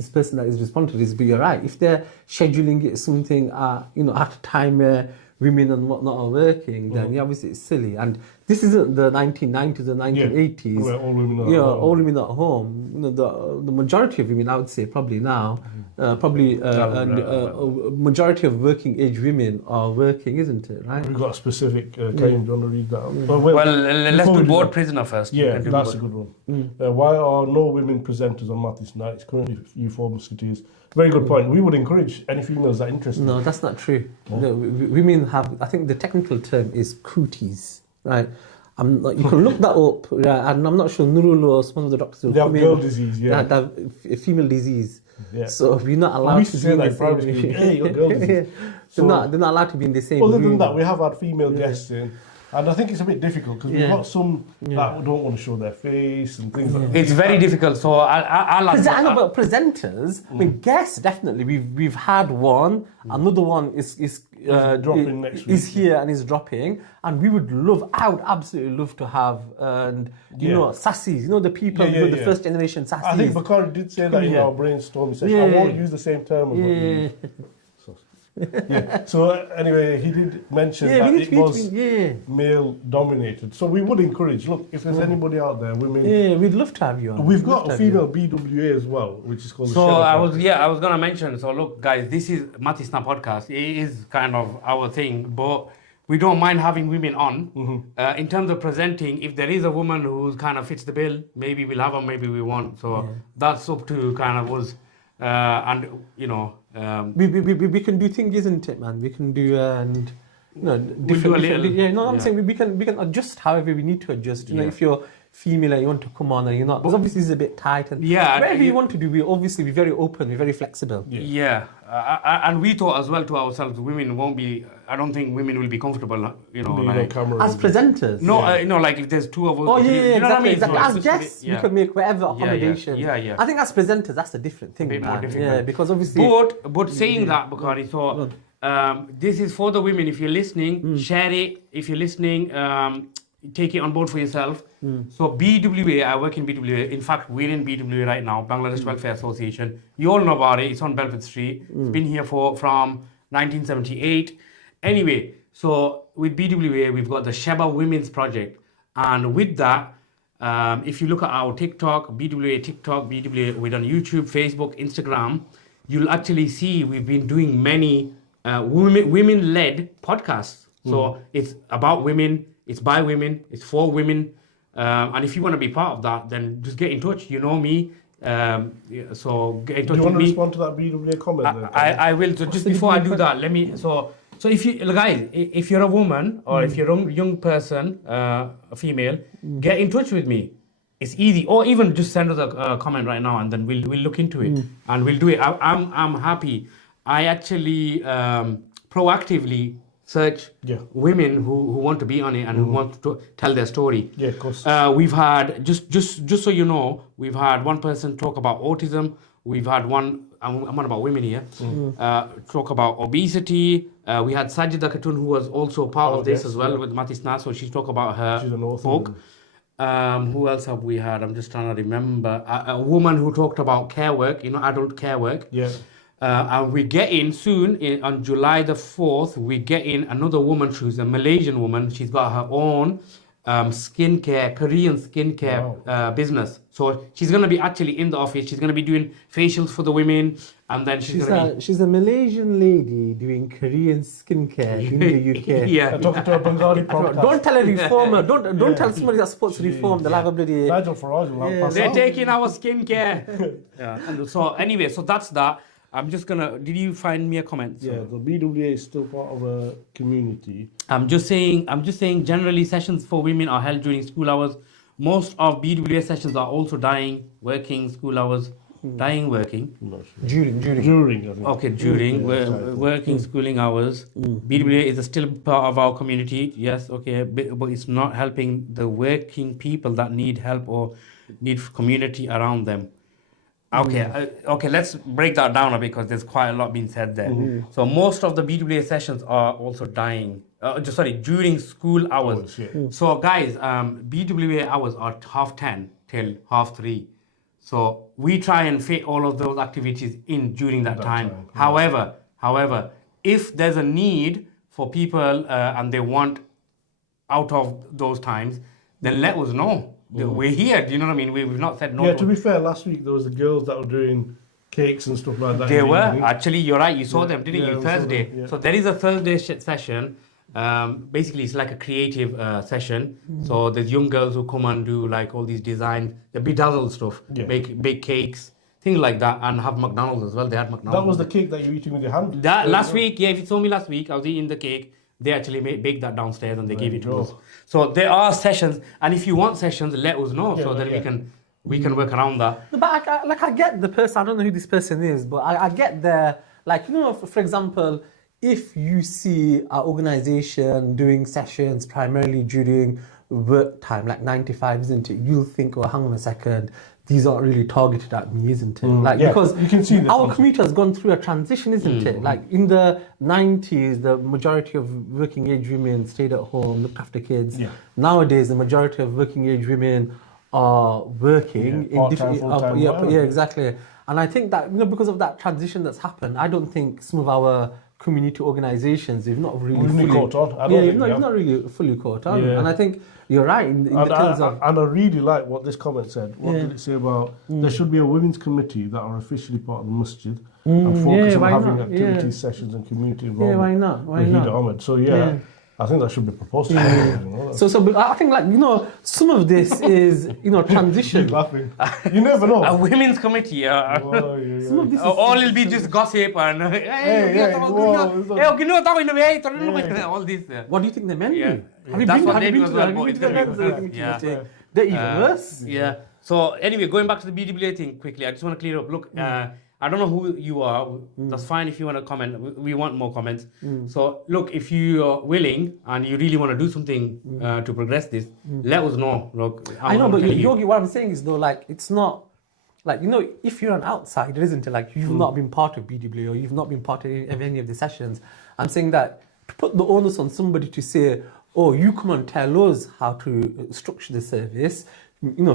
person that is responding to this, but you're right. If they're scheduling it something, you know, at a time where women and whatnot are working, then obviously it's silly. And this isn't the 1990s or 1980s. Where all women are at home. All women at home. You know, the majority of women, I would say, probably now, majority of working age women are working, isn't it? Right? We've got a specific claim. Do you want to read that out? Well, let's do board prisoner first. Yeah, that's a good one. Why are no women presenters on Mathis night? It's currently you four musketeers. Very good point. We would encourage any females that are interested. No, that's not true. No, women have, I think the technical term is cooties, right? You can look that up, right? And I'm not sure Nurul or some of the doctors will come in. They have girl disease, yeah. They have a female disease. Yeah. So we're not allowed to be in the same. Hey, you got girl disease. They're not allowed to be in the same Other room. than that, we have had female guests in. And I think it's a bit difficult because we've got some that don't want to show their face and things like that. It's very difficult. So I know about presenters. I mean, guests definitely. We've had one. Another one is dropping next week. is here and is dropping, and we would love. I would absolutely love to have, and you know, sassies. You know, the people, you know, the first generation sassies. I think Bakari did say that in our brainstorming session. I won't use the same term as what you used. So anyway, he did mention that it was male dominated. So we would encourage, look, if there's anybody out there, women. Yeah, we'd love to have you on. We've got a female BWA as well, which is called So I was gonna mention, so look guys, this is Mathis podcast. It is kind of our thing, but we don't mind having women on. In terms of presenting, if there is a woman who kind of fits the bill, maybe we'll have her, maybe we won't. So that's up to kind of us. And you know, we can do things, isn't it, man? We can do and you know, we'll do a little. Yeah, no, I'm saying we can adjust however we need to adjust. You know, if you're female and you want to come on and you're not, because obviously it's a bit tight and whatever you want to do, we obviously be very open, we're very flexible. And we thought as well to ourselves, women won't be. I don't think women will be comfortable. You know, like, as presenters. No, you know, like if there's two of us. Oh yeah, you know exactly. what I mean? As guests, we can make whatever accommodation. Yeah. I think as presenters, that's a different thing. A bit more difficult. Yeah, because obviously. But saying that, Bakari, so this is for the women. If you're listening, share it. If you're listening, take it on board for yourself. So BWA, I work in BWA. In fact, we're in BWA right now, Bangladesh Welfare Association. You all know about it. It's on Belford Street. It's been here from 1978. Anyway, so with BWA, we've got the Sheba Women's Project. And with that, if you look at our TikTok, BWA, we're on YouTube, Facebook, Instagram, you'll actually see we've been doing many women-led podcasts. So it's about women, it's by women, it's for women. And if you want to be part of that, then just get in touch. You know me. So get in touch with me. Do you want to respond to that BWA comment? I will. So just before I do that, let me. So if you guys, if you're a woman or if you're a young person, a female, get in touch with me. It's easy. Or even just send us a comment right now, and then we'll look into it and we'll do it. I'm happy. I actually proactively search women who want to be on it and who want to tell their story. Yeah, of course. We've had, just so you know, we've had one person talk about autism. We've had one, I'm on about women here, talk about obesity. We had Sajida Khatun, who was also part of this as well with Mathis. So she talked about her book. Who else have we had? I'm just trying to remember. A woman who talked about care work, adult care work. Yeah. And we get in soon, on July the 4th, we get in another woman. She's a Malaysian woman. She's got her own skincare, Korean skincare business. So she's going to be actually in the office. She's going to be doing facials for the women. And then she's a Malaysian lady doing Korean skincare in the UK. Yeah. Talking to a Bengali podcast. Don't tell a reformer. Don't tell somebody that's supposed to reform. They'll have a bloody... Nigel Farage will have passed They're out. taking our skincare. And so anyway, so that's that. I'm just gonna. Did you find me a comment? Yeah, the BWA is still part of a community. I'm just saying. Generally, sessions for women are held during school hours. Most of BWA sessions are also working school hours. Dying working. During. I think. Okay, during working schooling hours. BWA is still part of our community. Yes, okay, but it's not helping the working people that need help or need community around them. Okay, let's break that down a bit because there's quite a lot being said there. So most of the BWA sessions are also during school hours. So guys, BWA hours are 10:30 till 3:30. So we try and fit all of those activities in during that time. However, if there's a need for people and they want out of those times, then let us know. We're here, do you know what I mean? We've not said no. Yeah, to be fair, last week there was the girls that were doing cakes and stuff like that. They were. Actually, you're right. You saw them, didn't you? Thursday. So there is a Thursday session. Basically, it's like a creative session. So there's young girls who come and do like all these designs, the bedazzled stuff, bake cakes, things like that, and have McDonald's as well. They had McDonald's. That was the cake that you were eating with your hand? Last week, if you saw me last week, I was eating the cake. They actually baked that downstairs and they gave it to us. So there are sessions, and if you want sessions, let us know so that we can work around that. No, but I get the person. I don't know who this person is, but I get the for example, if you see an organization doing sessions primarily during work time, like 9 to 5, isn't it? You'll think, oh, hang on a second, these aren't really targeted at me, isn't it? Because you can see the our community has gone through a transition, isn't it? Like in the 90s, the majority of working age women stayed at home, looked after kids. Yeah. Nowadays, the majority of working age women are working in part-time, full-time, whatever. exactly. And I think that because of that transition that's happened, I don't think some of our community organisations, they've not really fully caught on. you've not really fully caught on. Yeah. And I think you're right in the terms of. And I really like what this comment said. What did it say about there should be a women's committee that are officially part of the masjid and focus on having activities, sessions, and community involvement. Why not? Why with not? Eid Ahmed. So I think that should be proposed. To So I think some of this is transition. Keep laughing. You never know. A women's committee. Some of this is All will be just gossip and all this. What do you think they're meant Yeah. to? Have you That's been what have they you do been as to well, have you but been it's to gonna be the worse. Yeah. They're even worse. Yeah. So anyway, going back to the BWA thing quickly, I just want to clear up. Look, I don't know who you are. That's fine if you want to comment. We want more comments. So look, if you are willing and you really want to do something to progress this, let us know. Look, I know, but Yogi, what I'm saying is though, like it's not like if you're an outsider, isn't it? Like you've not been part of BWA or you've not been part of any of the sessions. I'm saying that to put the onus on somebody to say, oh, you come and tell us how to structure the service,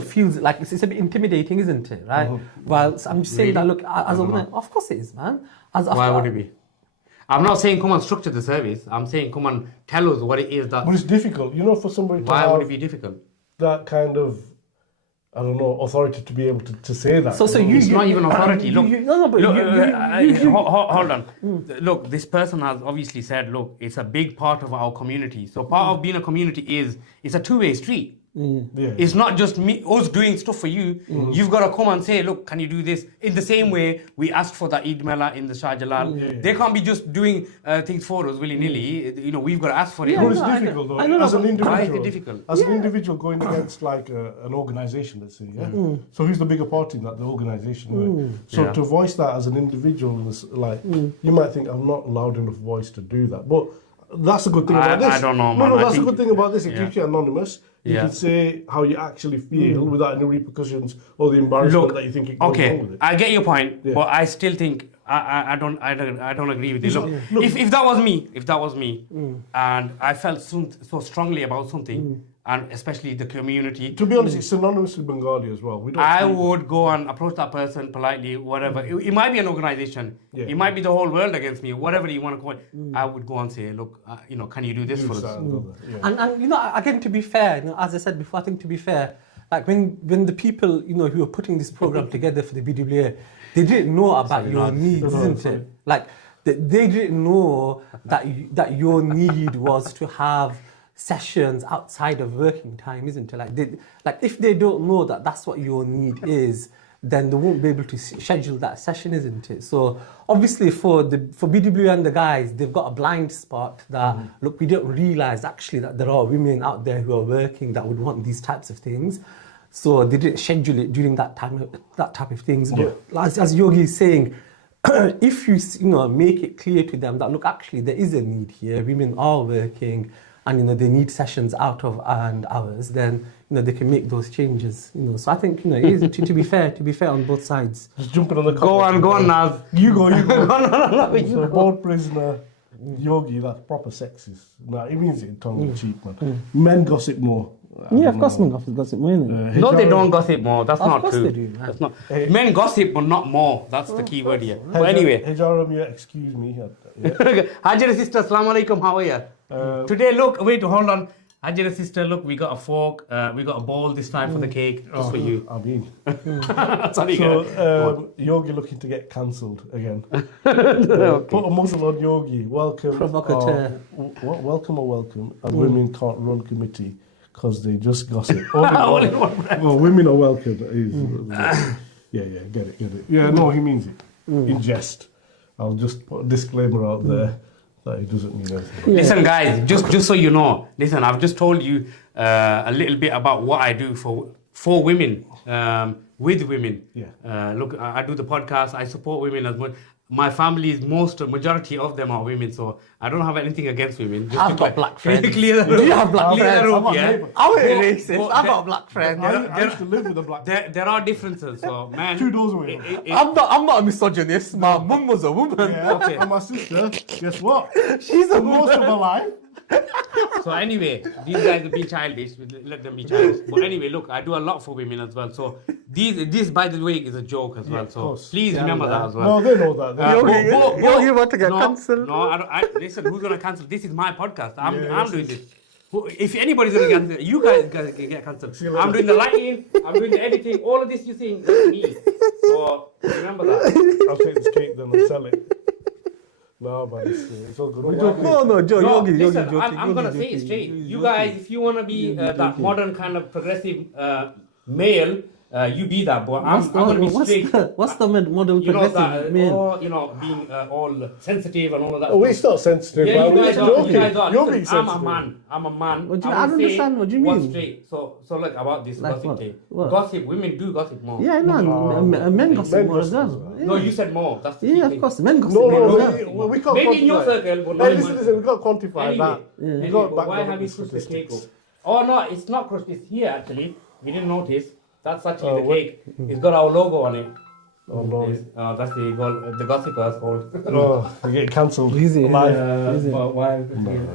feels like it's a bit intimidating, isn't it? Right? Well, I'm just saying that, look, as a woman, of course it is, man. Why would it be? I'm not saying come and structure the service. I'm saying come and tell us what it is that. But it's difficult, for somebody to Why have would it be difficult? that kind of, I don't know, authority to be able to say that. So It's not even authority. Look, hold on. Look, this person has obviously said, look, it's a big part of our community. So part of being a community it's a two-way street. It's not just us doing stuff for you. You've got to come and say, look, can you do this? In the same way we asked for the Eid Mela in the Shah Jalal. They can't be just doing things for us willy-nilly. We've got to ask for it. But it's difficult though. As an individual, Why is it difficult? As an individual going against like an organisation, let's say, So who's the bigger party in that? The organisation. So to voice that as an individual, is like you might think I'm not loud enough voice to do that, but that's a good thing about this. I don't know, man. No, that's a good thing about this. It keeps you anonymous. You Yeah. can say how you actually feel without any repercussions or the embarrassment that you think it goes wrong with it. I get your point, but I still think I don't agree with you. Look, if that was me, and I felt so strongly about something, and especially the community. To be honest, it's synonymous with Bengali as well. I would go and approach that person politely, whatever. It might be an organization. It might be the whole world against me, whatever you want to call it. I would go and say, look, can you do this for us? And again, to be fair, as I said before, I think to be fair, like when the people who were putting this program together for the BWA, they didn't know about your needs, isn't it? Like they didn't know that your need was to have sessions outside of working time, isn't it? Like if they don't know that that's what your need is, then they won't be able to schedule that session, isn't it? So obviously for BW and the guys, they've got a blind spot that look, we don't realise actually that there are women out there who are working that would want these types of things. So they didn't schedule it during that type of things. But as Yogi is saying, if you make it clear to them that look, actually there is a need here, women are working, and they need sessions out of and hours, then they can make those changes. So I think it is to be fair on both sides. Just jumping on the Go on, Naz. You go. No, So board prisoner Yogi, that's proper sexist. No, he means it in tongue in cheek, man. Men gossip more. Yeah, of course men gossip more, innit? No, they don't gossip more. That's not course true. they do, man. That's not. Men gossip, but not more. That's the key word here. But anyway. Hijaram, excuse me. Hajira sister, assalamu alaikum, how are you? Today, look, wait, hold on. Hajira sister, look, we got a fork, we got a bowl this time for the cake, just for you. I mean. Sorry, So, Yogi looking to get cancelled again. Put a muzzle on Yogi. Welcome. Provocateur. Welcome. And women can't run committee because they just gossip. Well, women are welcome. Yeah, get it. Yeah, no, he means it. In jest. I'll just put a disclaimer out there that he doesn't mean anything. Listen, guys, just so you know, listen, I've just told you a little bit about what I do for women, with women. Yeah. Look, I do the podcast, I support women as much. my family's majority of them are women, so I don't have anything against women. Just I've to got black friends. Clear the Do you have black clear the friends? room, I've got yeah. neighbours. I'm a But- racist. but I've there- got black friends. I used to live with a black. There are differences, so man. 2 doors away. I'm not a misogynist. My mum was a woman. Yeah, Okay. and my sister, guess what? She's a Most of woman. her life. So anyway, these guys are being childish. Let them be childish. But anyway, look, I do a lot for women as well. So this, by the way, is a joke as well. of So course. please Yeah, remember that as well. No, they know that. They know Yogi, that. Yogi about to get no, cancelled. No, listen, who's gonna cancel? This is my podcast. I'm Yeah, doing this. If anybody's gonna get cancelled, you guys can get cancelled. I'm doing the lighting. I'm doing the editing. All of this you think is me. So remember that. I'll take this cake then and sell it. No, but it's all good. We're joking. No, Joe, No, Yogi, listen, Yogi, I'm gonna say it straight. You guys, if you wanna be that modern kind of progressive male, you be that. But I'm gonna be straight. What's the model You know progressive that, man? being all sensitive and all of that. Oh, it's not sensitive, Yeah, man. you We're guys just are. You joking. guys are. You're Listen, being I'm sensitive. a man. I'm a man. What do you- I I will understand say what you what's mean. straight. So look about this Like gossip what? thing. What? Gossip. Women do gossip more. Yeah, no, men gossip men more as gossip as well. well. No, you said more. That's the key Yeah, of thing. course, men gossip No, more as no, well. we can't Maybe quantify in your it. circle, but not Hey, in listen, mine. listen, we can't quantify Anyway, that. anyway, We got but back why down have the you pushed the cake up? statistics. Oh no, it's not crushed. It's here actually. We didn't notice. That's actually the what- cake. It's got our logo on it. Oh, no. That's the gossip was called. Oh, you're getting cancelled. Easy, Live. Easy. But why?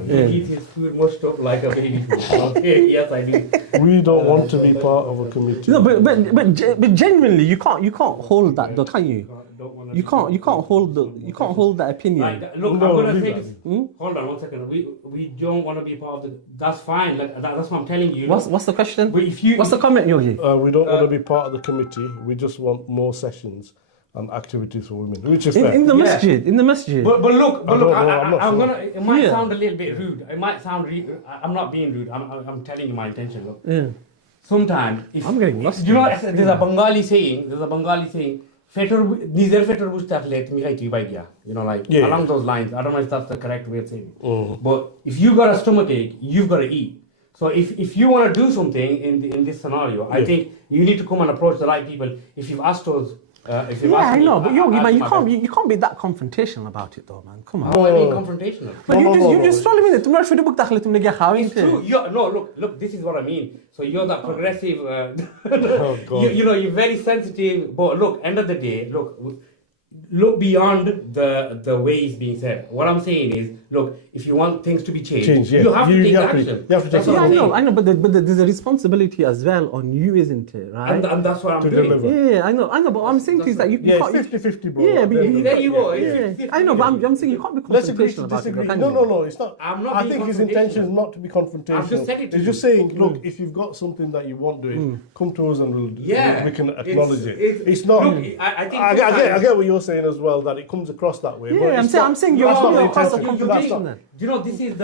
Yeah. He eats his food mushed up like a baby food. Okay, yes, I do. We don't want to be part of a committee. No, but genuinely, you can't hold that though, can you? Don't wanna You can't hold that opinion. Like, look, No, I'm gonna leave say that. this. Hold on 1 second. We don't want to be part of the. That's fine. Like, that's what I'm telling you. What's the question? But if you, What's the comment, Yogi? We don't want to be part of the committee. We just want more sessions and activities for women, which is fair. In the Yeah. masjid, in the masjid. But look, I don't know, I'm not I'm sure. gonna. It might Yeah. sound a little bit rude. It might sound. I'm not being rude. I'm telling you my intention. Look. Yeah. Sometimes, if I'm getting lost. you know, there's a Bengali saying. Nizer fetor bushtakle tumi gaiti baigia. You know, like Yeah. along those lines. I don't know if that's the correct way of saying it. Mm. But if you got a stomachache, you've got to eat. So if you want to do something in this scenario, I Yeah. think you need to come and approach the right people. If you've asked us, if you've Yeah, asked I me, know, but Yogi, I'll man, do you my can't best. you can't be that confrontational about it, though, man. Come on. How am I being confrontational? But No, you no, just no. strolling in it. Tomorrow, if you book that, let me get how It's true. No, look. This is what I mean. So you're that progressive. Oh, God. you know, you're very sensitive. But look, end of the day, look beyond the way it's being said. What I'm saying is, look, if you want things to be changed, Yeah. you have to You take have to- action. you have to That's take what Yeah, I'm I saying. know, but there's a responsibility as well on you, isn't it? Right? And that's what I'm To doing. deliver. Yeah, I know, but what I'm saying to you is that you Yeah, can't. it's 50-50, bro. Yeah, but There you go. It's Yeah, 50-50. I know, but I'm saying you can't be Let's agree confrontational to about it. disagree. though, can No, you? no, it's not. I'm not I being think his confrontational. intention is not to be confrontational. I've just said it to He's you. just saying, look, if you've got something that you want doing, come to us and Yeah, we can acknowledge it. it's- It's not. look, I think I sometimes- get what you're saying as well, that it comes across that way. but Yeah, it's I'm saying you're that's not the coming across a intention. confrontation That's then. You know, this is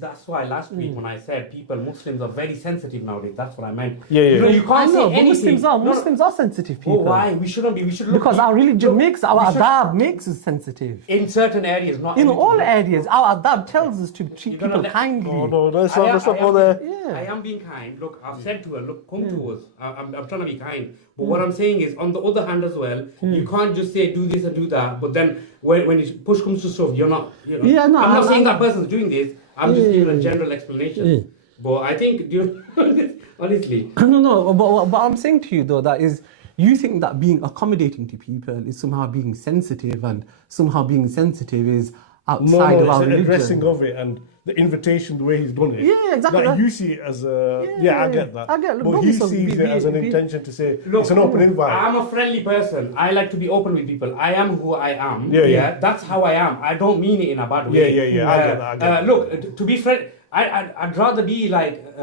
that's why last week when I said Muslims are very sensitive nowadays. That's what I meant. Yeah, yeah. You know, you I can't say know, but anything. Muslims are sensitive Oh, people. why? We shouldn't be. We should look Because our religion makes our we should- adab makes us sensitive. in certain areas, not In everything. all areas, our adab tells us to treat You're gonna people let- kindly. Oh, no, let's I am- not I go am- there. Yeah. I am being kind. Look, I've said to her, look, come to us. I'm trying to be kind. But what I'm saying is, on the other hand as well, you can't just say do this and do that. But then when push comes to shove, you're not. You know, Yeah, no, I'm not I- saying I- that person's doing this. I'm just Yeah. giving a general explanation. Yeah. But I think, honestly, No, but I'm saying to you though, that is, you think that being accommodating to people is somehow being sensitive, and somehow being sensitive is outside of No, our it's an addressing religion. of it and the invitation, the way he's done it. Yeah, exactly. Like you see it as a I get that. I get it. But Don't he be so- sees be- it as an be- intention to say Look, it's an open invite. I'm a friendly person. I like to be open with people. I am who I am. Yeah. That's how I am. I don't mean it in a bad way. Yeah. I get that. I get that. Look, to be friend, I'd rather be like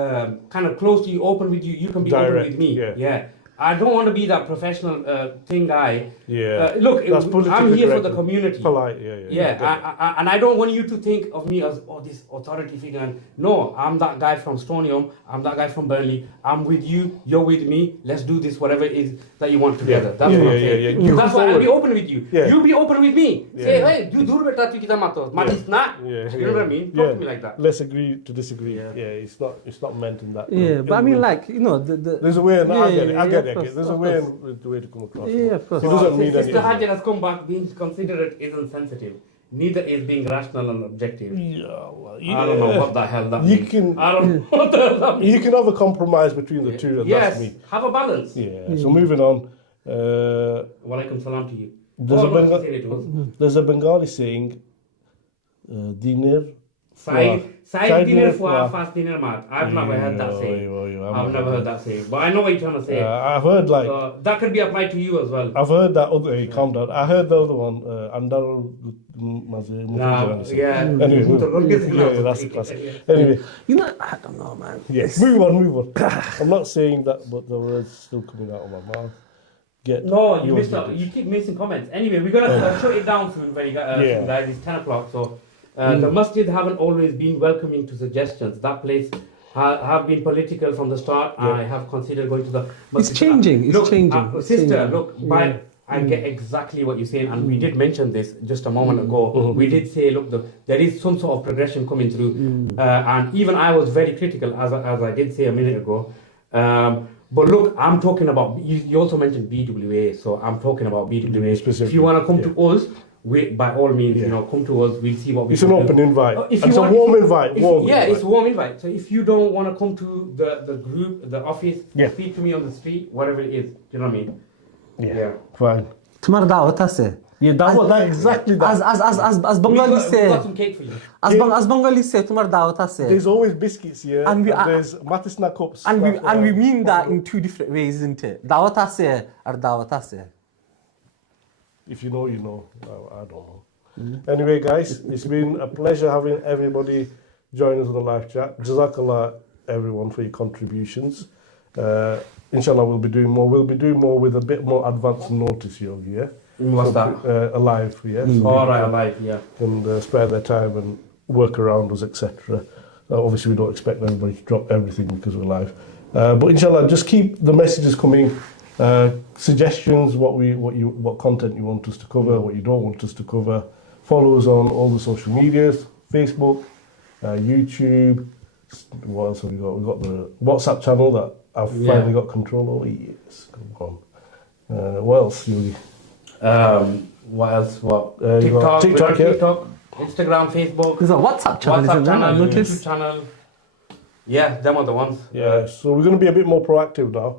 kind of close to you, open with you. You can be Direct, open with me. yeah. I don't want to be that professional thing guy. Yeah. Look, That's I'm politically here for correct. the community. Polite, yeah. Yeah, and I don't want you to think of me as this authority figure. And no, I'm that guy from Stonium. I'm that guy from Burnley. I'm with you. You're with me. Let's do this, whatever it is that you want together. That's what I'm saying. You That's come why I'll be forward. open with you. Yeah. You be open with me. Say, Yeah. hey, you do better to kita matos. Mathis na. Yeah, You know what I mean? Talk to me like that. Let's agree to disagree. Yeah. It's not meant in that. Yeah, but I mean, like, you know, the there's a way, and I get it. I get of course. There's a way to come across. Yeah, of course. It doesn't mean Sister anything. Hajar has come back. Being considerate isn't sensitive. Neither is being rational and objective. Yeah, well, I don't know what the hell that You means. can- I don't know what the hell that means. You can have a compromise between the two, and Yes, that's me. have a balance. Yeah. So moving on. Walaikum salam to you. There's, Oh, a no, Bengali, say it was. there's a Bengali saying, dinner. Side dinner for fast dinner mat. I've never heard that saying. I've I've never heard that saying. But I know what you're trying to say. I've heard like That could be applied to you as well. I've heard that other. Hey, calm down. I heard the other one. Andar Yeah. Anyway, yeah, that's the classic. Anyway, You know, I don't know, man. yes. Move on. I'm not saying that, but the words still coming out of my mouth. No, you yours missed out. with You it. keep missing comments. Anyway, we're gonna shut it down soon. When you got, Yeah. soon, guys, it's 10 o'clock. So the masjid haven't always been welcoming to suggestions. That place have been political from the start. Yeah. I have considered going to the. It's changing. It's Look, changing. It's sister, changing. look, I get exactly what you're saying, and we did mention this just a moment ago. We did say, look, there is some sort of progression coming through, and even I was very critical, as I did say a minute ago. But look, I'm talking about. You also mentioned BWA, so I'm talking about BWA. If you want to come to us, by all means, come to us. We'll see what we It's can an do. open invite. If It's you a want- warm invite. It's a warm invite. So if you don't want to come to the group, the office, speak to me on the street, whatever it is. Do you know what I mean? Yeah. Fine. Tomorrow da'wat ase. Yeah, that exactly that. As We Bengali got say, some cake for you. as Bengali say, tomorrow da'wat ase. There's always biscuits here, And and, we- there's Mathis cups. And we mean that in two different ways, isn't it? Da'wat ase or da'wat ase. If you know, you know. I don't know. Anyway, guys, it's been a pleasure having everybody join us on the live chat. Jazakallah, everyone, for your contributions. Inshallah, we'll be doing more. We'll be doing more with a bit more advance notice, Yogi, yeah? What's that? Alive, yeah? So All right, people alive, yeah. can spare their time and work around us, etc. Obviously, we don't expect everybody to drop everything because we're live. But inshallah, just keep the messages coming. Suggestions, what content you want us to cover, what you don't want us to cover. Follow us on all the social medias, Facebook, YouTube. What else have we got? We've got the WhatsApp channel that I've finally got control over. Yes, come on. What else, Yogi? What else? What? You got TikTok, TikTok, Instagram, Facebook. There's a WhatsApp channel, WhatsApp isn't there? I channel, YouTube noticed. channel. Yeah, them are the ones. Yeah, so we're going to be a bit more proactive now.